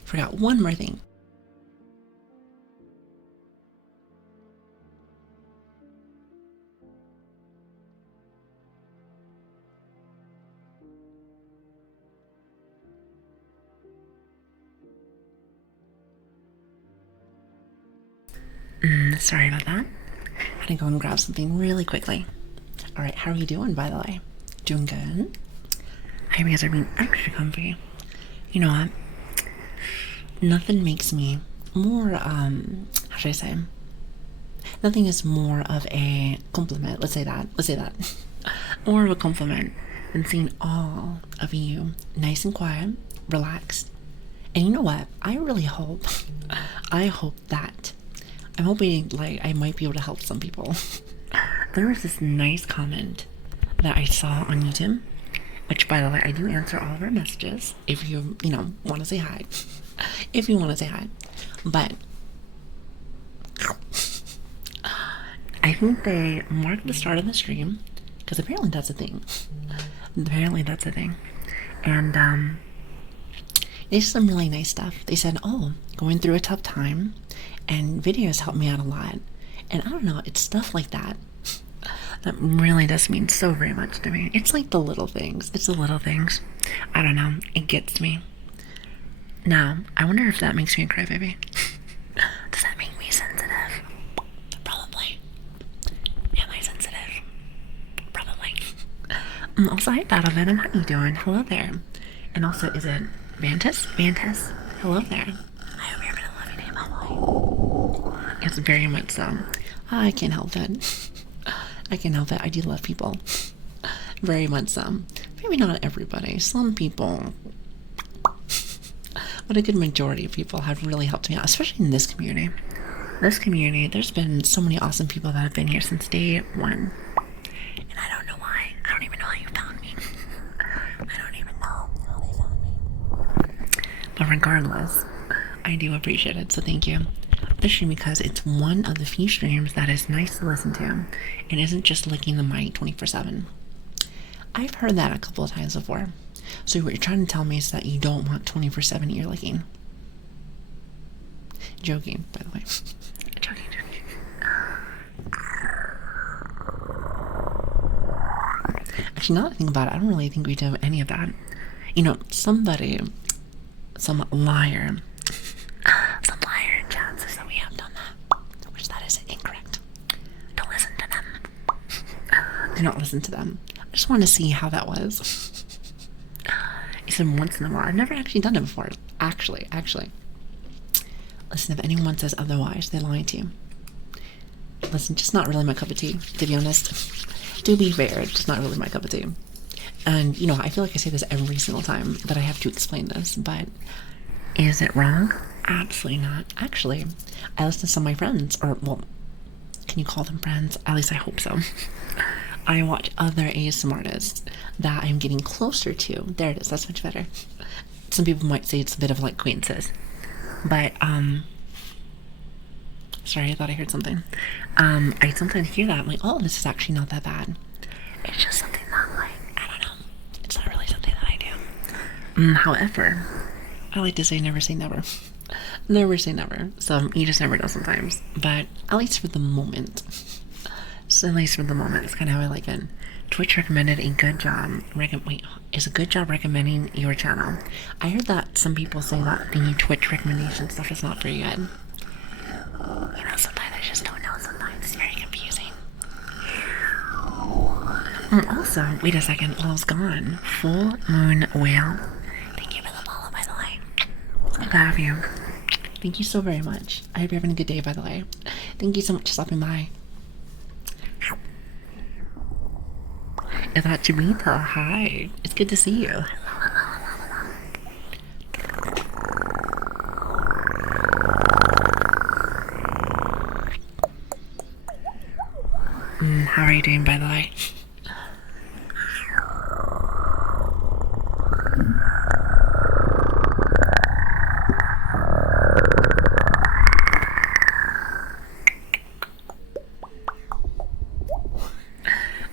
Forgot one more thing. Sorry about that. Had to go and grab something really quickly. Alright, how are you doing, by the way? Doing good? I hope you guys are being extra comfy. You know what? Nothing makes me more, how should I say? Nothing is more of a compliment. Let's say that. More of a compliment than seeing all of you nice and quiet, relaxed. And you know what? I really hope, I hope that, I'm hoping like I might be able to help some people. There was this nice comment that I saw on YouTube, which by the way, I do answer all of our messages if you want to say hi. If you want to say hi. But I think they marked the start of the stream, because apparently that's a thing. And they said some really nice stuff. They said, oh, going through a tough time, and videos helped me out a lot. And I don't know, it's stuff like that that really does mean so very much to me. It's like the little things. It's the little things. I don't know. It gets me. Now, I wonder if that makes me a crybaby. Does that make me sensitive? Probably. Am I sensitive? Probably. Also, hi, Battlevenom. How you doing? Hello there. And also, is it Bantus? Bantus. Hello there. I hope you're gonna love your name, by the way. It's very much so. I can't help it. I can't help it. I do love people. Very much so. Maybe not everybody. Some people. But a good majority of people have really helped me out, especially in this community. This community, there's been so many awesome people that have been here since day one. And I don't know why. I don't even know how you found me. I don't even know how they found me. But regardless, I do appreciate it, so thank you. Especially because it's one of the few streams that is nice to listen to and isn't just licking the mic 24/7. I've heard that a couple of times before. So what you're trying to tell me is that you don't want 24/7 ear licking. Joking, by the way. Joking. Actually, now that I think about it, I don't really think we do any of that. You know, some liar in chat says that we have done that, which that is incorrect. Don't listen to them. Do not listen to them. I just want to see how that was. He said once in a while. I've never actually done it before. Actually. Listen, if anyone says otherwise, they're lying to you. Listen, just not really my cup of tea, to be honest. To be fair, just not really my cup of tea. And, you know, I feel like I say this every single time that I have to explain this, but is it wrong? Absolutely not. Actually, I listen to some of my friends, or, well, can you call them friends? At least I hope so. I watch other ASMR artists that I'm getting closer to. There it is. That's much better. Some people might say it's a bit of like acquaintances. But, sorry, I thought I heard something. I sometimes hear that. I'm like, oh, this is actually not that bad. It's just something that, like, I don't know. It's not really something that I do. However, I like to say never say never. Never say never. So you just never know sometimes. But at least for the moment. So at least for the moment, it's kind of how I like it. Twitch recommended a good job. Is a good job recommending your channel. I heard that some people say that the Twitch recommendation stuff is not very good. You know, sometimes I just don't know. Sometimes it's very confusing. Also, wait a second. Whale's gone. Full Moon Whale. Thank you for the follow, by the way. I love you. Thank you so very much. I hope you're having a good day, by the way. Thank you so much for stopping by. Is that Jamita? Hi. It's good to see you. How are you doing, by the way?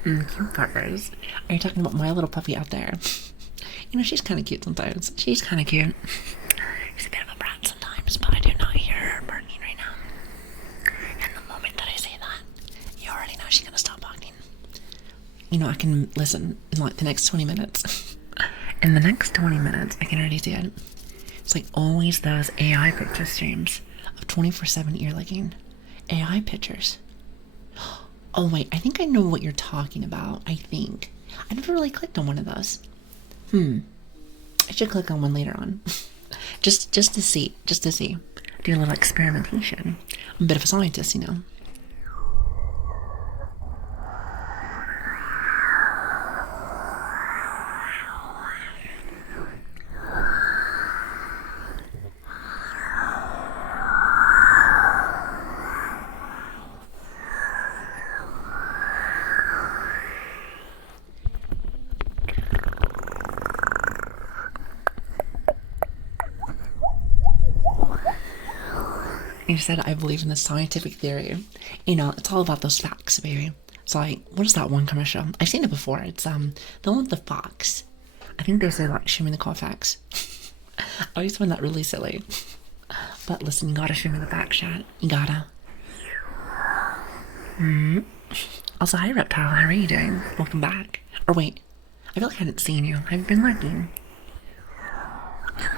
Cute puppers. Are you talking about my little puppy out there? You know, she's kind of cute sometimes. She's kind of cute. She's a bit of a brat sometimes, but I do not hear her barking right now. And the moment that I say that, you already know she's gonna stop barking. You know, I can listen in like the next 20 minutes. In the next 20 minutes, I can already see it. It's like always those AI picture streams of 24/7 ear licking. AI pictures. Oh wait, I think I know what you're talking about. I think. I never really clicked on one of those. I should click on one later on. just to see. Do a little experimentation. I'm a bit of a scientist, you know. You said I believe in the scientific theory. You know, it's all about those facts, baby. So like, what is that one commercial? I've seen it before. It's the one with the fox. I think they say like, show me the Carfax. I always find that really silly. But listen, you gotta show me the facts, chat. You gotta. Also, hi Reptile, how are you doing? Welcome back. Or wait, I feel like I hadn't seen you. I've been lurking.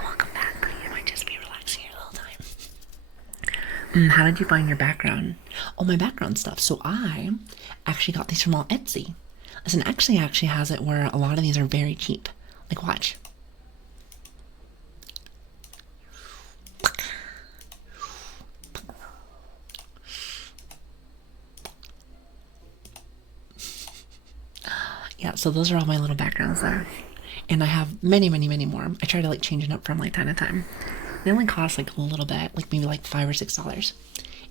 Welcome back, but you might just be relaxing here the whole time. How did you find your background? Oh, my background stuff. So I actually got these from all Etsy. Listen, actually has it where a lot of these are very cheap. Like, watch. Yeah, so those are all my little backgrounds there. And I have many, many, many more. I try to like change it up from like time to time. They only cost like a little bit, like maybe like $5 or $6.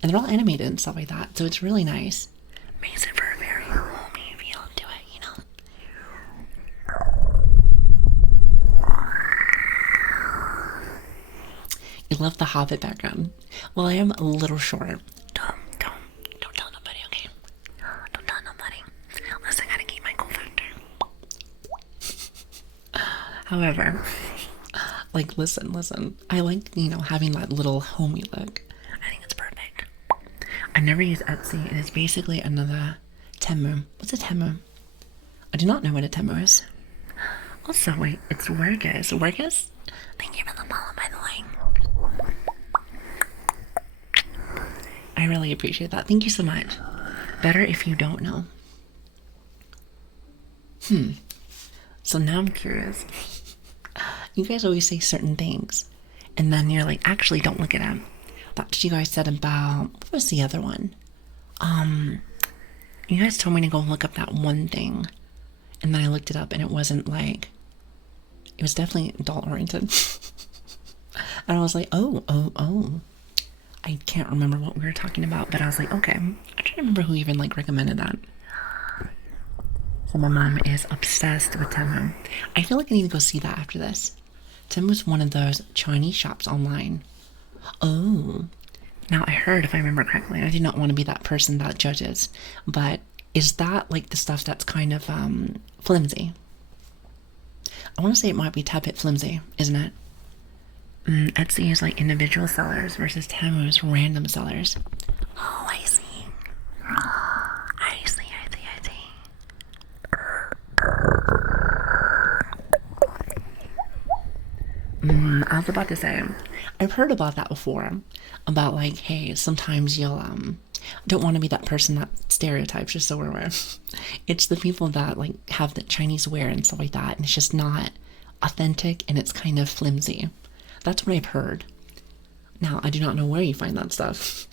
And they're all animated and stuff like that. So it's really nice. Makes it for a very homey feel to it, you know. You love the Hobbit background. Well, I am a little short. Don't tell nobody, okay? Don't tell nobody. Unless I gotta keep my cool factor. However, like, listen. I like, you know, having that little homey look. I think it's perfect. I never use Etsy. It is basically another Temu. What's a Temu? I do not know what a Temu is. Also, wait, it's Wergus. Wergus? Thank you for the follow, by the way. I really appreciate that. Thank you so much. Better if you don't know. So now I'm curious. You guys always say certain things, and then you're like, actually, don't look at them. That's what you guys said about, what was the other one? You guys told me to go look up that one thing, and then I looked it up, and it wasn't like, it was definitely adult-oriented. And I was like, oh. I can't remember what we were talking about, but I was like, okay. I'm trying to remember who even like recommended that. So my mom is obsessed with Temu. I feel like I need to go see that after this. Temu's one of those Chinese shops online. Oh, now I heard, if I remember correctly, I do not want to be that person that judges, but is that like the stuff that's kind of flimsy? I want to say it might be a tad bit flimsy, isn't it? Etsy is like individual sellers versus Temu's random sellers. Oh, I see. I see. I was about to say, I've heard about that before. About like, hey, sometimes you'll don't want to be that person that stereotypes, just so we're aware. It's the people that like have the Chinese wear and stuff like that, and it's just not authentic and it's kind of flimsy. That's what I've heard. Now, I do not know where you find that stuff.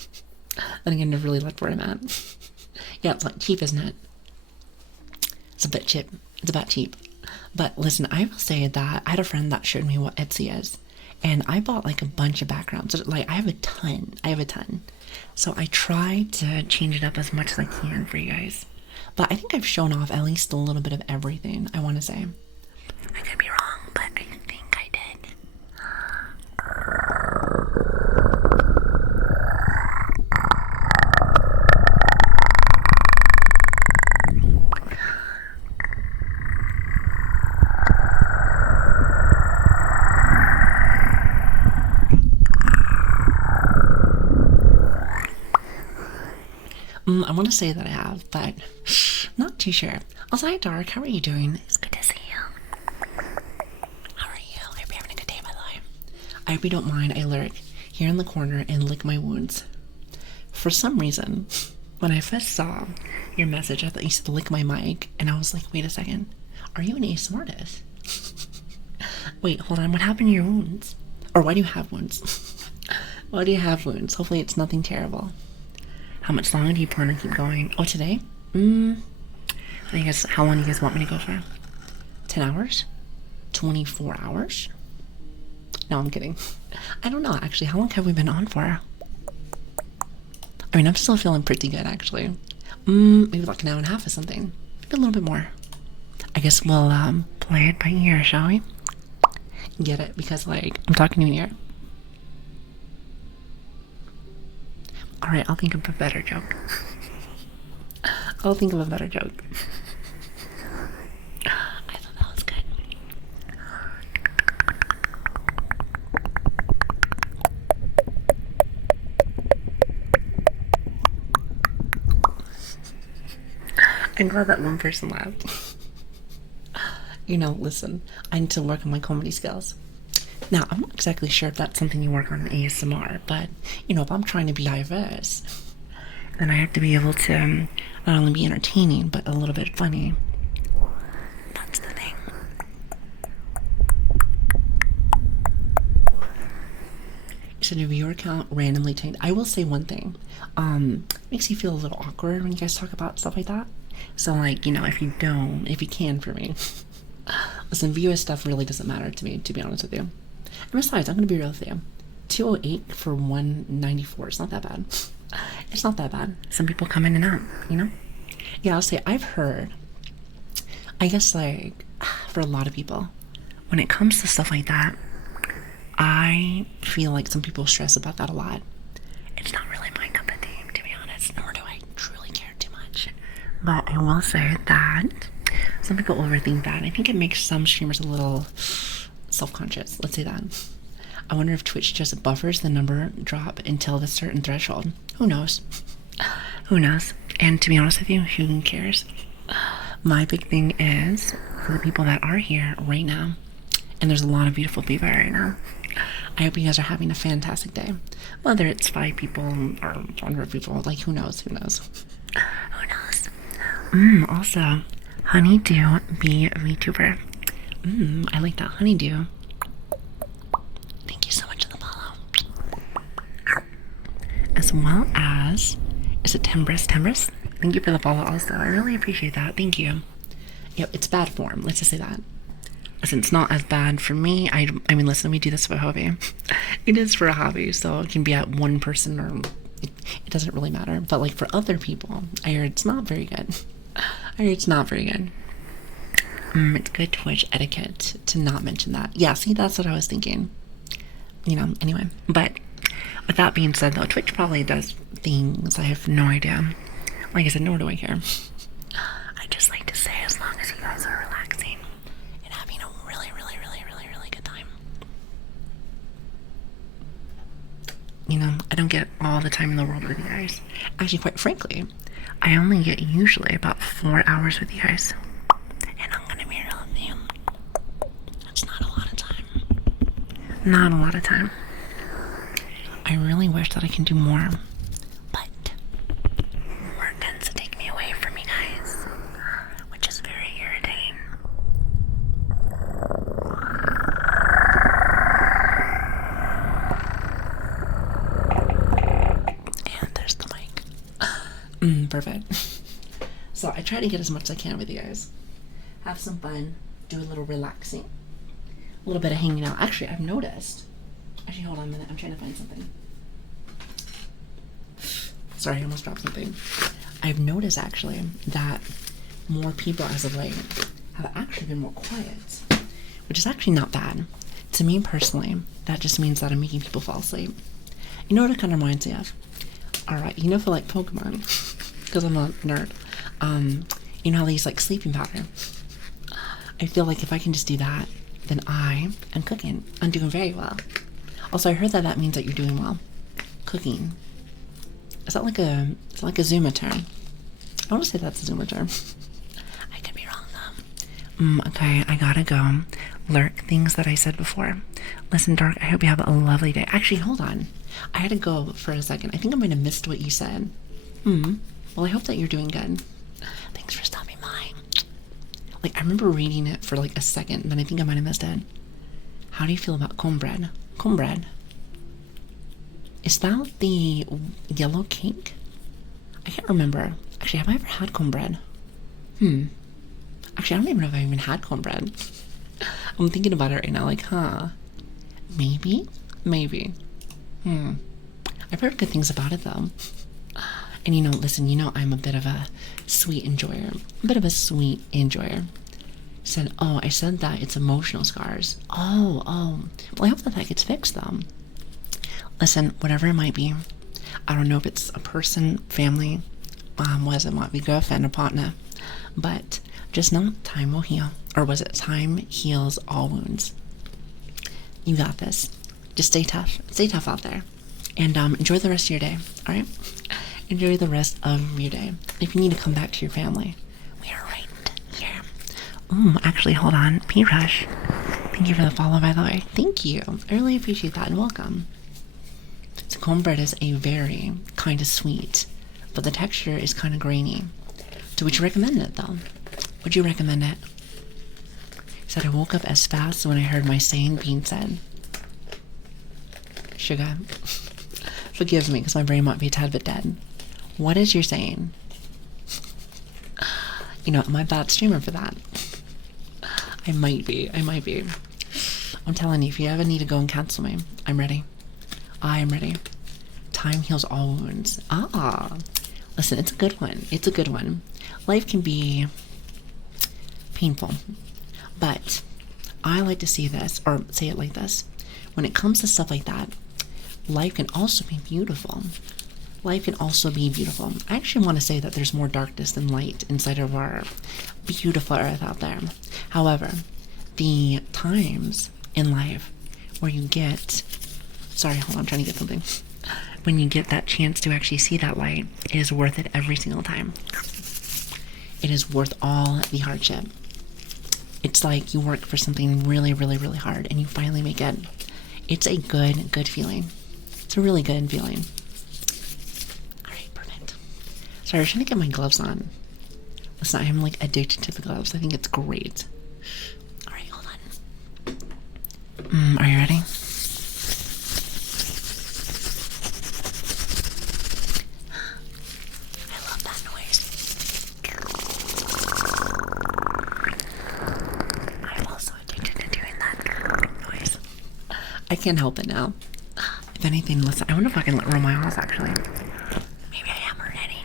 Then again, I never really looked where I'm at. Yeah, it's like cheap, isn't it? It's a bit cheap. It's about cheap. But listen, I will say that I had a friend that showed me what Etsy is. And I bought like a bunch of backgrounds. Like, I have a ton. So I try to change it up as much as I can for you guys. But I think I've shown off at least a little bit of everything, I want to say. I could be wrong, but I think I did. I want to say that I have, but not too sure. Also, hi, Dark. How are you doing? It's good to see you. How are you? I hope you're having a good day, by the way. I hope you don't mind. I lurk here in the corner and lick my wounds. For some reason, when I first saw your message, I thought you said lick my mic, and I was like, wait a second. Are you an ASMR artist? Wait, hold on. What happened to your wounds? Or why do you have wounds? Why do you have wounds? Hopefully it's nothing terrible. How much longer do you plan to keep going? Oh, today? I guess, how long do you guys want me to go for? 10 hours? 24 hours? No, I'm kidding. I don't know, actually. How long have we been on for? I mean, I'm still feeling pretty good, actually. Maybe like an hour and a half or something. Maybe a little bit more. I guess we'll, play it by ear, shall we? Get it? Because, like, I'm talking to you in ear. Alright, I'll think of a better joke. I'll think of a better joke. I thought that was good. I'm glad that one person laughed. You know, listen, I need to work on my comedy skills. Now, I'm not exactly sure if that's something you work on in ASMR, but, you know, if I'm trying to be diverse, then I have to be able to not only be entertaining, but a little bit funny. That's the thing. Should a viewer count randomly change? I will say one thing. Makes you feel a little awkward when you guys talk about stuff like that. So, like, you know, if you can for me. Listen, viewer stuff really doesn't matter to me, to be honest with you. And besides, I'm going to be real with you. 208 for 194. It's not that bad. It's not that bad. Some people come in and out, you know? Yeah, I'll say I've heard, I guess, like, for a lot of people, when it comes to stuff like that, I feel like some people stress about that a lot. It's not really my cup of tea, to be honest, nor do I truly care too much. But I will say that some people overthink that. I think it makes some streamers a little self-conscious. Let's say that. I wonder if Twitch just buffers the number drop until the certain threshold. Who knows? Who knows? And to be honest with you, who cares? My big thing is for the people that are here right now, and there's a lot of beautiful people right now. I hope you guys are having a fantastic day. Whether it's 5 people or 100 people, like who knows? Who knows? Who knows? Also, honeydew be vtuber. I like that, honeydew. Thank you so much for the follow. As well as, is it Tembris? Thank you for the follow also. I really appreciate that. Thank you. Yep, it's bad form. Let's just say that. Listen, it's not as bad for me. I mean, listen, we do this for a hobby. It is for a hobby, so it can be at one person or it doesn't really matter. But like for other people, I heard it's not very good. It's good Twitch etiquette to not mention that. Yeah, see, that's what I was thinking. You know, anyway. But with that being said, though, Twitch probably does things. I have no idea. Like I said, nor do I care. I just like to say, as long as you guys are relaxing and having a really, really, really, really, really good time. You know, I don't get all the time in the world with you guys. Actually, quite frankly, I only get usually about 4 hours with you guys. And I'm gonna be real with you. That's not a lot of time. Not a lot of time. I really wish that I can do more. But work tends to take me away from you guys, which is very irritating. And there's the mic. Perfect. So I try to get as much as I can with you guys. Have some fun, do a little relaxing, a little bit of hanging out. Actually, I've noticed. Actually, hold on a minute. I'm trying to find something. Sorry, I almost dropped something. I've noticed, actually, that more people as of late have actually been more quiet, which is actually not bad. To me, personally, that just means that I'm making people fall asleep. You know what it kind of reminds me of? Alright, you know, for like Pokemon, because I'm a nerd, you know how they use like sleeping powder? I feel like if I can just do that, then I am cooking. I'm doing very well. Also, I heard that means that you're doing well. Cooking. Is that like a Zoomer term? I want to say that's a Zoomer term. I could be wrong though. Okay, I gotta go. Lurk things that I said before. Listen, Dark, I hope you have a lovely day. Actually, hold on. I had to go for a second. I think I might have missed what you said. Well, I hope that you're doing good. Thanks for stopping by. Like, I remember reading it for like a second, then I think I might have missed it. How do you feel about cornbread? Cornbread? Is that the yellow cake? I can't remember. Actually, have I ever had cornbread? Actually, I don't even know if I even had cornbread. I'm thinking about it right now, like, maybe? Maybe. I've heard good things about it, though. And, listen, I'm a bit of a sweet enjoyer. I said that it's emotional scars. Oh. Well, I hope that gets fixed, though. Listen, whatever it might be. I don't know if it's a person, family, was it might be girlfriend or partner. But just know time will heal. Or was it time heals all wounds? You got this. Just stay tough. Stay tough out there. And enjoy the rest of your day, alright? Enjoy the rest of your day. If you need to come back to your family, we are right here. Actually, hold on. P-Rush. Thank you for the follow, by the way. Thank you. I really appreciate that, and welcome. So cornbread is a very kind of sweet, but the texture is kind of grainy. So would you recommend it, though? Would you recommend it? He said, I woke up as fast when I heard my saying being said. Sugar. Forgive me, because my brain might be a tad bit dead. What is your saying? Am I a bad streamer for that? I might be. I'm telling you, if you ever need to go and cancel me, I'm ready. I am ready. Time heals all wounds. Listen, it's a good one. Life can be painful, but I like to see this, or say it like this. When it comes to stuff like that, life can also be beautiful. I actually want to say that there's more darkness than light inside of our beautiful earth out there. However, the times in life where you get... Sorry, hold on, I'm trying to get something. When you get that chance to actually see that light, it is worth it every single time. It is worth all the hardship. It's like you work for something really, really, really hard and you finally make it. It's a good feeling. It's a really good feeling. Alright, perfect. Sorry, I was trying to get my gloves on. Listen, I am like addicted to the gloves. I think it's great. Alright, hold on. Are you ready? I love that noise. I'm also addicted to doing that noise. I can't help it now. If anything, listen, I wonder if I can roll my ass, actually. Maybe I am already.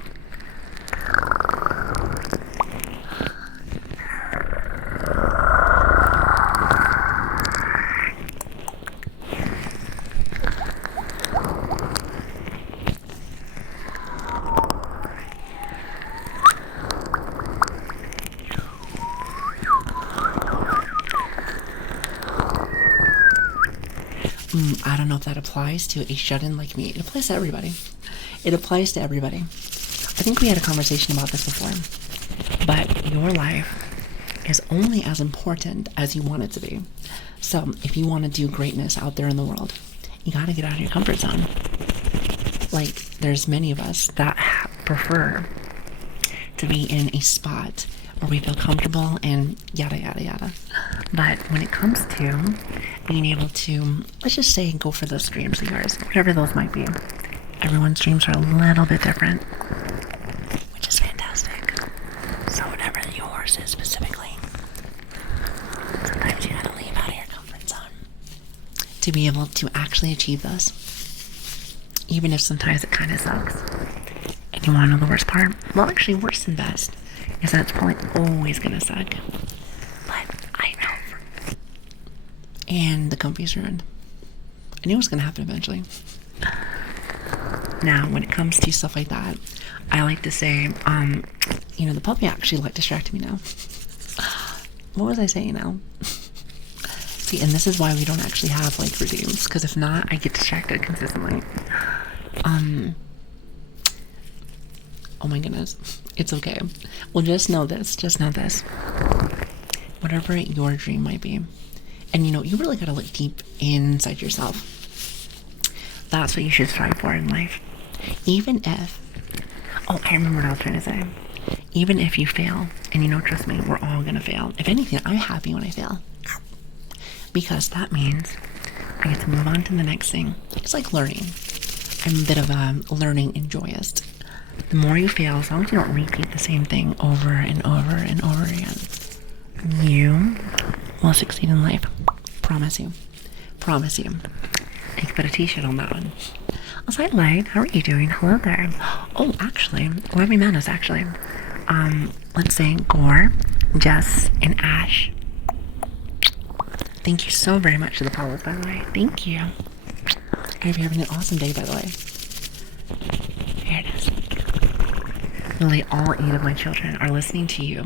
I don't know if that applies to a shut-in like me. It applies to everybody. I think we had a conversation about this before. But your life is only as important as you want it to be. So if you want to do greatness out there in the world, you gotta get out of your comfort zone. Like, there's many of us that prefer to be in a spot where we feel comfortable and yada yada yada. But when it comes to being able to, let's just say, go for those dreams of yours, whatever those might be. Everyone's dreams are a little bit different, which is fantastic. So whatever yours is specifically, sometimes you gotta leave out of your comfort zone to be able to actually achieve this, even if sometimes it kind of sucks. And you want to know the worst part? Well, actually, worse than best is that it's probably always gonna suck. But I know. And the company's ruined. I knew it was gonna happen eventually. Now, when it comes to stuff like that, I like to say, the puppy actually like distracted me now. What was I saying now? See, and this is why we don't actually have like routines, because if not, I get distracted consistently. Oh my goodness. It's okay. Well, just know this. Just know this. Whatever your dream might be. And you really gotta look deep inside yourself. That's what you should strive for in life. Even if, oh, I remember what I was trying to say. Even if you fail, and trust me, we're all gonna fail. If anything, I'm happy when I fail. Because that means I get to move on to the next thing. It's like learning. I'm a bit of a learning enthusiast. The more you fail, as long as you don't repeat the same thing over and over and over again, you will succeed in life. Promise you. Promise you. I could put a t-shirt on that one. Aside light, how are you doing? Hello there. Oh, actually, let me manage actually. Let's say Gore, Jess, and Ash. Thank you so very much for the follows, by the way. Thank you. I hope you're having an awesome day, by the way. Here it is. Literally, all 8 of my children are listening to you,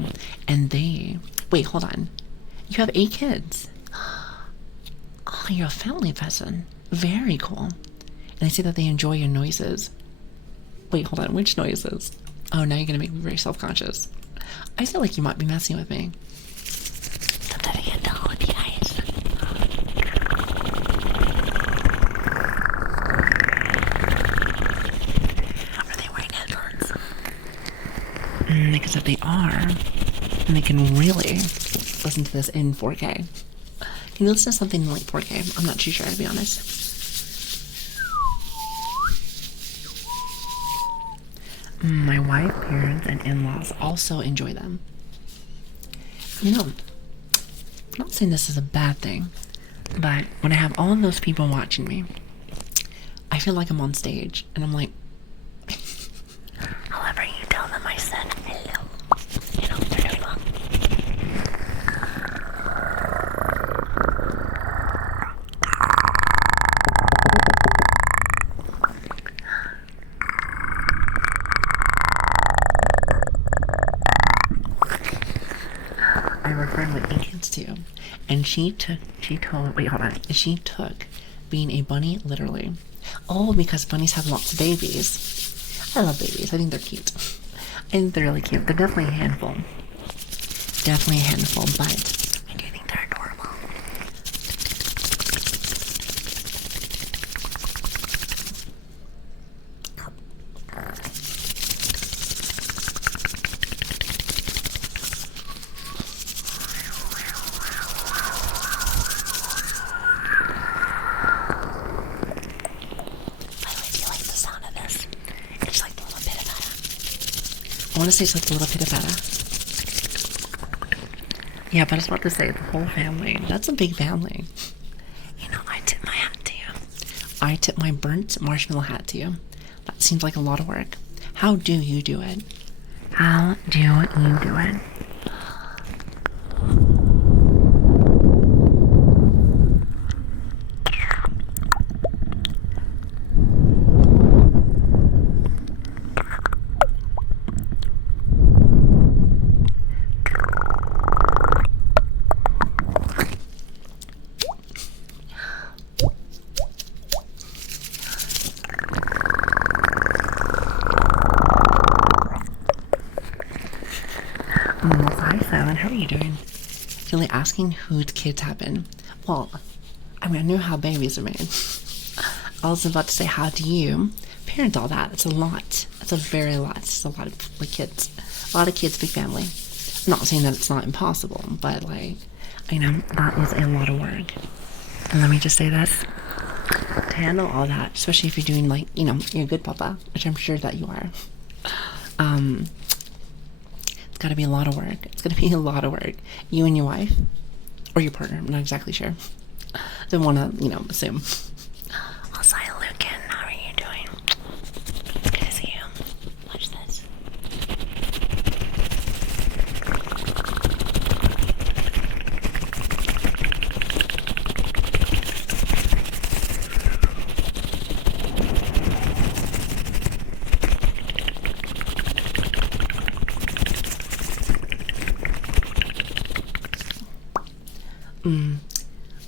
and they... Wait, hold on. You have 8 kids. Oh, you're a family person. Very cool. And they say that they enjoy your noises. Wait, hold on. Which noises? Oh, now you're going to make me very self-conscious. I feel like you might be messing with me. Sometimes I get dull with you guys. Are they wearing headphones? Because if they are, then they can really listen to this in 4K. Can you listen to something in like 4K? I'm not too sure, to be honest. My wife, parents, and in-laws also enjoy them. I'm not saying this is a bad thing, but when I have all of those people watching me, I feel like I'm on stage, and I'm like, however you tell them I said hello. They're doing well. I have a friend with 8 kids too, and she took being a bunny literally. Oh, because bunnies have lots of babies. I love babies. I think they're cute. I think they're really cute. They're definitely a handful. Definitely a handful, but I do think they're adorable. I want to say it's like a little bit better. Yeah, but I was about to say the whole family. That's a big family. I tip my hat to you. I tip my burnt marshmallow hat to you. That seems like a lot of work. How do you do it? How do you do it? Hi, Silent. How are you doing? Really asking whose kids have been. Well, I knew how babies are made. I was about to say, how do you parent all that? It's a lot. It's a very lot. It's a lot of kids. A lot of kids, big family. I'm not saying that it's not impossible, but that is a lot of work. And let me just say this. To handle all that, especially if you're doing you're a good papa, which I'm sure that you are. It's got to be a lot of work. It's going to be a lot of work. You and your wife, or your partner, I'm not exactly sure. Don't want to, assume. Also, Lucan, how are you doing? It's good to see you. Watch this.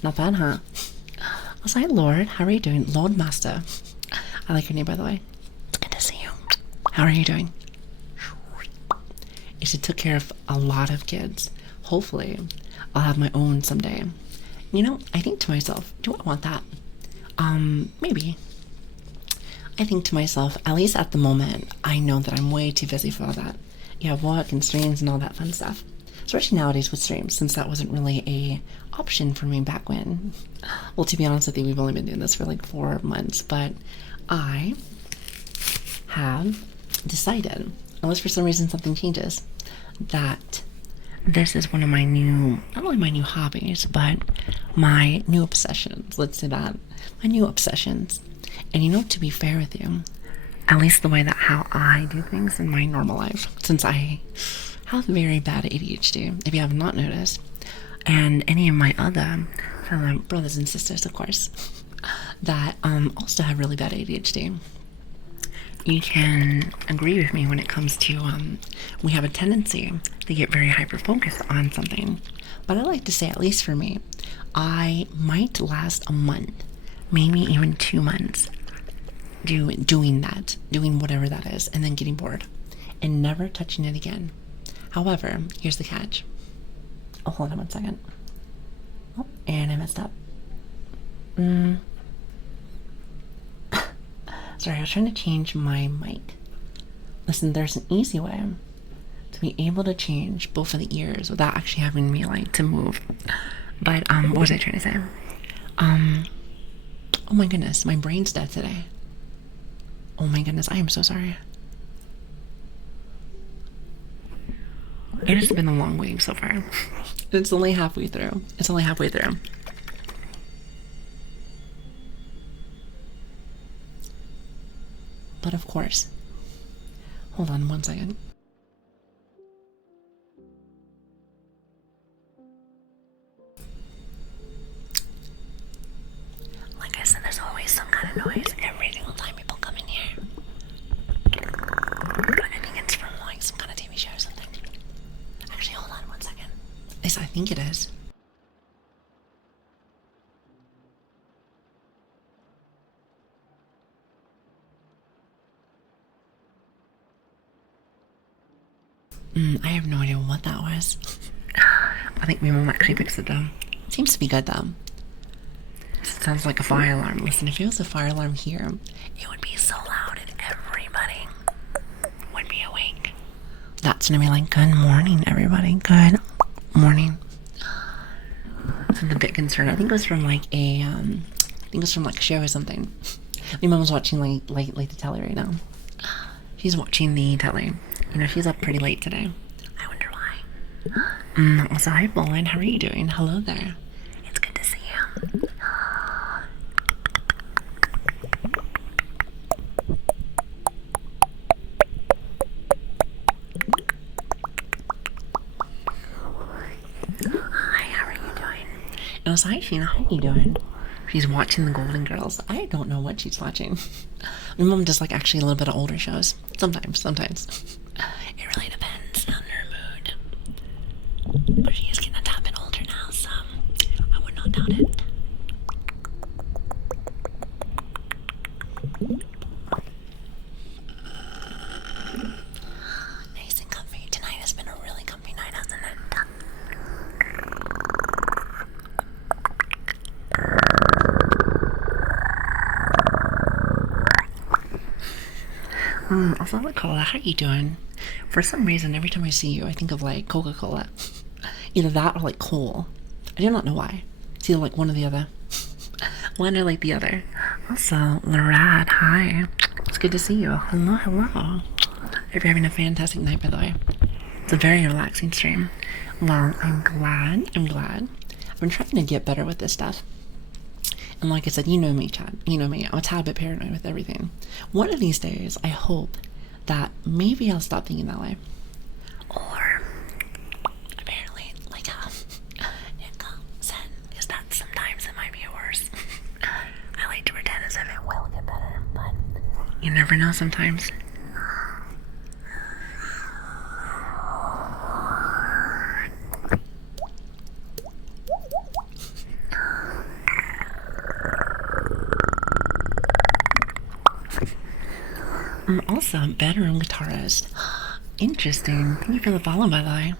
Not bad, huh? I was like, Lord, how are you doing? Lord Master. I like your name, by the way. It's good to see you. How are you doing? she took care of a lot of kids. Hopefully, I'll have my own someday. You know, I think to myself, do I want that? Maybe. I think to myself, at least at the moment, I know that I'm way too busy for all that. You have work and streams and all that fun stuff. Especially nowadays with streams, since that wasn't really a option for me back when. Well, to be honest with you, we've only been doing this for like 4 months, but I have decided, unless for some reason something changes, that this is one of my new, not only my new hobbies, but my new obsessions. Let's say that. My new obsessions. And you know, to be fair with you, at least the way that how I do things in my normal life, since I have very bad ADHD, if you have not noticed, and any of my other fellow brothers and sisters, of course, that also have really bad ADHD, you can agree with me when it comes to we have a tendency to get very hyper focused on something. But I like to say, at least for me, I might last a month, maybe even 2 months, doing whatever that is, and then getting bored and never touching it again. However, here's the catch. Oh, hold on one second. Oh, and I messed up. Sorry, I was trying to change my mic. Listen, there's an easy way to be able to change both of the ears without actually having me like to move. But what was I trying to say? Oh my goodness, my brain's dead today. Oh my goodness, I am so sorry. It has been a long week so far. It's only halfway through. But of course, hold on one second. Like I said, there's always some kind of noise every single time people come in here. I think it's from like some kind of TV show or something. Actually, hold on one second. At least I think it is. I have no idea what that was. I think my mom actually fixed it though. It seems to be good though. It sounds like a fire alarm. Listen, if it was a fire alarm here, it would be so loud and everybody would be awake. That's gonna be like, good morning, everybody. Good morning. I'm a bit concerned. I think it was from like a, show or something. My mom's watching like the telly right now. She's watching the telly. You know, she's up pretty late today. I wonder why. Also, hi, Lilian. How are you doing? Hello there. It's good to see you. Hi, how are you doing? And also, hi, Sheena. How are you doing? She's watching the Golden Girls. I don't know what she's watching. My mom does like actually a little bit of older shows. Sometimes. It really depends on her mood. But she is getting a tad bit older now, so I would not doubt it. Nice and comfy. Tonight has been a really comfy night, hasn't it? Also, Cola, how are you doing? For some reason, every time I see you, I think of like Coca-Cola. Either that or like coal. I do not know why. It's either like one or the other. One or like the other. Also, Larad, hi. It's good to see you. Hello. Hope you're having a fantastic night, by the way. It's a very relaxing stream. Well, I'm glad. I've been trying to get better with this stuff. And like I said, you know me, Chad. You know me. I'm a tad bit paranoid with everything. One of these days, I hope that maybe I'll stop thinking that way. Or, apparently, like Nick said, is that sometimes it might be worse. I like to pretend as if it will get better, but you never know sometimes. Also, bedroom guitarist. Interesting. Thank you for the follow, by the way.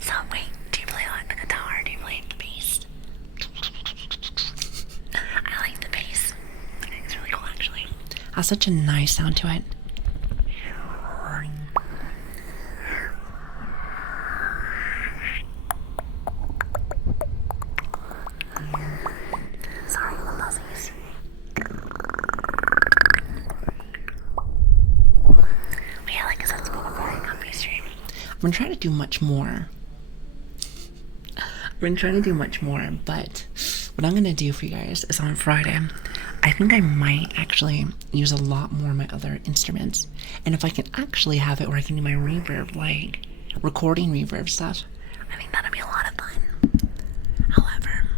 So, wait, do you play like the guitar? Do you play the bass? I like the bass. I think it's really cool, actually. Has such a nice sound to it. Sorry, the muzzies. But yeah, like I said, it's been a very comfy stream. I've been trying to do much more. But what I'm gonna do for you guys is on Friday, I think I might actually use a lot more of my other instruments. And if I can actually have it where I can do my reverb, like recording reverb stuff, I think that'd be a lot of fun. However,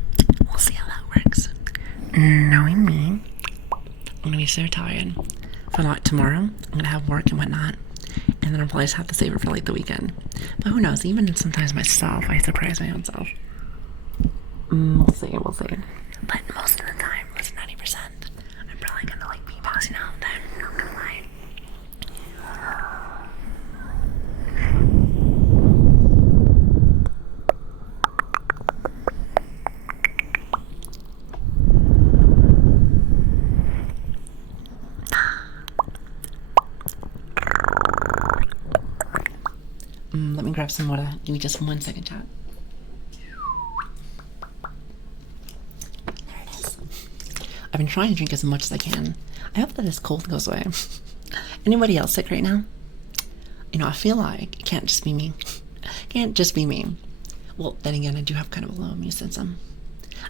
we'll see how that works. Knowing me, I'm gonna be so tired. For like tomorrow, I'm gonna have work and whatnot. And then I'll probably just have to save it for like the weekend. But who knows, even sometimes myself, I surprise my own self. We'll see. But most of the time, it's 90%. I'm probably gonna like be passing out then, not gonna lie. Let me grab some water. Give me just 1 second, chat. There it is. I've been trying to drink as much as I can. I hope that this cold goes away. Anybody else sick right now? You know, I feel like it can't just be me. Can't just be me. Well, then again, I do have kind of a low immune system.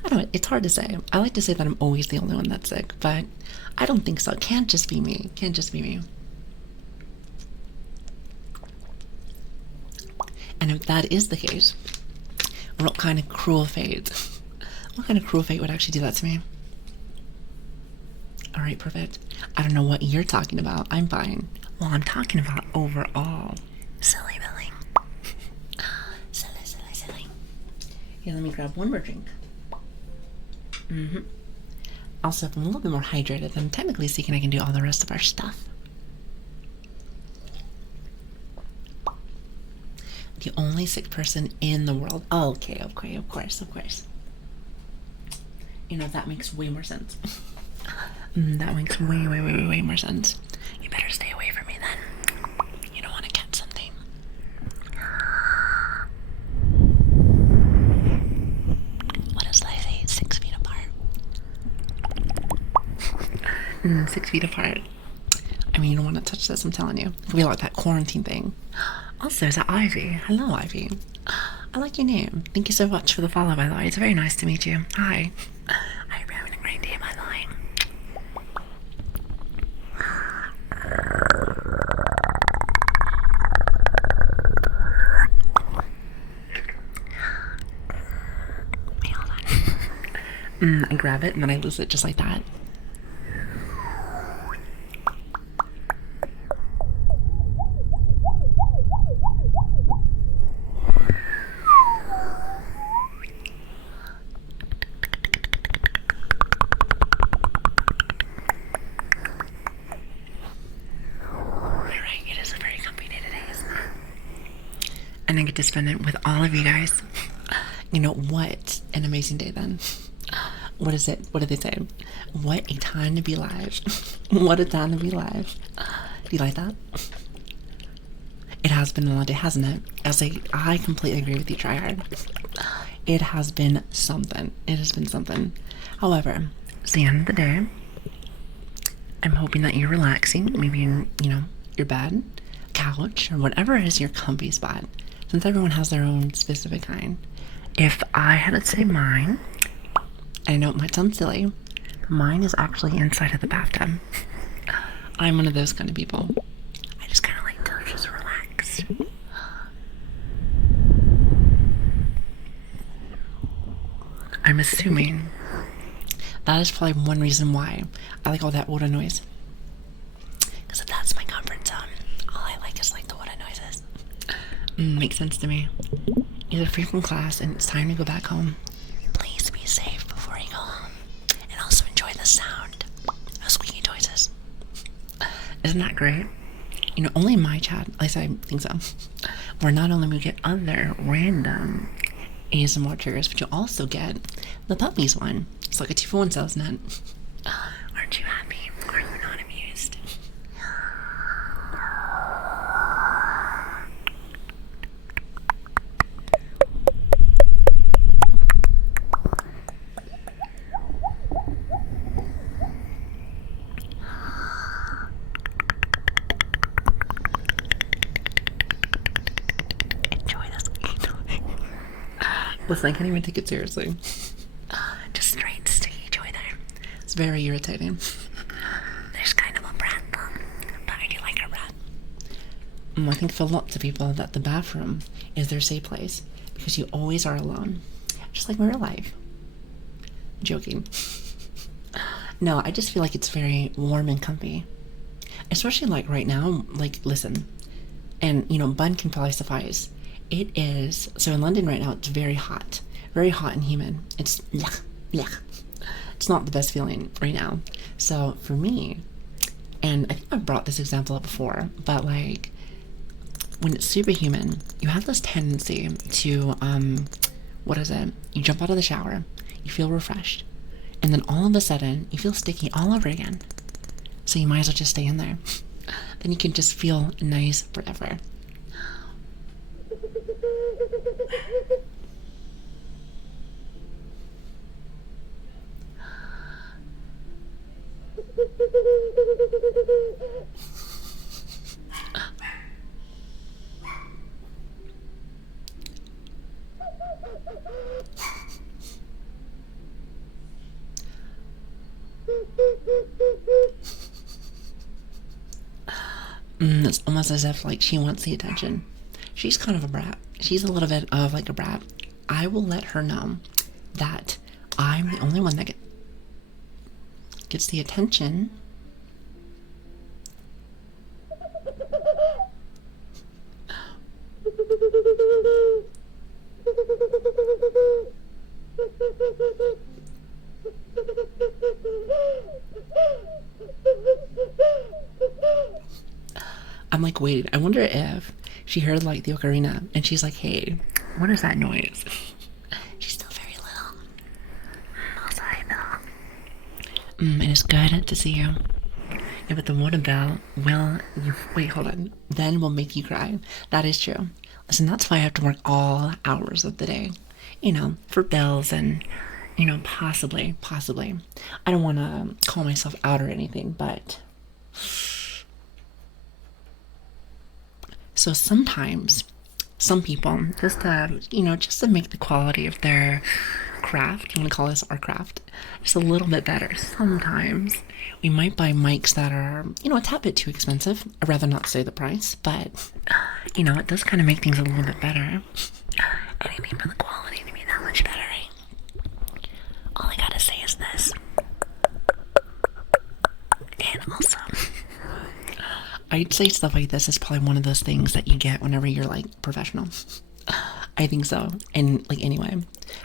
I don't know, it's hard to say. I like to say that I'm always the only one that's sick, but I don't think so. It can't just be me. Can't just be me. And if that is the case, what kind of cruel fate would actually do that to me? Alright, perfect. I don't know what you're talking about. I'm fine. Well, I'm talking about overall. Silly Billy. Silly. Here, let me grab one more drink. Also, if I'm a little bit more hydrated, then technically speaking, I can do all the rest of our stuff. The only sick person in the world. Oh, okay, of course. You know, that makes way more sense. That makes way more sense. You better stay away from me then. You don't want to catch something. What does I say? 6 feet apart. 6 feet apart. I mean, you don't want to touch this, I'm telling you. It'll be like that quarantine thing. Also, is that Ivy? Hello, Ivy. I like your name. Thank you so much for the follow, by the way. It's very nice to meet you. Hi. I hope you're having a great day, by the way. Wait, hold on. I grab it and then I lose it just like that. And I get to spend it with all of you guys. You know, what an amazing day then. What is it? What did they say? What a time to be alive. What a time to be alive. Do you like that? It has been a long day, hasn't it? I completely agree with you, Tryhard. It has been something. It has been something. However, it's the end of the day. I'm hoping that you're relaxing, maybe in, your bed, couch, or whatever is your comfy spot. Since everyone has their own specific kind. If I had to say mine, I know it might sound silly, mine is actually inside of the bathtub. I'm one of those kind of people. I just kind of like to just relax. I'm assuming that is probably one reason why I like all that water noise. Because if that's my comfort zone, all I like is like the water noises. Makes sense to me. You're free from class and it's time to go back home. Please be safe before you go home. And also enjoy the sound of squeaky noises. Isn't that great? only in my chat, at least I think so, where not only we get other random ASMR triggers, but you also get the puppies one. It's like a 2-for-1 sales net. Aren't you happy? Are you not amused? Enjoy this. Listen, I can't even take it seriously. Just straight sticky joy there. It's very irritating. There's kind of a brat though, but I do like a brat. I think for lots of people that the bathroom is their safe place because you always are alone, just like in real life. Joking. No, I just feel like it's very warm and comfy, especially like right now. Like, listen, and Bun can probably suffice. It is so in London right now. It's very hot and humid. It's blech, blech. It's not the best feeling right now. So for me, and I think I've brought this example up before, but like when it's super humid, you have this tendency to what is it? You jump out of the shower, you feel refreshed, and then all of a sudden you feel sticky all over again. So you might as well just stay in there. Then you can just feel nice forever. It's almost as if like she wants the attention. She's kind of a brat. She's a little bit of like a brat. I will let her know that I'm the only one that gets the attention. I'm like waiting. I wonder if she heard like the ocarina and she's like, hey, what is that noise? She's still very little. Also, I know. It is good to see you. Yeah, but the water bell will... Wait, hold on. Then will make you cry. That is true. Listen, that's why I have to work all hours of the day. For bills and, possibly. I don't want to call myself out or anything, but... So sometimes, some people, just to make the quality of their craft, you want to call this our craft, just a little bit better. Sometimes we might buy mics that are, a tad bit too expensive. I'd rather not say the price, but, it does kind of make things a little bit better. Anything for the quality to be that much better, right? All I gotta say is this. And also... I'd say stuff like this is probably one of those things that you get whenever you're like professional. I think so. And like anyway.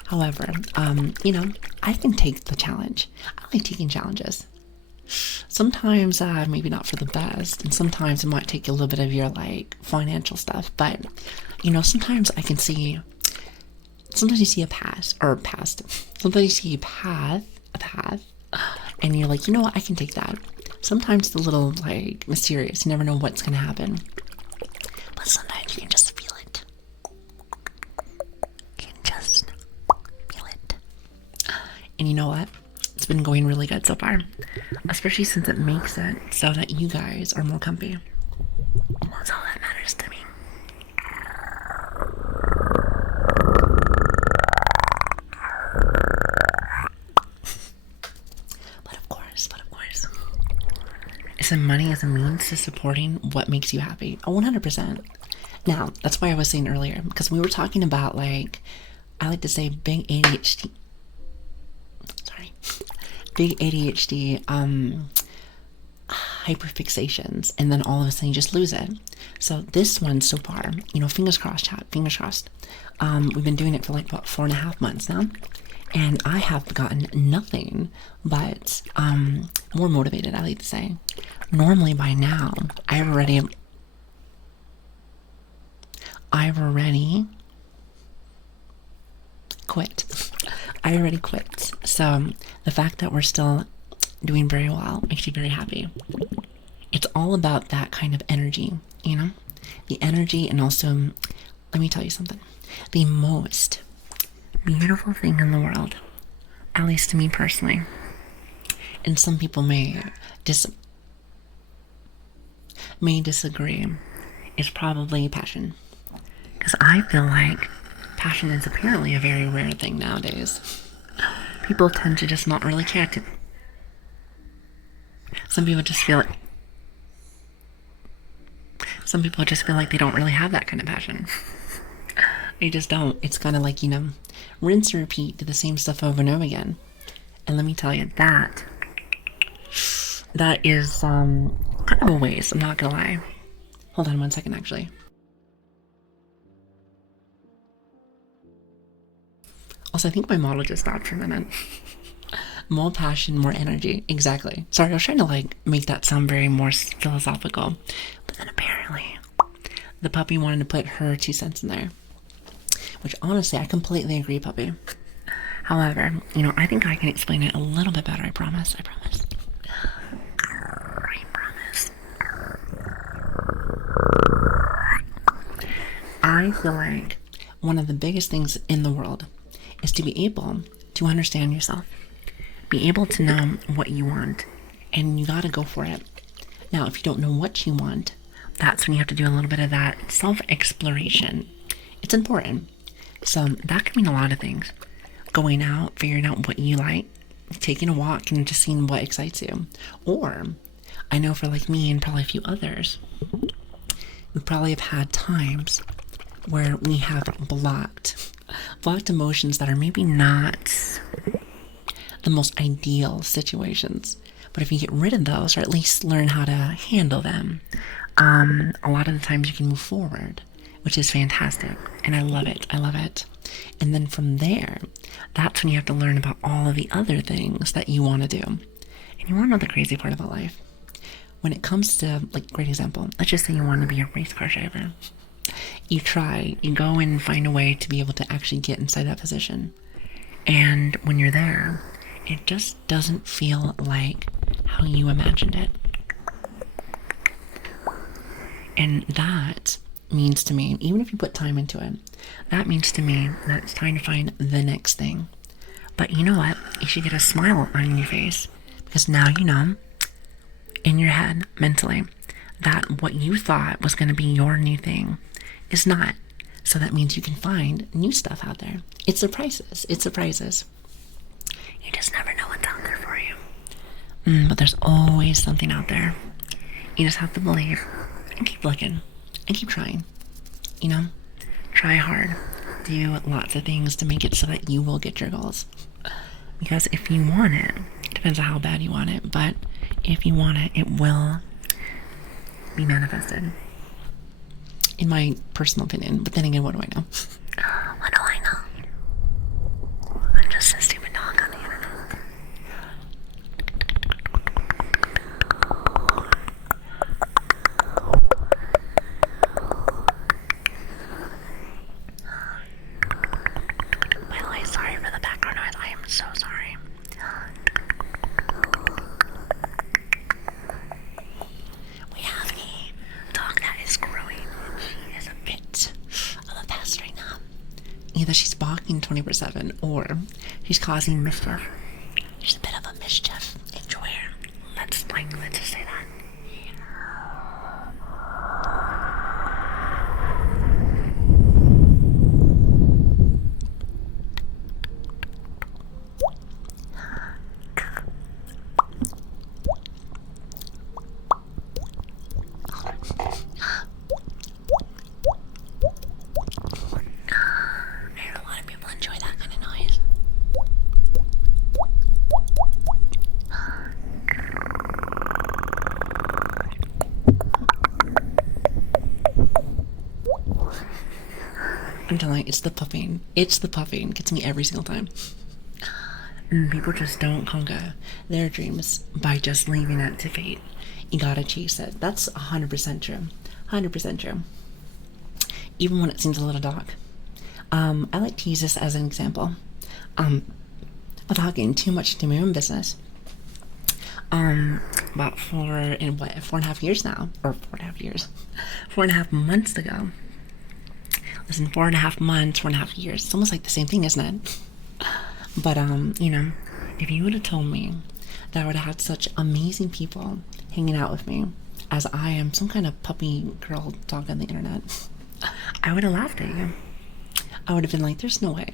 However, I can take the challenge. I like taking challenges. Sometimes maybe not for the best, and sometimes it might take a little bit of your like financial stuff, but sometimes I can see sometimes you see a path, sometimes you see a path, and you're like, what, I can take that. Sometimes it's a little, like, mysterious. You never know what's going to happen. But sometimes you can just feel it. You can just feel it. And you know what? It's been going really good so far. Especially since it makes it so that you guys are more comfy. That's all that matters to me. But of course. So money is a means to supporting what makes you happy. 100%. Now, that's why I was saying earlier, because we were talking about, like, I like to say big ADHD. Big ADHD, hyperfixations, and then all of a sudden you just lose it. So this one so far, fingers crossed, chat, fingers crossed. We've been doing it for like, what, 4.5 months now? And I have gotten nothing but more motivated, I like to say. Normally by now, I already I've already quit. I already quit. So the fact that we're still doing very well makes me very happy. It's all about that kind of energy, you know? The energy, and also, let me tell you something. The most beautiful thing in the world, at least to me personally, and some people may disagree, is probably passion. Because I feel like passion is apparently a very rare thing nowadays. People tend to just not really care to. Some people just feel like they don't really have that kind of passion. They just don't. It's kind of like, rinse and repeat, do the same stuff over and over again. And let me tell you, that is kind of a waste, I'm not gonna lie. Hold on one second, actually. Also, I think my model just stopped for a minute. More passion, more energy. Exactly. Sorry, I was trying to make that sound very more philosophical. But then apparently, the puppy wanted to put her 2 cents in there. Which honestly, I completely agree, puppy. However, I think I can explain it a little bit better, I promise. I promise. I feel like one of the biggest things in the world is to be able to understand yourself. Be able to know what you want, and you gotta go for it. Now, if you don't know what you want, that's when you have to do a little bit of that self-exploration. It's important. So that can mean a lot of things. Going out, figuring out what you like, taking a walk and just seeing what excites you. Or, I know for me and probably a few others, we probably have had times where we have blocked emotions that are maybe not the most ideal situations. But if you get rid of those, or at least learn how to handle them, a lot of the times you can move forward, which is fantastic. And I love it. I love it. And then from there, that's when you have to learn about all of the other things that you want to do. And you want to know the crazy part about life? When it comes to, great example, let's just say you want to be a race car driver. You go and find a way to be able to actually get inside that position. And when you're there, it just doesn't feel like how you imagined it. And that means to me, even if you put time into it, that means to me that it's time to find the next thing. But you know what? You should get a smile on your face, because now you know, in your head, mentally, that what you thought was going to be your new thing is not. So that means you can find new stuff out there. It's surprises. It's surprises. You just never know what's out there for you. But there's always something out there. You just have to believe and keep looking and keep trying. Try hard. Do lots of things to make it so that you will get your goals. Because if you want it, depends on how bad you want it, but if you want it, it will be manifested. In my personal opinion. But then again, what do I know? What do I know? I'm just a stupid dog on the internet. By the way, sorry for the background noise. I am so sorry. We have a dog that is growing. She is a bit of a pest right now. Either she's barking 24/7 or she's causing mischief. She's a bit of a mischief enjoyer. Let's just say that. I'm telling you, it's the puffing. It's the puffing. Gets me every single time. People just don't conquer their dreams by just leaving it to fate. You gotta chase it. That's 100% true. 100% true. even when it seems a little dark. I like to use this as an example. Without getting too much into my own business. About 4.5 years now, or 4.5 years, 4.5 months ago. Listen, 4.5 months, 4.5 years. It's almost like the same thing, isn't it? But if you would have told me that I would have had such amazing people hanging out with me, as I am some kind of puppy girl dog on the internet, I would have laughed at you. I would have been like, "There's no way.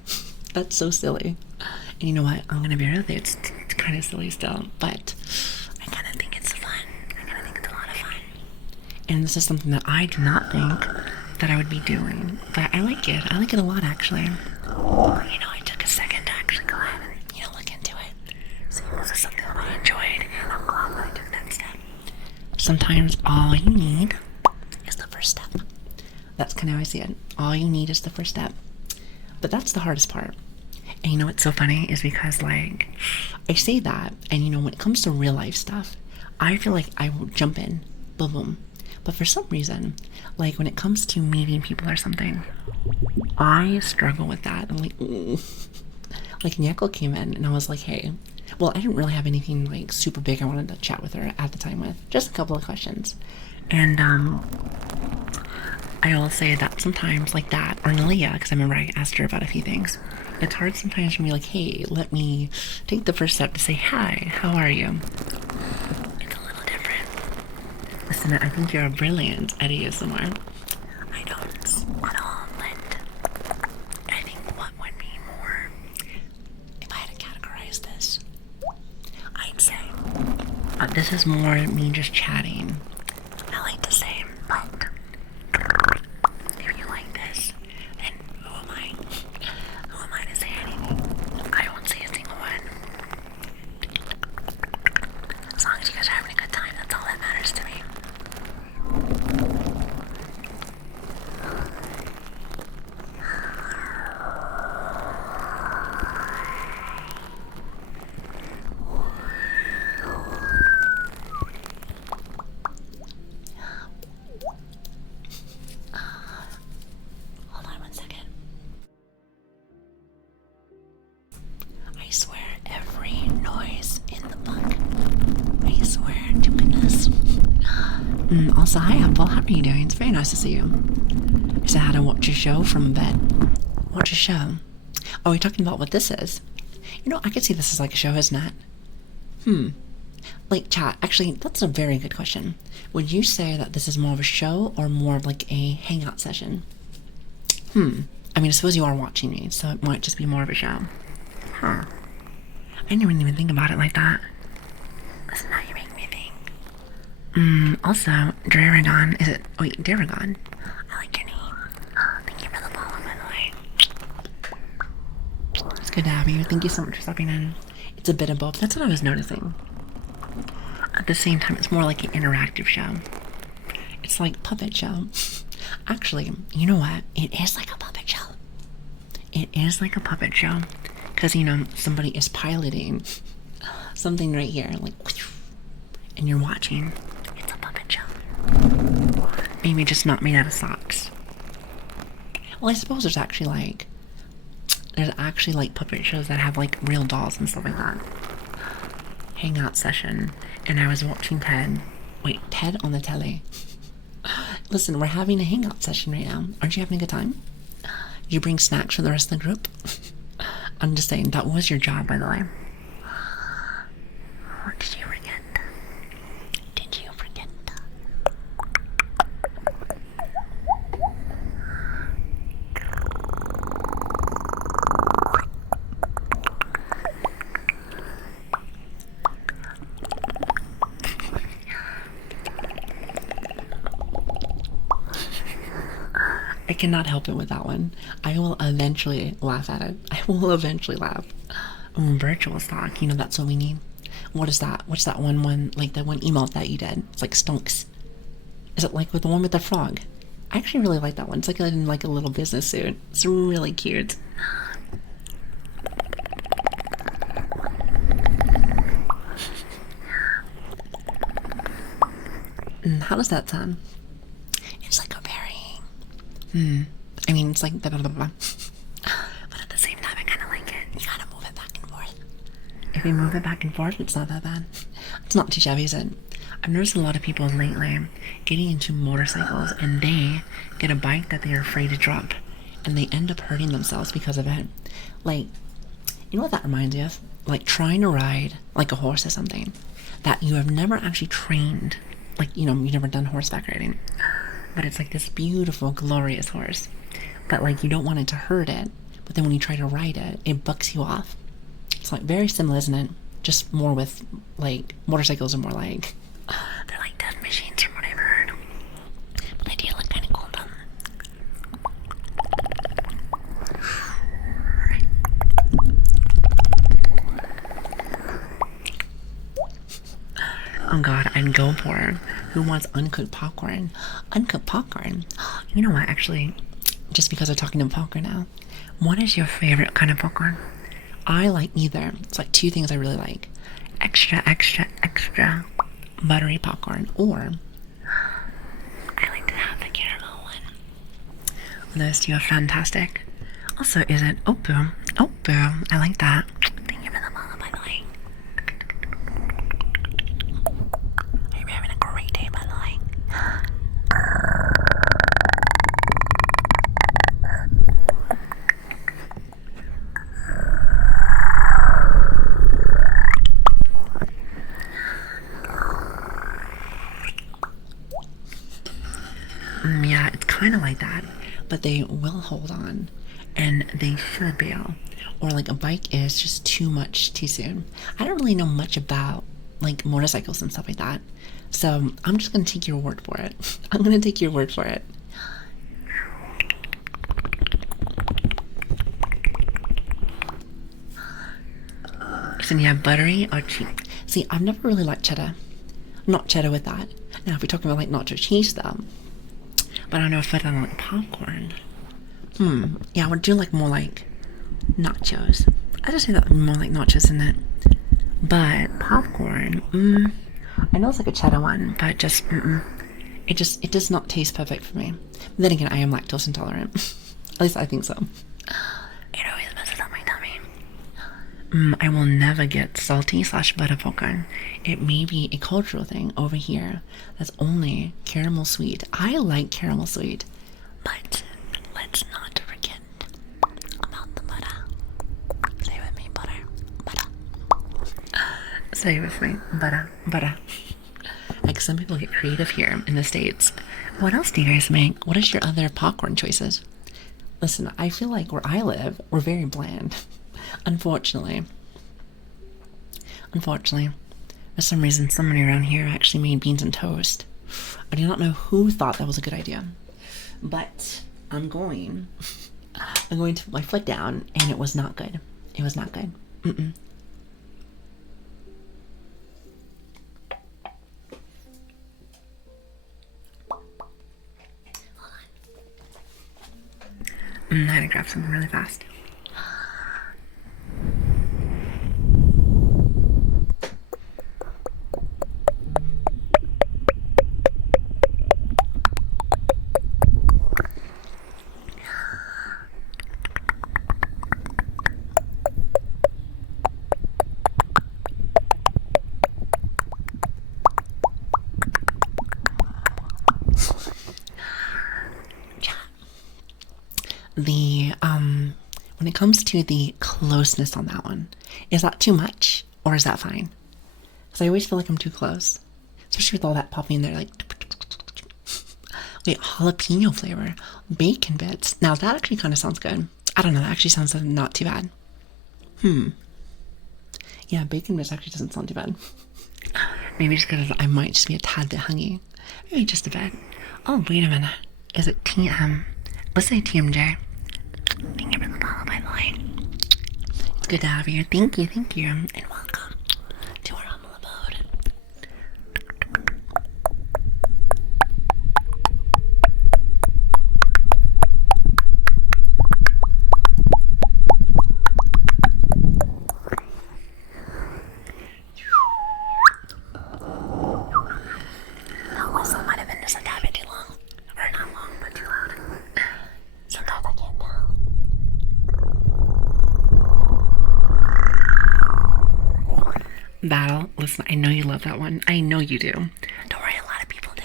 That's so silly." And you know what? I'm gonna be real with you. It's kind of silly still, but I kind of think it's fun. I kind of think it's a lot of fun. And this is something that I do not think that I would be doing, but I like it. I like it a lot, actually. I took a second to actually go ahead and look into it. So this is something that I enjoyed, and I'm glad that I took that step. Sometimes all you need is the first step. That's kind of how I see it. All you need is the first step. But that's the hardest part. And you know what's so funny is because, like, I say that, and when it comes to real life stuff, I feel like I will jump in, boom, boom. But for some reason, like when it comes to meeting people or something, I struggle with that. I'm like, like Nyeko came in, and I was like, hey, well, I didn't really have anything like super big I wanted to chat with her at the time with, just a couple of questions. And I will say that sometimes like that, or Lilian, because I remember I asked her about a few things. It's hard sometimes for me, like, hey, let me take the first step to say, hi, how are you? It's a little different. Listen, I think you're brilliant at ASMR. I don't at all, but I think what would be more, if I had to categorize this, I'd say, this is more me just chatting. I like to say, but if you like this, then who am I? Who am I to say anything? I won't say a single one. As long as you guys are having a good time, that's all that matters to me. Hold on one second. I swear every noise in the book. I swear to goodness. Also, hi Apple, how are you doing? It's very nice to see you. Is that how to watch a show from bed? Watch a show? Are we talking about what this is? I could see this as like a show, isn't it? Like, chat, actually, that's a very good question. Would you say that this is more of a show or more of like a hangout session? I mean, I suppose you are watching me, so it might just be more of a show. Huh. I didn't even think about it like that. Listen, now you make me think. Also, Dragon, is it? Wait, Dragon. I like your name. Thank you for the follow, by the way. It's good to have you. Thank you so much for stopping in. It's a bit of both. That's what I was noticing. At the same time, it's more like an interactive show. It's like puppet show. Actually, you know what? It is like a puppet show. It is like a puppet show. Because, somebody is piloting something right here. Like, and you're watching. It's a puppet show. Maybe just not made out of socks. Well, I suppose there's actually like puppet shows that have like real dolls and stuff like that. Hangout session. And I was watching Ted. Wait, Ted on the telly. Listen, we're having a hangout session right now. Aren't you having a good time? Did you bring snacks for the rest of the group? I'm just saying, that was your job, by the way. Or did you forget? Did you forget? I cannot help it with that one. I will eventually laugh at it. I will eventually laugh. Virtual stock, that's what we need. What is that? What's that one, like that one emote that you did? It's like stonks. Is it like with the one with the frog? I actually really like that one. It's like in like a little business suit. It's really cute. How does that sound? It's like a very I mean, it's like blah, blah, blah, blah. But at the same time, I kind of like it. You gotta move it back and forth. If you move it back and forth, it's not that bad. It's not too shabby, is it? I've noticed a lot of people lately getting into motorcycles and they get a bike that they're afraid to drop and they end up hurting themselves because of it. Like, you know what that reminds me of? Like trying to ride like a horse or something that you have never actually trained. Like, you know, you've never done horseback riding. But it's like this beautiful, glorious horse. But like you don't want it to hurt it. But then when you try to ride it, it bucks you off. It's like very similar, isn't it? Just more with like motorcycles are more like they're like death machines from what I've heard. But they do look kind of cool though. Oh god, I'd go for it. Who wants uncooked popcorn? Uncooked popcorn? You know what, actually, just because I'm talking about popcorn now, what is your favorite kind of popcorn? I like either. It's like two things I really like. Extra, extra, extra buttery popcorn, or I like to have the caramel one. Those two are fantastic. Also, is it Oppo? Oppo, I like that. Thank you for the follow, by the way. Are you having a great day, by the way? Yeah, it's kind of like that, but they will hold on, and they should bail. Or like a bike is just too much too soon. I don't really know much about like motorcycles and stuff like that, so I'm just gonna take your word for it. I'm gonna take your word for it. So you have buttery or cheap. See, I've never really liked cheddar. Not cheddar with that. Now, if we're talking about like nacho cheese though, but I don't know if I don't like popcorn. Yeah, I would do like more like nachos. I just think that would be more like nachos in it. But popcorn, I know it's like a cheddar one, but it does not taste perfect for me. But then again, I am lactose intolerant. At least I think so. It always messes up my tummy. I will never get salty / butter popcorn. It may be a cultural thing over here that's only caramel sweet. I like caramel sweet, but let's not forget about the butter. Say with me, butter, butter. Say with me, butter, butter. Like some people get creative here in the States. What else do you guys make? What is your other popcorn choices? Listen, I feel like where I live, we're very bland. Unfortunately, for some reason, somebody around here actually made beans and toast. I do not know who thought that was a good idea, but I'm going to put my foot down, and it was not good. It was not good. Hold on. I had to grab something really fast. When it comes to the closeness on that one, is that too much or is that fine? Because I always feel like I'm too close, especially with all that popping in there. Like, wait, jalapeno flavor, bacon bits. Now that actually kind of sounds good. I don't know. That actually sounds not too bad. Yeah, bacon bits actually doesn't sound too bad. Maybe just because I might just be a tad bit hungry. Maybe just a bit. Oh, wait a minute. Is it TM? Let's say TMJ. Thank you for the follow, by the way. It's good to have you. Thank you, and welcome to our humble abode. That whistle might have been just a tad bit too long. Or not long, but too loud. battle. Listen, I know you love that one. I know you do. Don't worry, a lot of people do.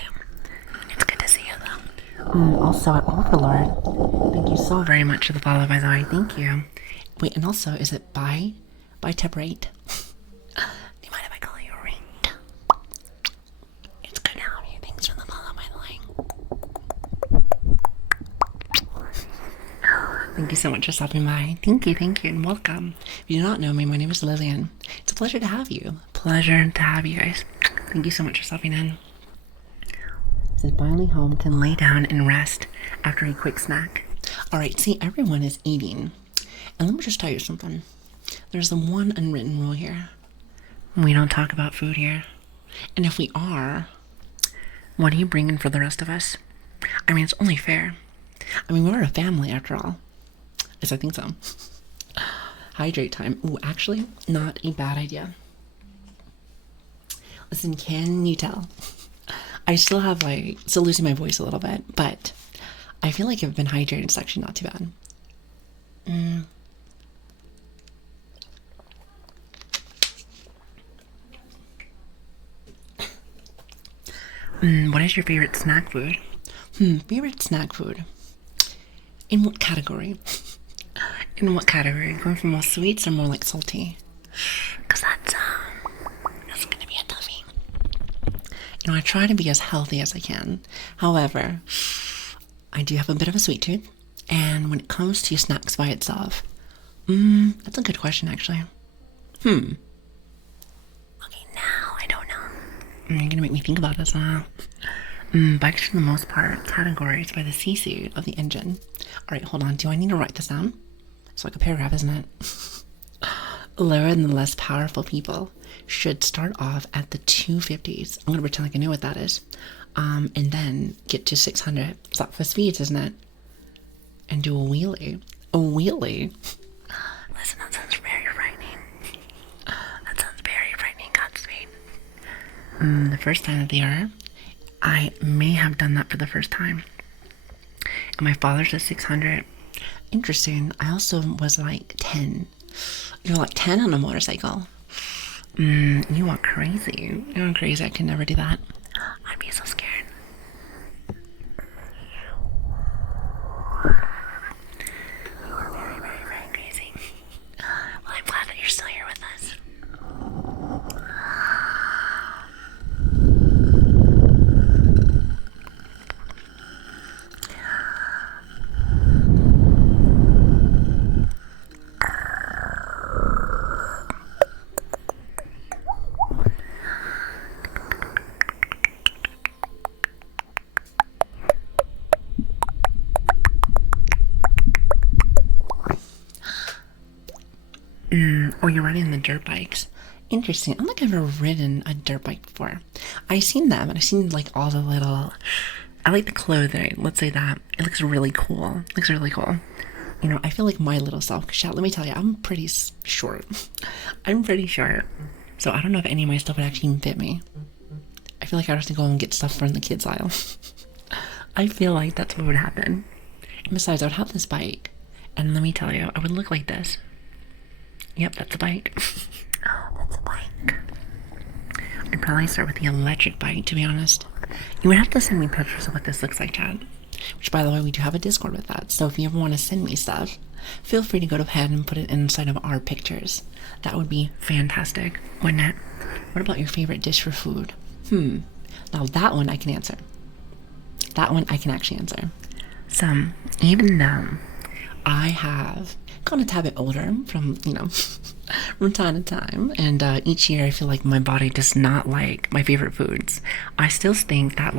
It's good to see you, though. Also, at Overlord, thank you so very much for the follow, by the way. Thank you. Wait, and also, is it by Tebrate? Do you mind if I call you Rate? It's good to have you. Thanks for the follow, by the way. Thank you so much for stopping by. Thank you, and welcome. If you do not know me, my name is Lilian. It's a pleasure to have you. Pleasure to have you guys. Thank you so much for stopping in. Says finally home, can lay down and rest after a quick snack. Alright, see, everyone is eating. And let me just tell you something. There's the one unwritten rule here. We don't talk about food here. And if we are, what are you bringing for the rest of us? I mean, it's only fair. I mean, we're a family after all. Yes, I think so. Hydrate time. Ooh, actually, not a bad idea. Listen, can you tell? I still have still losing my voice a little bit, but I feel like I've been hydrated. It's actually not too bad. What is your favorite snack food? Favorite snack food? In what category? In what category? Going for more sweets or more like salty? Because that's gonna be a toughie. You know, I try to be as healthy as I can. However, I do have a bit of a sweet tooth. And when it comes to snacks by itself, that's a good question, actually. Okay, now I don't know. You're gonna make me think about this, huh? Bikes for the most part, categories by the CC of the engine. Alright, hold on. Do I need to write this down? It's like a paragraph, isn't it? Lower and the less powerful people should start off at the 250s. I'm gonna pretend like I know what that is. And then get to 600. It's up for speeds, isn't it? And do a wheelie. A wheelie? Listen, that sounds very frightening. That sounds very frightening, Godspeed. The first time of the year, I may have done that for the first time. And my father's at 600. Interesting. I also was like 10. You're like 10 on a motorcycle. You are crazy. You're crazy. I could never do that. I'd be so scared. You are very, very, very crazy. Well, I'm glad that you're still here with us. Oh, you're riding the dirt bikes. Interesting. I don't think I've ever ridden a dirt bike before. I've seen them, and I've seen like all the little. I like the clothing. Let's say that it looks really cool. It looks really cool. You know, I feel like my little self. Let me tell you, I'm pretty short. I'm pretty short, so I don't know if any of my stuff would actually even fit me. I feel like I'd have to go and get stuff from the kids aisle. I feel like that's what would happen. And besides, I would have this bike, and let me tell you, I would look like this. Yep, that's a bike. Oh, that's a bike. I'd probably start with the electric bike, to be honest. You would have to send me pictures of what this looks like, Chad. Which, by the way, we do have a Discord with that. So if you ever want to send me stuff, feel free to go ahead and put it inside of our pictures. That would be fantastic, wouldn't it? What about your favorite dish for food? Now that one I can answer. That one I can actually answer. So, even though I have gotten a tad bit older from, from time to time, and each year I feel like my body does not like my favorite foods, I still think that,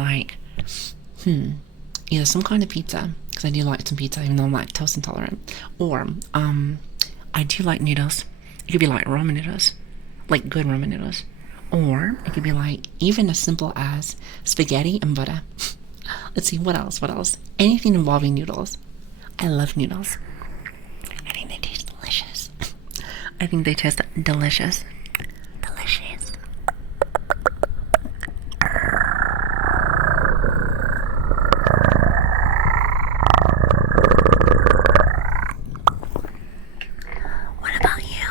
either some kind of pizza, because I do like some pizza even though I'm lactose intolerant, or I do like noodles. It could be like ramen noodles, like good ramen noodles, or it could be like even as simple as spaghetti and butter. Let's see, what else? Anything involving noodles. I love noodles. I think they taste delicious. Delicious. What about you?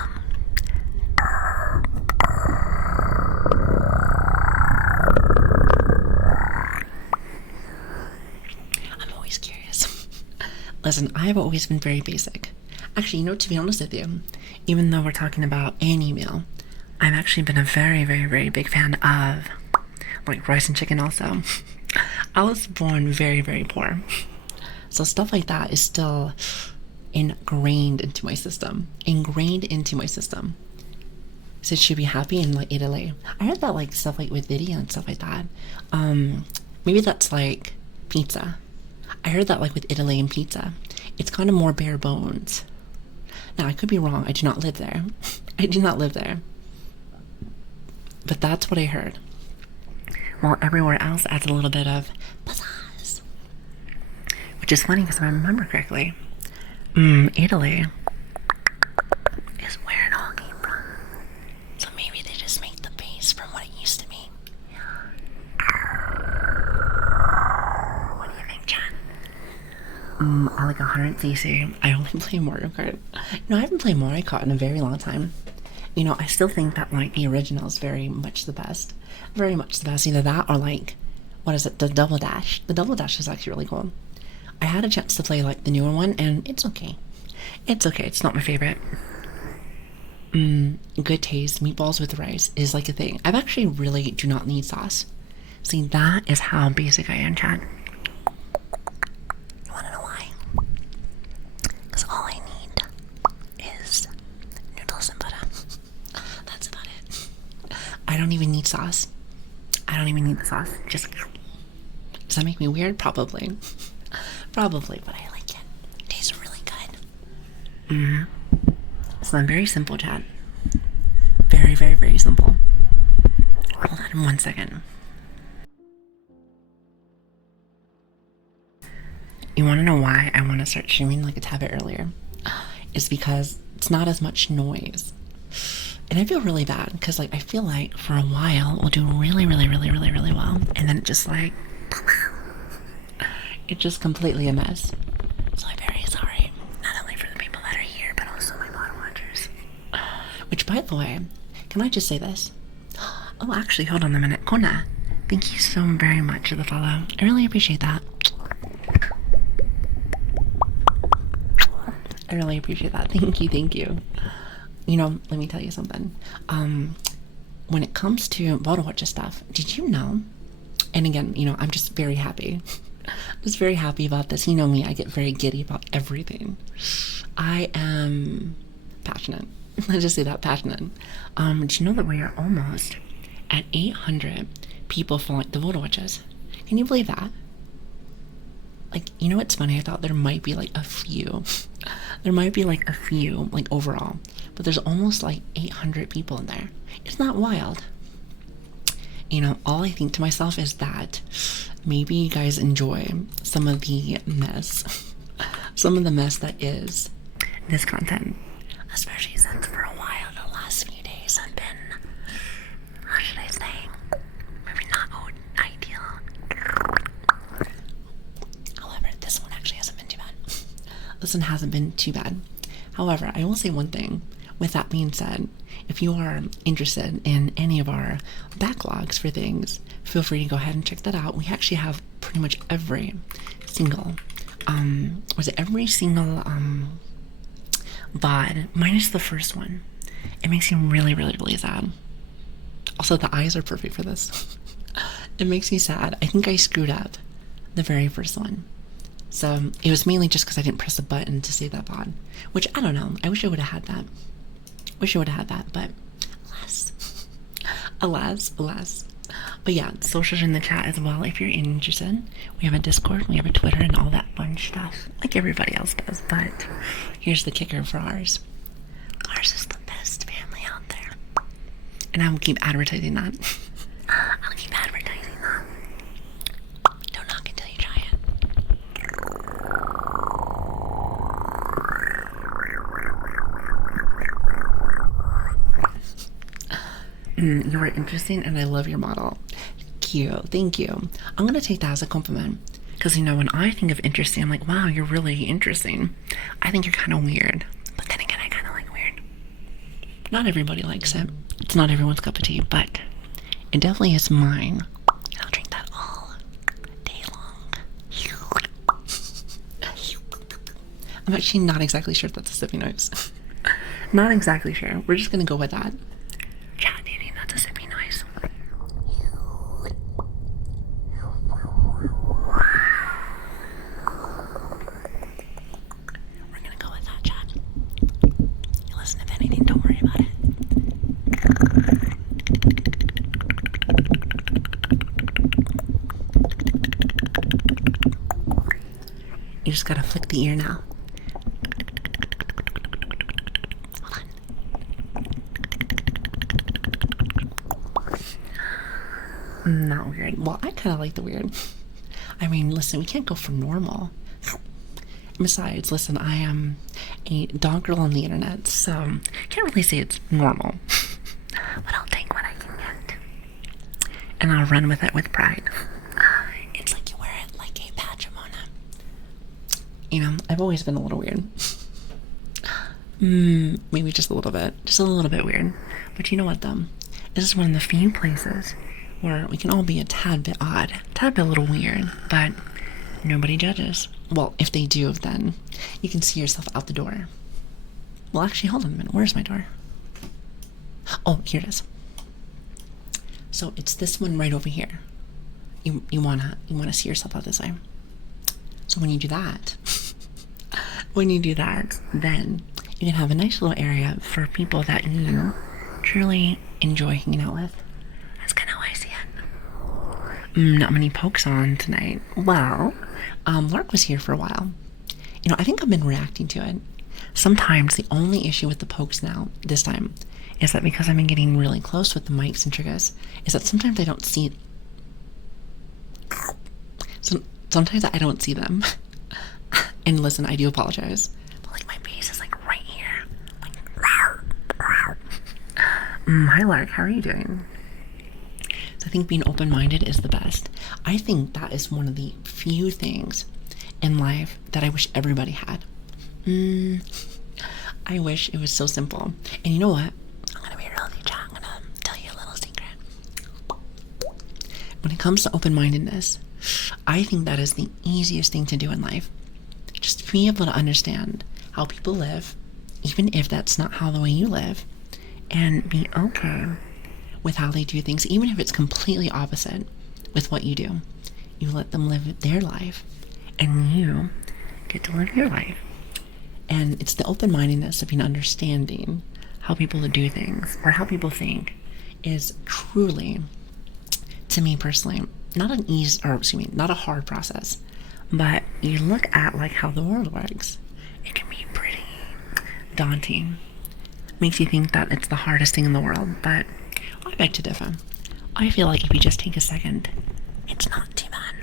Listen, I have always been very basic. Actually, to be honest with you, even though we're talking about an email, I've actually been a very, very, very big fan of like rice and chicken also. I was born very, very poor. So stuff like that is still ingrained into my system. Ingrained into my system. So she'd be happy in like Italy. I heard that like stuff like with Lilian and stuff like that. Maybe that's like pizza. I heard that like with Italy and pizza. It's kind of more bare bones. Now I could be wrong. I do not live there. I do not live there. But that's what I heard. While everywhere else adds a little bit of pizzazz. Which is funny because if I remember correctly, Italy is where it all came from. So maybe they just made the base from what it used to be. What do you think, John? I like 100cc. I only play Mario Kart. I haven't played Mario Kart in a very long time. I still think that like the original is very much the best. Very much the best. Either that or like, what is it? The Double Dash. The Double Dash is actually really cool. I had a chance to play like the newer one, and it's okay. It's okay. It's not my favorite. Good taste. Meatballs with rice is like a thing. I've actually really do not need sauce. See, that is how basic I am, Chad. You wanna know why? Because all I need is noodles and butter. That's about it. I don't even need sauce. I don't even need the sauce. Just, does that make me weird? Probably. Probably, but I like it. It tastes really good. So I'm very simple, Chad. Very, very, very simple. Hold on 1 second. You want to know why I want to start streaming like a tad bit earlier? It's because it's not as much noise. And I feel really bad because like I feel like for a while we'll do really, really, really, really, really well. And then it just like it's just completely a mess. So I'm very sorry. Not only for the people that are here, but also my bot watchers. Which, by the way, can I just say this? Oh, actually, hold on a minute. Kona, thank you so very much for the follow. I really appreciate that. I really appreciate that. Thank you, thank you. Let me tell you something. When it comes to bottle watcher stuff, did you know? And again, I'm just very happy. I'm just very happy about this. You know me, I get very giddy about everything. I am passionate. Let's just say that, passionate. Do you know that we are almost at 800 people for like the photo watches? Can you believe that? Like, what's funny? I thought there might be like a few. There might be like a few, like overall. But there's almost like 800 people in there. It's not wild. All I think to myself is that maybe you guys enjoy some of the mess. Some of the mess that is this content. Especially since for a while, the last few days have been, how should I say, maybe not ideal. However, this one actually hasn't been too bad. This one hasn't been too bad. However, I will say one thing. With that being said, if you are interested in any of our backlogs for things, feel free to go ahead and check that out. We actually have pretty much every single, VOD, minus the first one. It makes me really, really, really sad. Also, the eyes are perfect for this. It makes me sad. I think I screwed up the very first one. So it was mainly just because I didn't press the button to save that VOD, which I don't know. I wish I would have had that. But alas. But yeah, socials in the chat as well if you're interested. We have a Discord, we have a Twitter, and all that fun stuff, like everybody else does. But here's the kicker for ours. Ours is the best family out there. And I will keep advertising that. I'll keep advertising that. Don't knock until you try it. You are interesting and I love your model. Cute. Thank you. I'm gonna take that as a compliment. Because when I think of interesting, I'm like, wow, you're really interesting. I think you're kind of weird. But then again, I kind of like weird. Not everybody likes it. It's not everyone's cup of tea, but it definitely is mine. And I'll drink that all day long. I'm actually not exactly sure if that's a sippy noise. Not exactly sure. We're just gonna go with that. Chat, do you think that's a sippy noise? We're gonna go with that, chat. You listen, if anything, don't worry about it. You just gotta flick the ear now. Hold on. Not weird. Well, I kind of like the weird. I mean, listen, we can't go for normal. Besides, listen, I am a dog girl on the internet, so can't really say it's normal. But I'll take what I can get. And I'll run with it with pride. It's like you wear it like a badge of honor. You know, I've always been a little weird. Maybe just a little bit. Just a little bit weird. But you know what, though? This is one of the few places where we can all be a tad bit odd, a tad bit a little weird, but nobody judges. Well, if they do, then you can see yourself out the door. Well, actually, hold on a minute. Where's my door? Oh, here it is. So it's this one right over here. You wanna see yourself out this way. So when you do that, then you can have a nice little area for people that you truly enjoy hanging out with. That's kind of how I see it. Not many pokes on tonight. Well, Lark was here for a while. You know, I think I've been reacting to it. Sometimes the only issue with the pokes now, this time, is that because I've been getting really close with the mics and triggers, is that sometimes I don't see... Sometimes I don't see them. And listen, I do apologize. But like my face is like right here. Like, hi Lark, how are you doing? So I think being open-minded is the best. I think that is one of the few things in life that I wish everybody had. I wish it was so simple. And you know what? I'm gonna be real with you, Jack. I'm gonna tell you a little secret. When it comes to open-mindedness, I think that is the easiest thing to do in life. Just be able to understand how people live, even if that's not how the way you live, and be okay with how they do things, even if it's completely opposite with what you do. You let them live their life, and you get to live your life. And it's the open-mindedness of being understanding how people do things, or how people think, is truly, to me personally, not a hard process. But you look at like how the world works, it can be pretty daunting. Makes you think that it's the hardest thing in the world, but I beg to differ. I feel like if you just take a second, it's not too bad.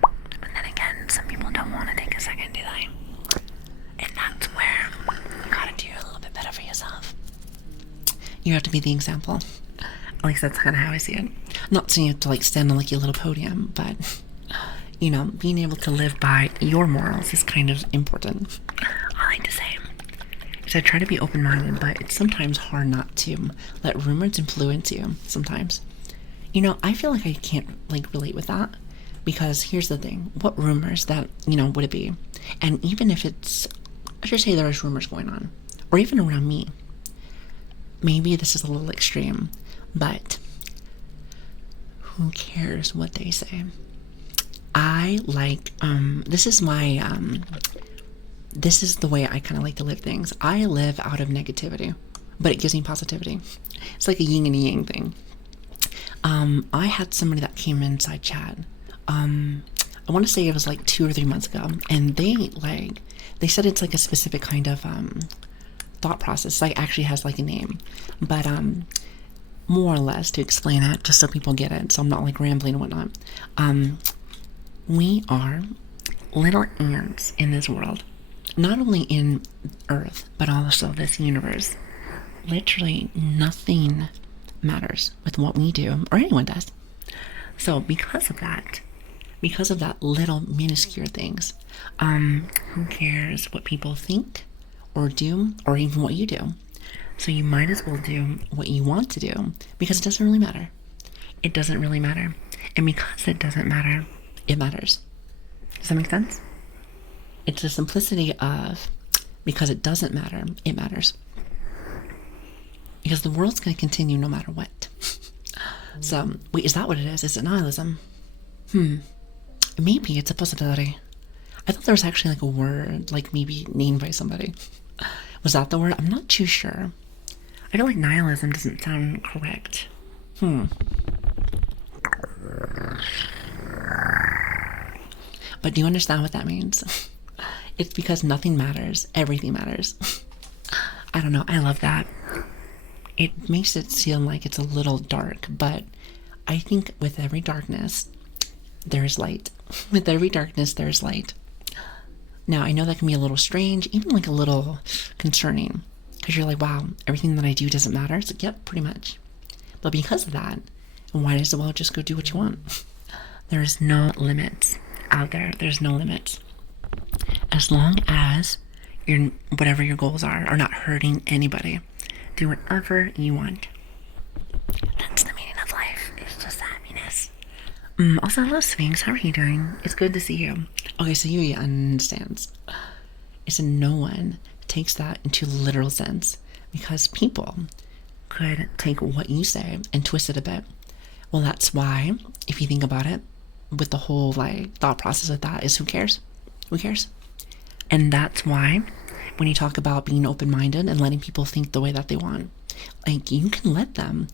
But then again, some people don't want to take a second, do they? And that's where you gotta do a little bit better for yourself. You have to be the example. At least that's kind of how I see it. Not saying you have to like stand on like your little podium, but you know, being able to live by your morals is kind of important. I like to say, so I try to be open-minded, but it's sometimes hard not to let rumors influence you sometimes. You know, I feel like I can't like relate with that, because here's the thing: what rumors that, you know, would it be? And even if it's, I should say there's rumors going on, or even around me, maybe this is a little extreme, but who cares what they say? I like, this is the way I kind of like to live things. I live out of negativity, but it gives me positivity. It's like a yin and a yang thing. I had somebody that came inside chat. I want to say it was like 2 or 3 months ago, and they said it's like a specific kind of thought process. Like actually has like a name, but more or less to explain it, just so people get it, so I'm not like rambling and whatnot. We are little ants in this world, not only in Earth, but also this universe. Literally nothing matters with what we do, or anyone does. So because of that little minuscule things, who cares what people think or do, or even what you do? So you might as well do what you want to do, because it doesn't really matter. It doesn't really matter. And because it doesn't matter, it matters. Does that make sense? It's the simplicity of, because it doesn't matter, it matters. Because the world's going to continue no matter what. So, wait, is that what it is? Is it nihilism? Maybe it's a possibility. I thought there was actually like a word, like maybe named by somebody. Was that the word? I'm not too sure. I feel like nihilism doesn't sound correct. But do you understand what that means? It's because nothing matters. Everything matters. I don't know. I love that. It makes it seem like it's a little dark, but I think with every darkness, there's light. With every darkness, there's light. Now, I know that can be a little strange, even like a little concerning, because you're like, wow, everything that I do doesn't matter. It's like, yep, pretty much. But because of that, why does it well just go do what you want? There's no limits out there. There's no limits. As long as whatever your goals are not hurting anybody, do whatever you want. That's the meaning of life. It's just happiness. Also, hello, Sphinx. How are you doing? It's good to see you. Okay, so you understands. It's no one takes that into literal sense, because people could take what you say and twist it a bit. Well, that's why, if you think about it, with the whole like thought process of that is, who cares? Who cares? And that's why when you talk about being open-minded and letting people think the way that they want, like, you can let them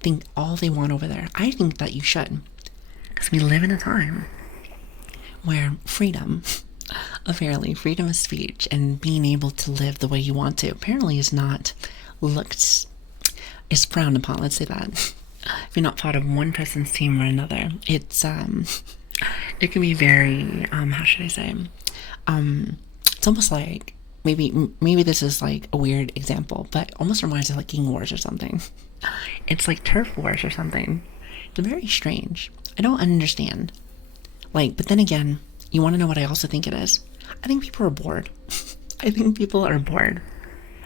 think all they want over there. I think that you should, because we live in a time where freedom, apparently freedom of speech and being able to live the way you want to, apparently is frowned upon. Let's say that. If you're not part of one person's team or another, it can be very, how should I say, it's almost like, maybe this is like a weird example, but almost reminds of like gang wars or something. It's like turf wars or something. It's very strange. I don't understand. Like, but then again, you want to know what I also think it is? I think people are bored. I think people are bored.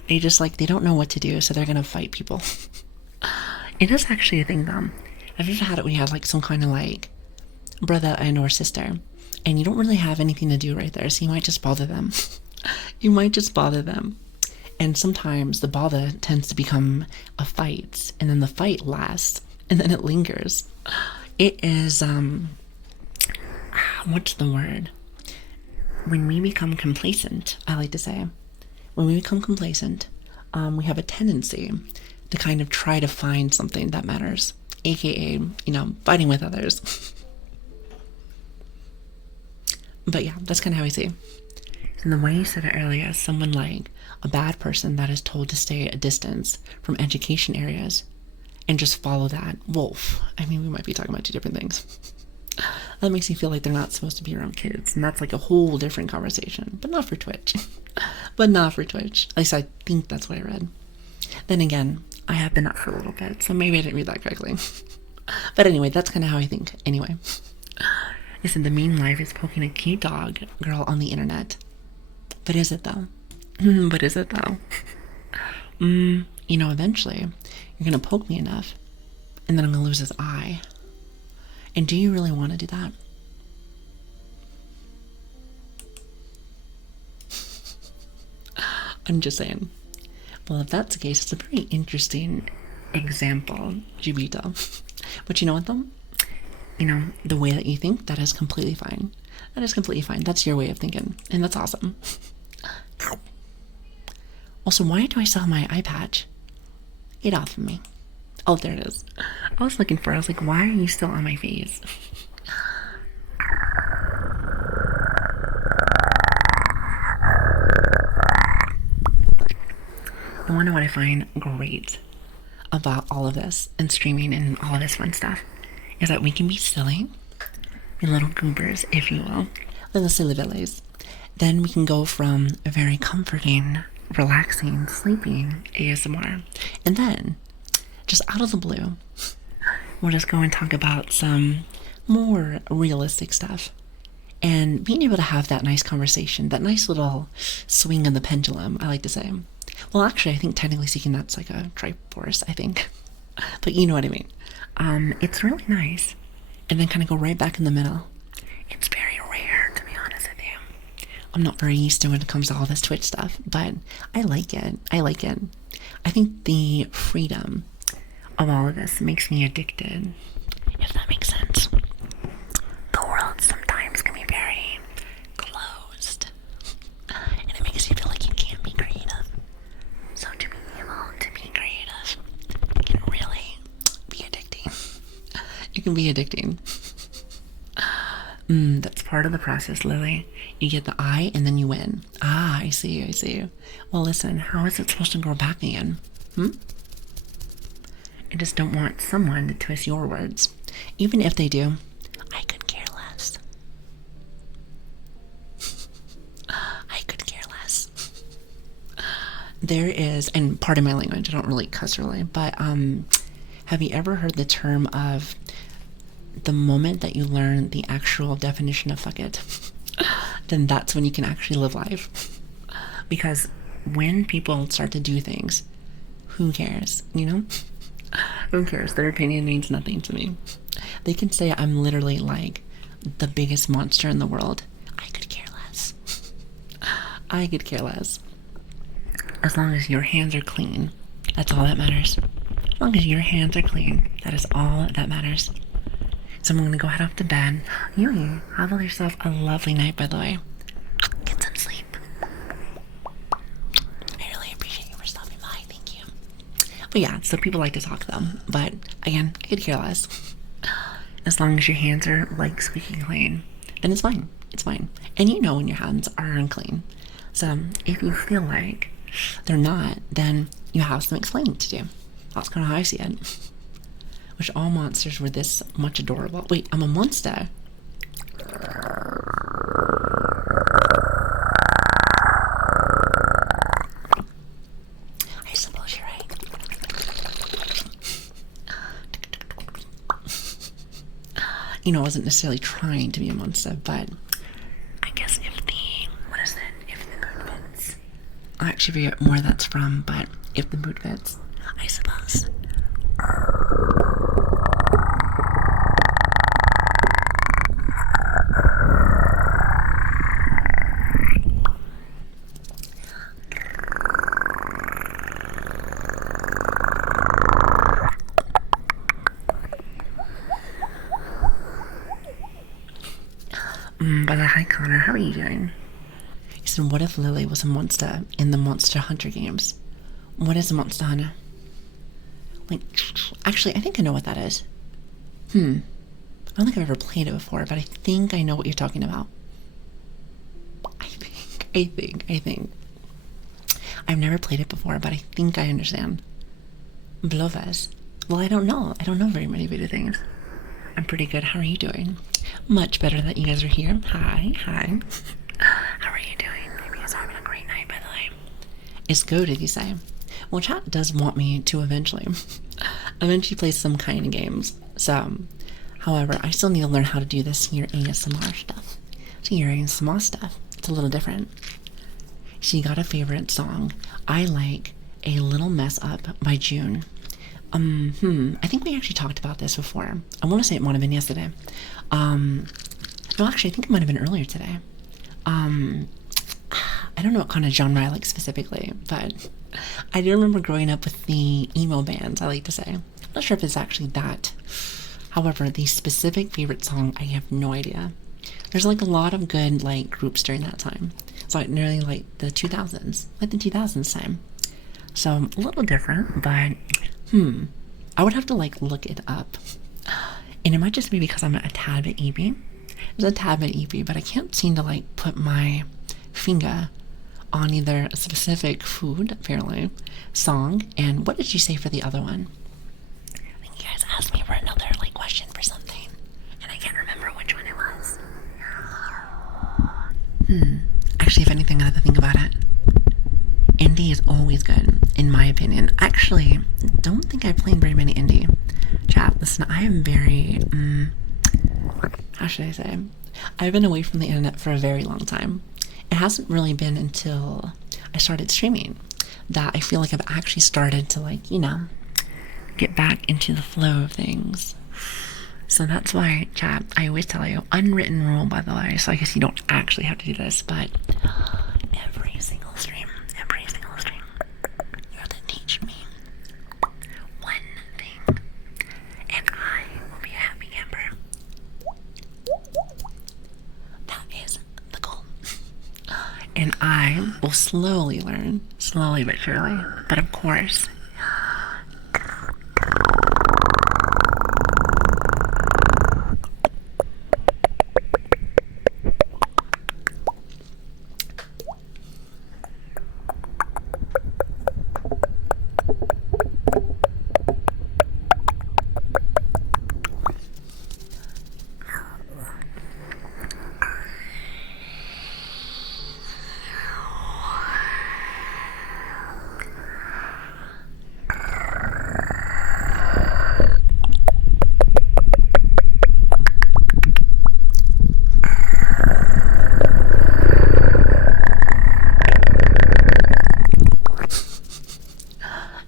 They just like, they don't know what to do, so they're gonna fight people. It is actually a thing though. I've ever had it when you have like some kind of like brother and or sister, and you don't really have anything to do right there, so you might just bother them. You might just bother them. And sometimes the bother tends to become a fight, and then the fight lasts, and then it lingers. It is, what's the word? When we become complacent, I like to say, when we become complacent, we have a tendency to kind of try to find something that matters, aka, fighting with others. But yeah, that's kind of how I see. And the way you said it earlier, someone like a bad person that is told to stay a distance from education areas and just follow that wolf. I mean, we might be talking about two different things. That makes you feel like they're not supposed to be around kids, and that's like a whole different conversation, but not for Twitch. But not for Twitch. At least I think that's what I read. Then again, I have been up for a little bit, so maybe I didn't read that correctly. But anyway, that's kind of how I think. Anyway, listen, the mean life is poking a cute dog girl on the internet. But is it though? But is it though? Eventually you're gonna poke me enough, and then I'm gonna lose his eye. And do you really want to do that? I'm just saying. Well, if that's the case, it's a pretty interesting example, Jubito. But you know what though? The way that you think, that is completely fine. That is completely fine. That's your way of thinking, and that's awesome. Also, why do I still have my eye patch? Get off of me. Oh, there it is. I was like, why are you still on my face? I wonder what I find great about all of this and streaming and all of this fun stuff is that we can be silly, be little goobers, if you will, little silly billies. Then we can go from a very comforting, relaxing, sleeping ASMR, and then just out of the blue, we'll just go and talk about some more realistic stuff, and being able to have that nice conversation, that nice little swing of the pendulum, I like to say. Well, actually, I think technically speaking, that's like a triforce, I think. But you know what I mean. It's really nice. And then kind of go right back in the middle. It's very rare, to be honest with you. I'm not very used to when it comes to all this Twitch stuff, but I like it. I like it. I think the freedom of all of this makes me addicted, if that makes sense. The world sometimes can be very closed, and it makes you feel like you can't be creative. So to be able to be creative can really be addicting. It can be addicting. That's part of the process, Lily. You get the I and then you win. Ah, I see, I see. Well, listen, how is it supposed to grow back again? I just don't want someone to twist your words. Even if they do, I could care less. I could care less. There is, and pardon my language, I don't really cuss really, but have you ever heard the term of the moment that you learn the actual definition of fuck it, then that's when you can actually live life. Because when people start to do things, who cares, you know? Who cares? Their opinion means nothing to me. They can say I'm literally like the biggest monster in the world. I could care less. I could care less. As long as your hands are clean, that's all that matters. As long as your hands are clean, that is all that matters. So I'm going to go head off to bed. You have yourself a lovely night, by the way. Get some sleep. I really appreciate you for stopping by. Thank you. But yeah, so people like to talk though. But again, I could care less. As long as your hands are like squeaky clean, then it's fine. It's fine. And you know when your hands are unclean. So if you feel like they're not, then you have some explaining to do. That's kind of how I see it. Wish all monsters were this much adorable. Wait, I'm a monster. I suppose you're right. You know, I wasn't necessarily trying to be a monster, but I guess if the mood fits. I'll actually figure out where that's from, but if the mood fits, I suppose. But hi Connor, how are you doing? He said, what if Lily was a monster in the Monster Hunter games? What is a Monster Hunter? Like, actually, I think I know what that is. I don't think I've ever played it before, but I think I know what you're talking about. I think. I've never played it before, but I think I understand. Bloves. Well, I don't know. I don't know very many video things. I'm pretty good. How are you doing? Much better that you guys are here. Hi. How are you doing? Maybe you guys are having a great night, by the way. It's good, did you say? Well, chat does want me to eventually play some kind of games. So, however, I still need to learn how to do this here ASMR stuff. So your ASMR stuff, it's a little different. So you got a favorite song. I like A Little Mess Up by June. I think we actually talked about this before. I want to say it might have been yesterday. No, actually, I think it might have been earlier today. I don't know what kind of genre I like specifically, but I do remember growing up with the emo bands, I like to say. I'm not sure if it's actually that. However, the specific favorite song, I have no idea. There's like a lot of good like groups during that time. So like nearly like the 2000s, like the 2000s time. So a little different, but I would have to like look it up. And it might just be because I'm a tad bit EP. It's a tad bit EP, but I can't seem to like put my finger on either a specific food, apparently, song, and what did you say for the other one? I think you guys asked me for another like question for something, and I can't remember which one it was. Actually, if anything, I have to think about it. Indie is always good, in my opinion. Actually, don't think I've played very many indie. Chat, listen, I am very, how should I say? I've been away from the internet for a very long time. It hasn't really been until I started streaming that I feel like I've actually started to like, you know, get back into the flow of things. So that's why, chat, I always tell you, unwritten rule, by the way, so I guess you don't actually have to do this, but every single stream, you have to teach me one thing, and I will be a happy camper. That is the goal. And I will slowly learn, slowly but surely, but of course,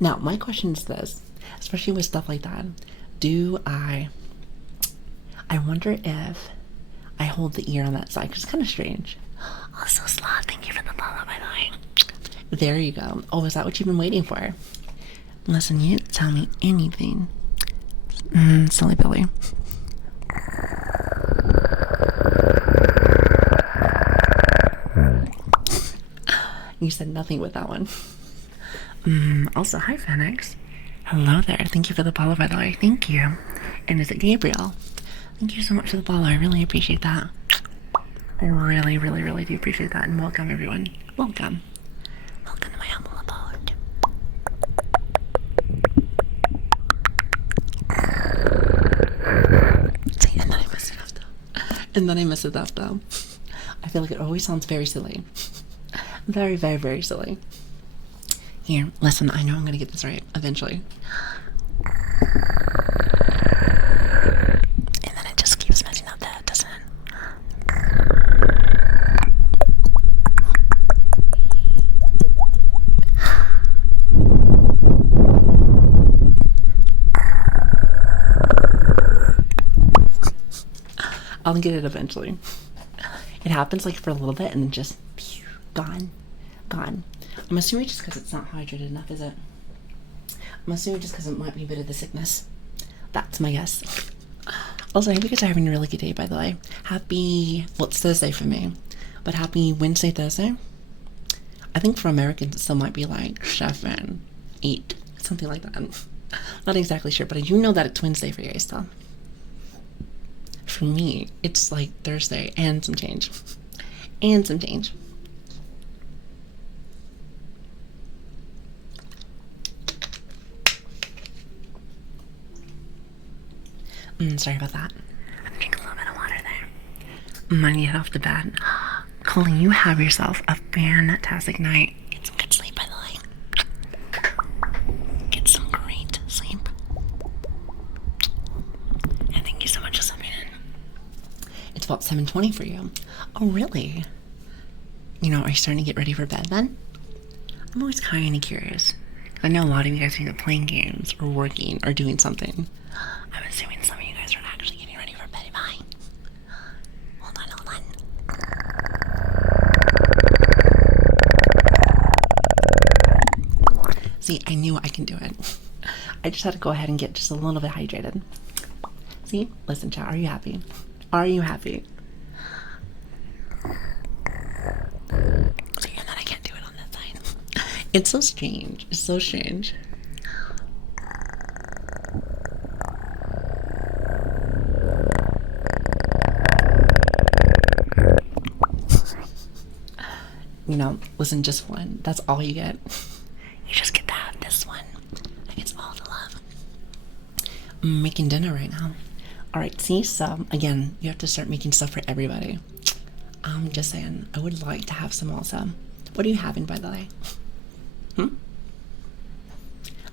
now, my question is this, especially with stuff like that, I wonder if I hold the ear on that side, because it's kind of strange. Also, Sloth, thank you for the follow, by the way. There you go. Oh, is that what you've been waiting for? Listen, you tell me anything. Silly Billy. You said nothing with that one. Also, hi, Phoenix. Hello there. Thank you for the follow, by the way. Thank you. And is it Gabriel? Thank you so much for the follow. I really appreciate that. I really, really, really do appreciate that. And welcome, everyone. Welcome. Welcome to my humble abode. See, and then I messed it up, though. I feel like it always sounds very silly. Very, very, very silly. Here, listen, I know I'm gonna get this right eventually. And then it just keeps messing up that, doesn't it? I'll get it eventually. It happens like for a little bit and then just phew, gone. I'm assuming just because it's not hydrated enough, is it? I'm assuming just because it might be a bit of the sickness. That's my guess. Also, I hope you guys are having a really good day, by the way. Well, it's Thursday for me, but happy Wednesday, Thursday. I think for Americans, it still might be like 7, 8, something like that. Not exactly sure, but I do know that it's Wednesday for you guys, though. For me, it's like Thursday and some change. Sorry about that. I'm drinking a little bit of water there. I need to get off the bed. Colleen, you have yourself a fantastic night. Get some good sleep, by the way. Get some great sleep. And thank you so much for stepping in. It's about 7:20 for you. Oh, really? Are you starting to get ready for bed then? I'm always kind of curious. I know a lot of you guys are either playing games or working or doing something. I'm assuming some of you guys are actually getting ready for bed. Bye. Hold on. See, I knew I can do it. I just had to go ahead and get just a little bit hydrated. See? Listen, chat, are you happy? See, and then I can't do it on that side. It's so strange. Listen, just one. That's all you get. You just get to have this one. That gets all the love. I'm making dinner right now. Alright, see, so again, you have to start making stuff for everybody. I'm just saying, I would like to have some also. What are you having, by the way?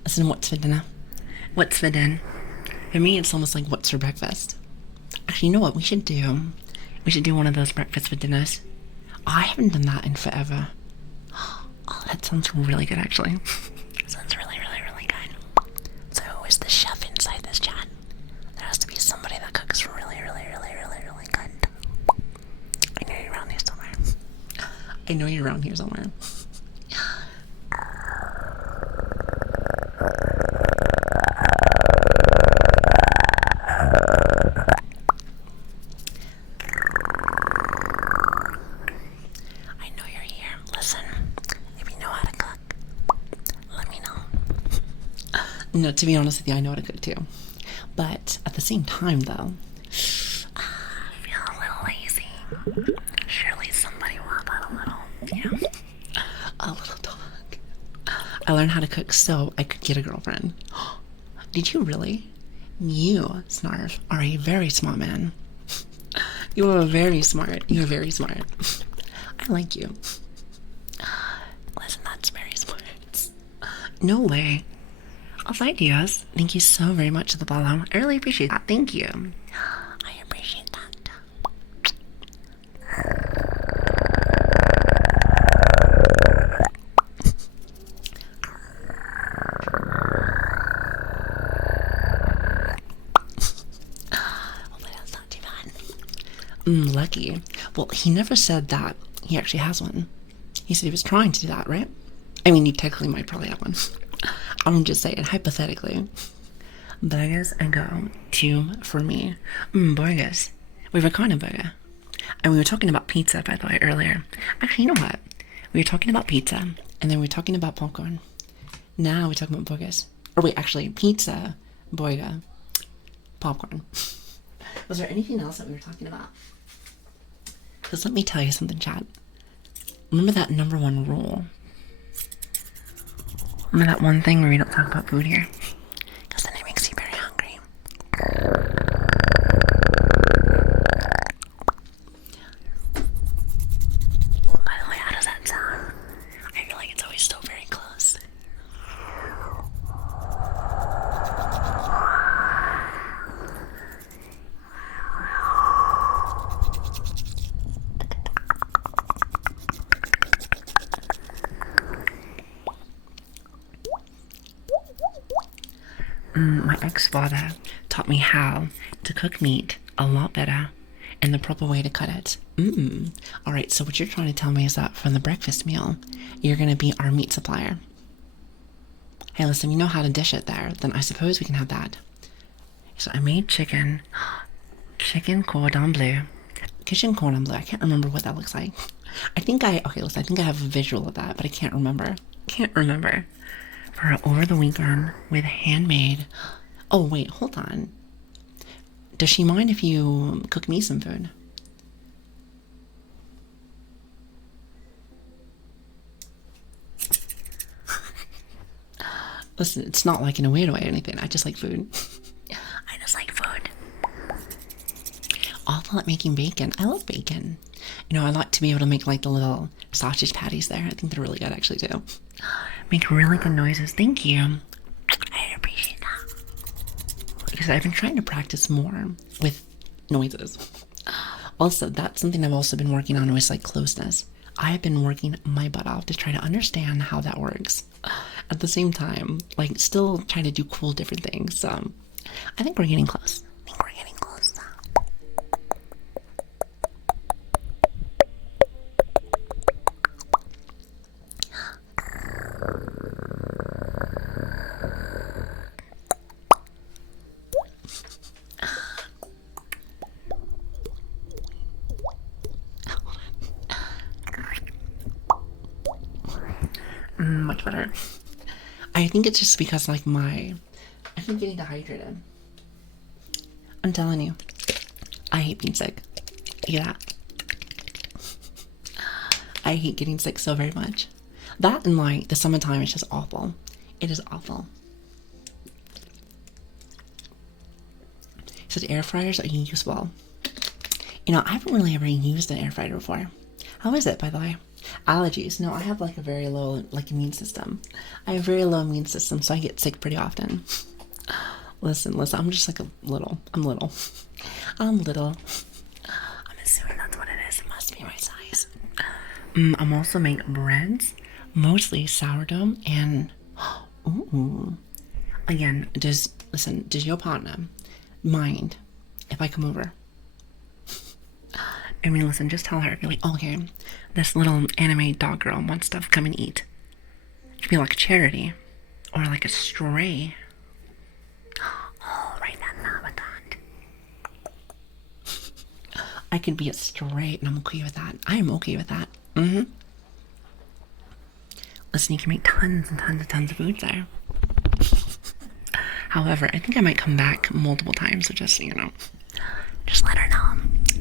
Listen, what's for dinner? What's for dinner? For me, it's almost like what's for breakfast. Actually, you know what we should do? We should do one of those breakfast for dinners. I haven't done that in forever. Oh, that sounds really good, actually. Sounds really, really, really good. So who is the chef inside this chat? There has to be somebody that cooks I know you're around here somewhere. I know you're here. Listen, if you know how to cook, let me know. No, to be honest with you, I know how to cook too. But at the same time, though, I feel a little lazy. Surely somebody will help out a little, you know? A little dog. I learned how to cook so I could get a girlfriend. Did you really? You, Snarf, are a very smart man. You are very smart. You're very smart. I like you. Listen, that's very smart. No way. Also, ideas. Thank you so very much for the follow. I really appreciate that. Thank you. I appreciate that. Hopefully that's not too bad. Lucky. Well, he never said that he actually has one. He said he was trying to do that, right? I mean, you technically might probably have one. I'm just saying, hypothetically. Burgers and go to for me. Burgers. We were kind of burger. And we were talking about pizza, by the way, earlier. Actually, you know what? We were talking about pizza, and then we were talking about popcorn. Now we're talking about burgers. Or wait, actually, pizza, burger, popcorn. Was there anything else that we were talking about? Because let me tell you something, chat. Remember that number one rule? Remember that one thing where we don't talk about food here? Because then it makes you very hungry. By the way, how does that sound? I feel like it's always still very close. My ex-father taught me how to cook meat a lot better and the proper way to cut it. Alright, so what you're trying to tell me is that for the breakfast meal, you're going to be our meat supplier. Hey, listen, you know how to dish it there, then I suppose we can have that. So I made chicken cordon bleu. Kitchen cordon bleu, I can't remember what that looks like. I think I have a visual of that, but I can't remember. For over the weekend with handmade. Oh, wait, hold on. Does she mind if you cook me some food? Listen, it's not like in a weird way or anything. I just like food. I just like food. Awful at making bacon. I love bacon. You know, I like to be able to make like the little sausage patties there. I think they're really good actually too. Make really good noises. Thank you. I appreciate that. Because I've been trying to practice more with noises. Also, that's something I've also been working on with like closeness. I have been working my butt off to try to understand how that works. At the same time, like still trying to do cool different things. So I think we're getting close. Much better. I think it's just because like I keep getting dehydrated. I'm telling you, I hate being sick. Yeah, I hate getting sick so very much. That and like the summertime is just awful. It is awful. So the air fryers are useful. You know, I haven't really ever used an air fryer before. How is it, by the way? Allergies. No, I have like a very low like immune system. I have a very low immune system, so I get sick pretty often. Listen, I'm just like I'm little. I'm little. I'm assuming that's what it is. It must be my size. I'm also making breads, mostly sourdough and ooh. Again, does your partner mind if I come over? I mean, listen, just tell her, be like, oh, okay, this little anime dog girl wants stuff, come and eat. It could be like a charity or like a stray. Oh, right now, I could be a stray, and I'm okay with that. I am okay with that. Listen, you can make tons and tons and tons of food there. However, I think I might come back multiple times, so just so you know. Just let her know.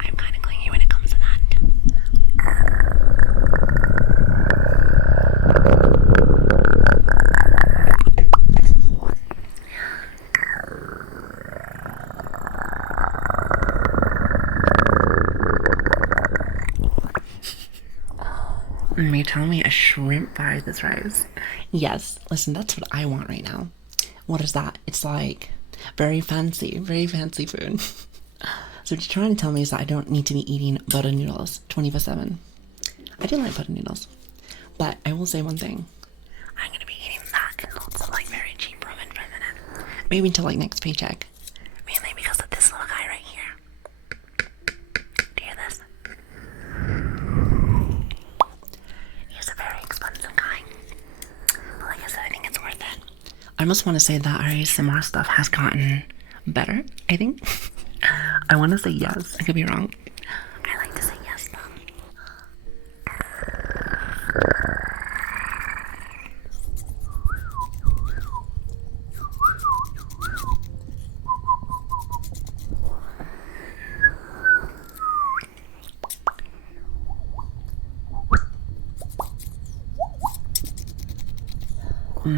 I'm kind of clingy when it comes to that. May tell me a shrimp pie this rice. Yes, listen, that's what I want right now. What is that? It's like very fancy food. So what you're trying to tell me is that I don't need to be eating butter noodles 24/7. I do like butter noodles, but I will say one thing. I'm gonna be eating that and also like very cheap ramen for a minute. Maybe until like next paycheck. Mainly because of this little guy right here. Do you hear this? He's a very expensive guy. But like I said, I think it's worth it. I must want to say that our ASMR stuff has gotten better, I think. I want to say yes. I could be wrong. I like to say yes, though.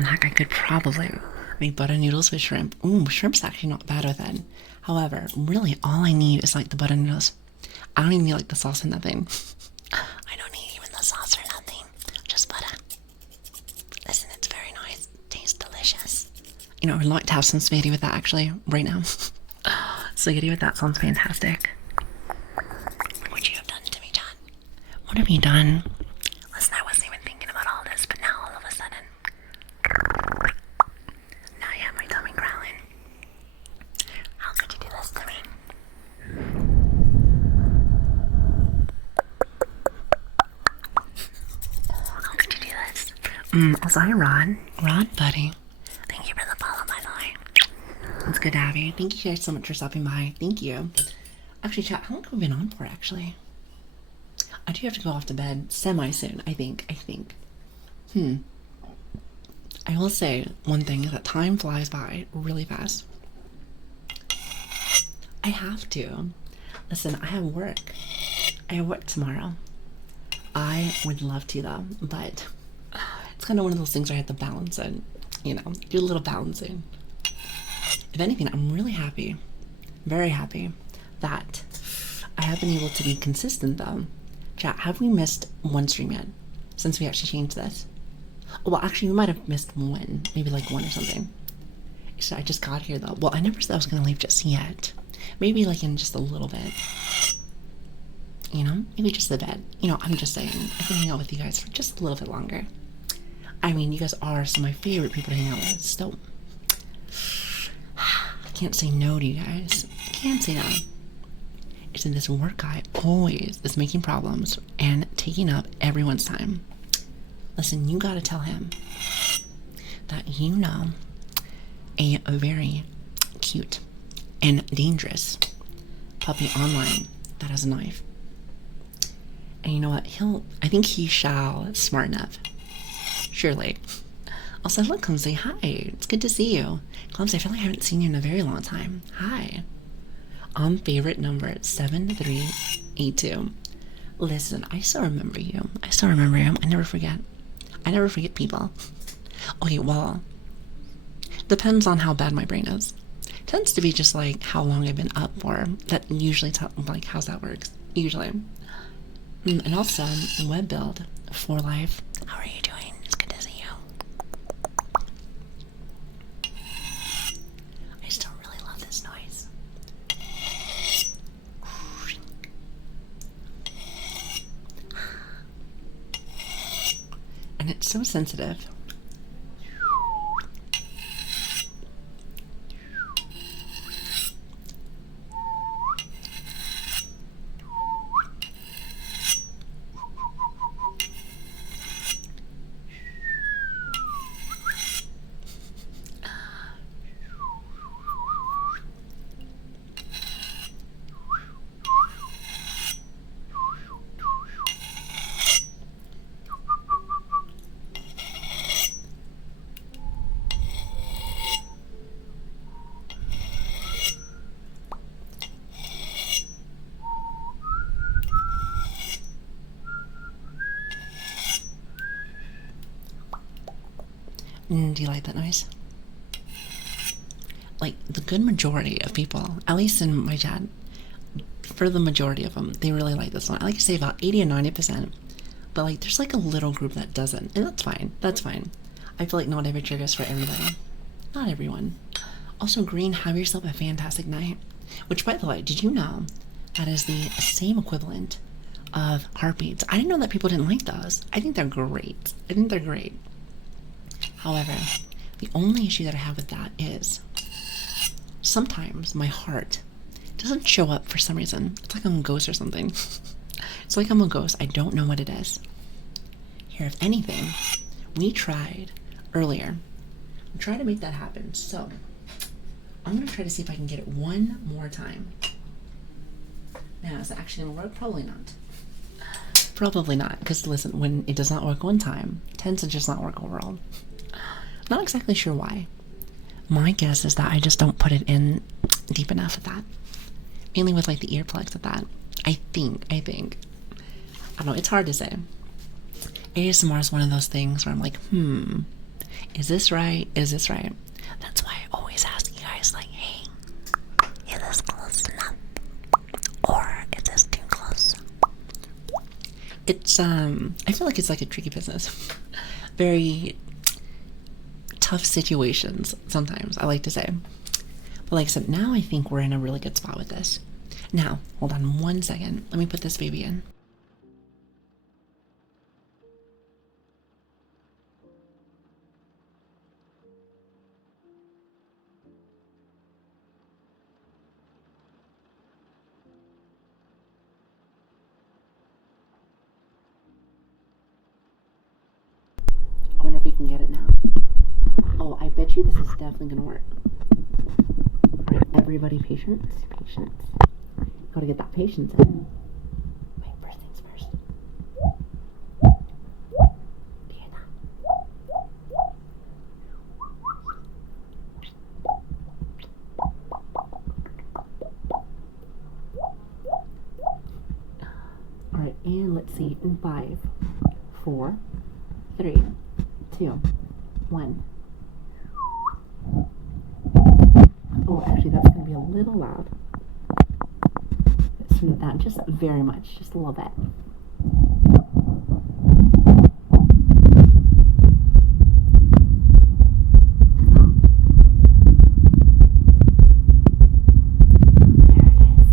Heck, I could probably make butter noodles with shrimp. Ooh, shrimp's actually not bad with it. However, really all I need is like the butter noodles. I don't even need like the sauce or nothing. I don't need even the sauce or nothing. Just butter. Listen, it's very nice. Tastes delicious. You know, I'd like to have some spaghetti with that actually, right now. Spaghetti with that sounds fantastic. What you have done to me, John? What have you done? Listen, I wasn't even thinking about all this, but now all of a sudden. Now you have my tummy growling. How could you do this to me? How could you do this? Also, hi, Rod. Rod, buddy. Thank you for the follow, by the way. It's good to have you. Thank you guys so much for stopping by. Thank you. Actually, chat, how long have we been on for, actually? I do have to go off to bed semi-soon, I think. I will say one thing is that time flies by really fast. I have to. Listen, I have work. I have work tomorrow. I would love to though, but it's kind of one of those things where I have to balance it. You know, do a little balancing. If anything, I'm really happy, very happy that I have been able to be consistent though. Chat, have we missed one stream yet since we actually changed this? Well, actually, we might have missed one, maybe like one or something. So I just got here though. Well, I never said I was gonna leave just yet. Maybe like in just a little bit. You know, maybe just a bit. You know, I'm just saying, I can hang out with you guys for just a little bit longer. I mean, you guys are some of my favorite people to hang out with, so I can't say no to you guys. I can't say no. It's in this work guy always is making problems and taking up everyone's time. Listen, you gotta tell him that you know a very cute and dangerous puppy online that has a knife. And you know what? I think he shall smart enough. Surely. Also, look, Clumsy, hi. It's good to see you. Clumsy, I feel like I haven't seen you in a very long time. Hi. On favorite number 7382. Listen, I still remember you. I never forget. I never forget people. Okay, well, depends on how bad my brain is. It tends to be just like how long I've been up for. That usually like how's that works. Usually. And also, web build for life. How are you doing? It's good to see you. I still really love this noise. And it's so sensitive. Do you like that noise? Like, the good majority of people, at least in my chat, for the majority of them, they really like this one. I like to say about 80 or 90%, but like, there's like a little group that doesn't, and that's fine. That's fine. I feel like not every trigger is for everybody. Not everyone. Also, Green, have yourself a fantastic night. Which, by the way, did you know that is the same equivalent of heartbeats? I didn't know that people didn't like those. I think they're great. I think they're great. However, the only issue that I have with that is sometimes my heart doesn't show up for some reason. It's like I'm a ghost or something. It's like I'm a ghost. I don't know what it is. Here, if anything, we tried earlier. We tried to make that happen. So I'm going to try to see if I can get it one more time. Now, is it actually going to work? Probably not. Probably not. Because listen, when it does not work one time, it tends to just not work overall. Not exactly sure why. My guess is that I just don't put it in deep enough at that. Mainly with like the earplugs at that. I think. I don't know, it's hard to say. ASMR is one of those things where I'm like, is this right? Is this right? That's why I always ask you guys, like, hey, is this close enough? Or is this too close? It's, I feel like it's like a tricky business. Very tough situations sometimes, I like to say. But like I said, now I think we're in a really good spot with this. Now, hold on 1 second. Let me put this baby in. I wonder if we can get it now. Oh, I bet you this is definitely gonna work. Alright, everybody, patience. Gotta get that patience in. Wait, first things first. Do you hear that? Alright, and let's see. In 5, 4, 3, 2, 1. Oh, actually, that's going to be a little loud. Let's turn it down just very much, just a little bit. There it is.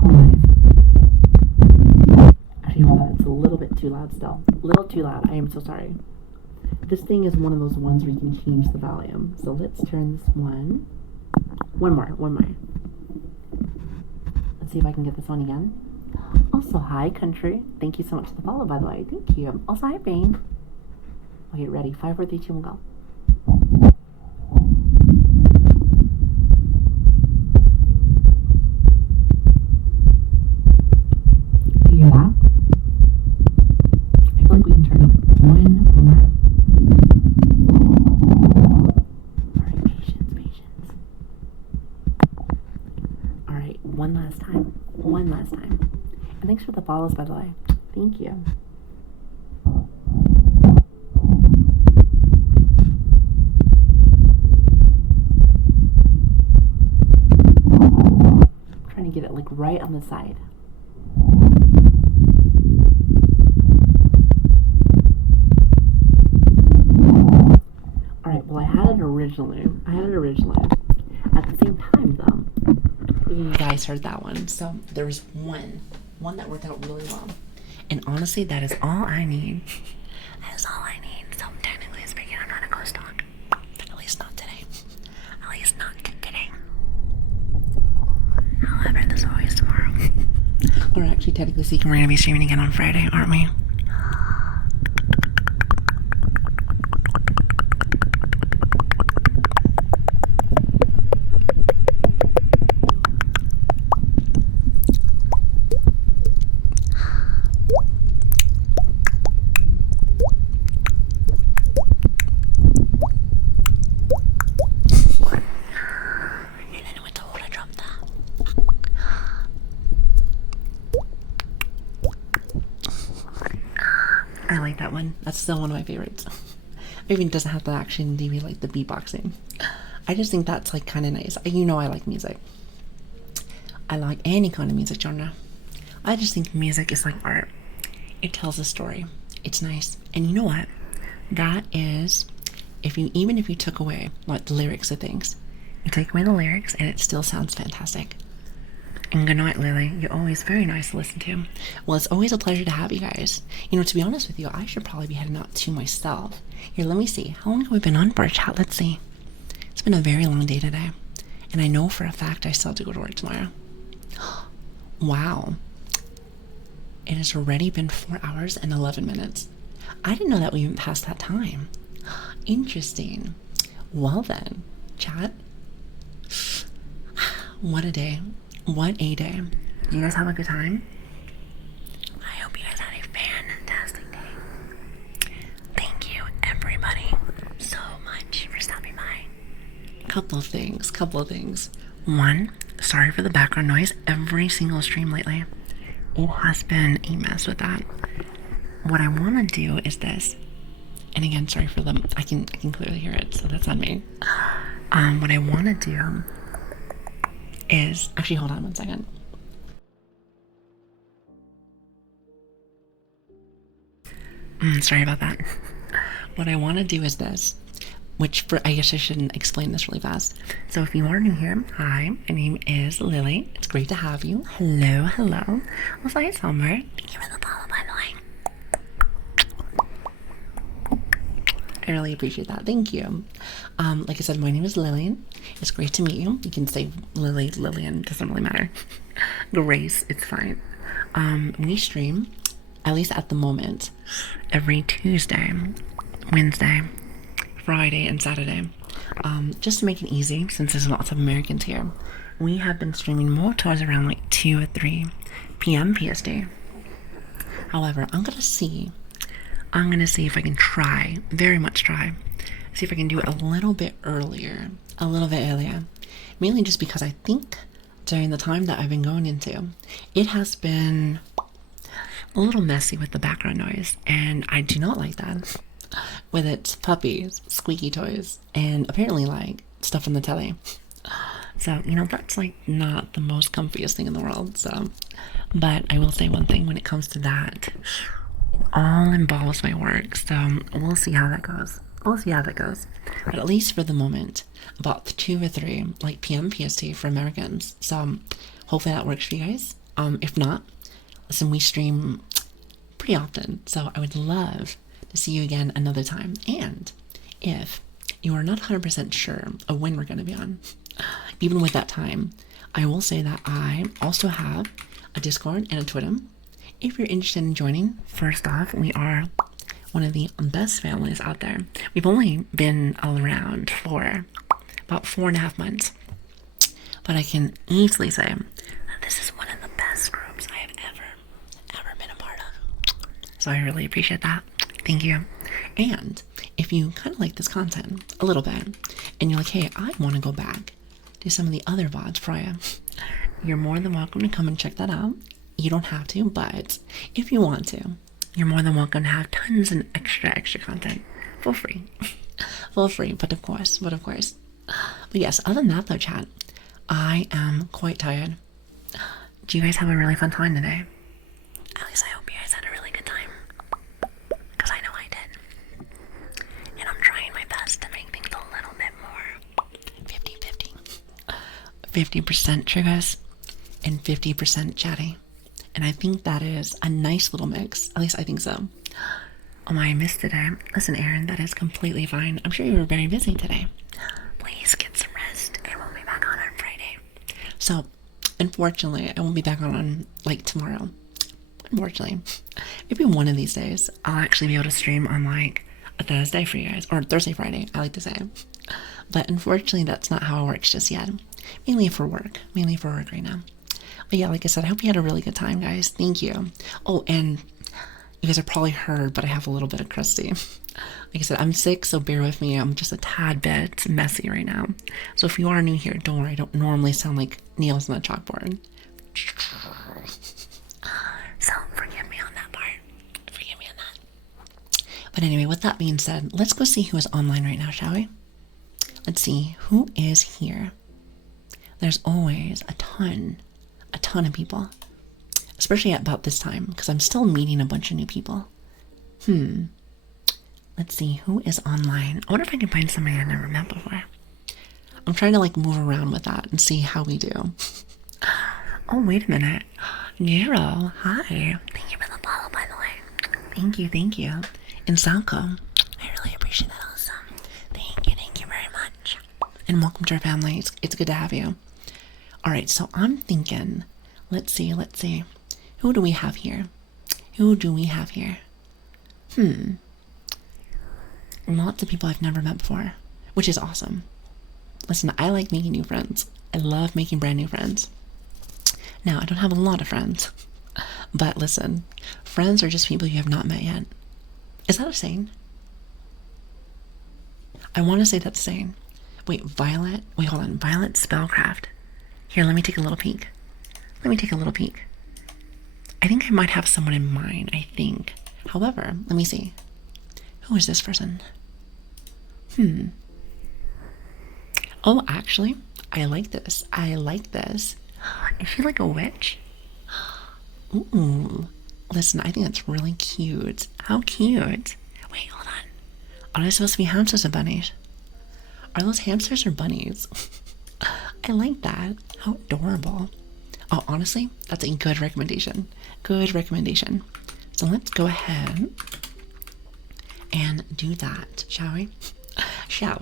5. Actually, hold on, it's a little bit too loud still. A little too loud, I am so sorry. This thing is one of those ones where you can change the volume. So let's turn this one. One more. Let's see if I can get this one again. Also, hi, country. Thank you so much for the follow, by the way. Thank you. Also, hi, Bane. Okay, ready. 5, 4, 3, 2, 1, go. Do you hear that? I feel like we can turn up one more. Alright, patience. Alright, one last time. And thanks for the follows, by the way. Thank you. I'm trying to get it like right on the side. Alright, well I had it originally. At the same time though, you guys heard that one. So there was one that worked out really well. And honestly, that is all I need. That is all I need. So technically speaking, I'm not a ghost dog. At least not today. However, there's always tomorrow. Or actually, technically speaking, we're going to be streaming again on Friday, aren't we? I like that one. That's still one of my favorites. Maybe it doesn't have to actually be like the beatboxing. I just think that's like kind of nice. You know, I like music. I like any kind of music genre. I just think music is like art. It tells a story. It's nice. And you know what? That is, even if you took away like the lyrics of things, you take away the lyrics and it still sounds fantastic. And good night, Lili. You're always very nice to listen to. Well, it's always a pleasure to have you guys. You know, to be honest with you, I should probably be heading out to myself. Here, let me see. How long have we been on for chat? Let's see. It's been a very long day today. And I know for a fact I still have to go to work tomorrow. Wow. It has already been 4 hours and 11 minutes. I didn't know that we even passed that time. Interesting. Well then, chat. What a day. What a day. Do you guys have a good time? I hope you guys had a fantastic day. Thank you, everybody, so much for stopping by. Couple of things. One, sorry for the background noise. Every single stream lately, it has been a mess with that. What I want to do is this. And again, sorry for them. I can clearly hear it, so that's on me. What I want to do is actually, hold on one second. Sorry about that. What I want to do is this, I guess I shouldn't explain this really fast. So if you are new here, hi, my name is Lili. It's great to have you. Hello. I'll say it somewhere. Thank you for the follow, by the way. I really appreciate that. Thank you. Like I said, my name is Lilian. It's great to meet you. You can say Lili, Lilian, doesn't really matter. Grace, it's fine. We stream, at least at the moment, every Tuesday, Wednesday, Friday, and Saturday. Just to make it easy, since there's lots of Americans here, we have been streaming more towards around like 2 or 3 p.m. PST. However, I'm gonna see if I can very much try, see if I can do it a little bit earlier. Mainly just because I think during the time that I've been going into, it has been a little messy with the background noise, and I do not like that. With its puppies, squeaky toys, and apparently like stuff on the telly. So, you know, that's like not the most comfiest thing in the world, so. But I will say one thing when it comes to that. All involves my work, so we'll see how that goes. But at least for the moment, about 2 or 3 like p.m. PST for Americans. So hopefully that works for you guys. If not, listen, we stream pretty often, so I would love to see you again another time. And if you are not 100% sure of when we're going to be on, even with that time, I will say that I also have a Discord and a Twitter. If you're interested in joining, first off, we are one of the best families out there. We've only been around for about 4.5 months, but I can easily say that this is one of the best groups I have ever been a part of. So I really appreciate that. Thank you. And if you kind of like this content a little bit, and you're like, hey, I want to go back to some of the other VODs prior, you're more than welcome to come and check that out. You don't have to, but if you want to, you're more than welcome to have tons of extra content for free. But of course. But yes, other than that though, chat, I am quite tired. Do you guys have a really fun time today? At least I hope you guys had a really good time. Because I know I did. And I'm trying my best to make things a little bit more 50-50. 50% triggers and 50% chatty. And I think that is a nice little mix. At least I think so. Oh my, I missed today. Listen, Aaron, that is completely fine. I'm sure you were very busy today. Please get some rest, and we'll be back on Friday. So, unfortunately, I won't be back on like tomorrow. Unfortunately. Maybe one of these days, I'll actually be able to stream on like a Thursday for you guys. Or Thursday, Friday, I like to say. But unfortunately, that's not how it works just yet. Mainly for work right now. But yeah, like I said, I hope you had a really good time, guys. Thank you. Oh, and you guys have probably heard, but I have a little bit of crusty. Like I said, I'm sick, so bear with me. I'm just a tad bit messy right now. So if you are new here, don't worry. I don't normally sound like nails on the chalkboard. So forgive me on that part. But anyway, with that being said, let's go see who is online right now, shall we? Let's see who is here. There's always a ton of people, especially at about this time, because I'm still meeting a bunch of new people. Let's see who is online. I wonder if I can find somebody I've never met before. I'm trying to like move around with that and see how we do. Oh, wait a minute. Nero, hi. Thank you for the follow, by the way. Thank you. And Sanko, I really appreciate that also. Thank you very much. And welcome to our family. It's good to have you. All right, so I'm thinking, let's see. Who do we have here? Lots of people I've never met before, which is awesome. Listen, I like making new friends. I love making brand new friends. Now, I don't have a lot of friends, but listen, friends are just people you have not met yet. Is that a saying? I want to say that's a saying. Wait, Violet Spellcraft. Here, let me take a little peek. I think I might have someone in mind, I think. However, let me see. Who is this person? Oh, actually, I like this. Is she like a witch? Ooh. Listen, I think that's really cute. How cute. Wait, hold on. Are they supposed to be hamsters or bunnies? Are those hamsters or bunnies? I like that. How adorable. Oh, honestly, that's a good recommendation. So let's go ahead and do that, shall we?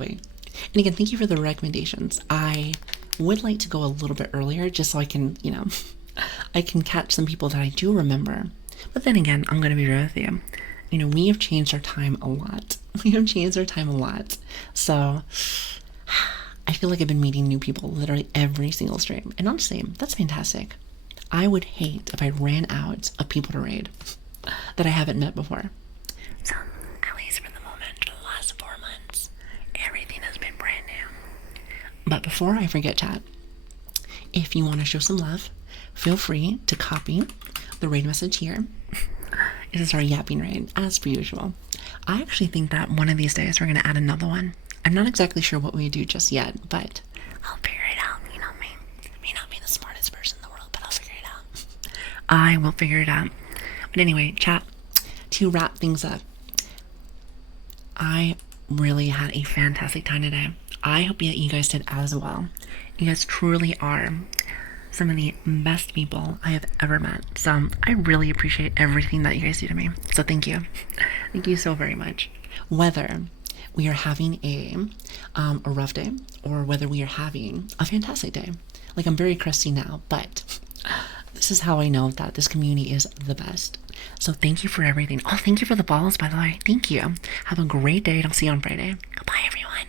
And again, thank you for the recommendations. I would like to go a little bit earlier just so I can, I can catch some people that I do remember. But then again, I'm going to be real with you. We have changed our time a lot. So I feel like I've been meeting new people literally every single stream. And honestly, that's fantastic. I would hate if I ran out of people to raid that I haven't met before. So, at least for the moment, for the last 4 months, everything has been brand new. But before I forget, chat, if you want to show some love, feel free to copy the raid message here. This is our yapping raid, as per usual. I actually think that one of these days we're going to add another one. I'm not exactly sure what we do just yet, but I'll figure it out. You know me. I may not be the smartest person in the world, but I'll figure it out. I will figure it out. But anyway, chat, to wrap things up, I really had a fantastic time today. I hope that you guys did as well. You guys truly are some of the best people I have ever met. So I really appreciate everything that you guys do to me. So thank you. Thank you so very much. Whether we are having a rough day or whether we are having a fantastic day. Like, I'm very crusty now, but this is how I know that this community is the best. So thank you for everything. Oh, thank you for the balls, by the way. Thank you. Have a great day, and I'll see you on Friday. Goodbye, everyone.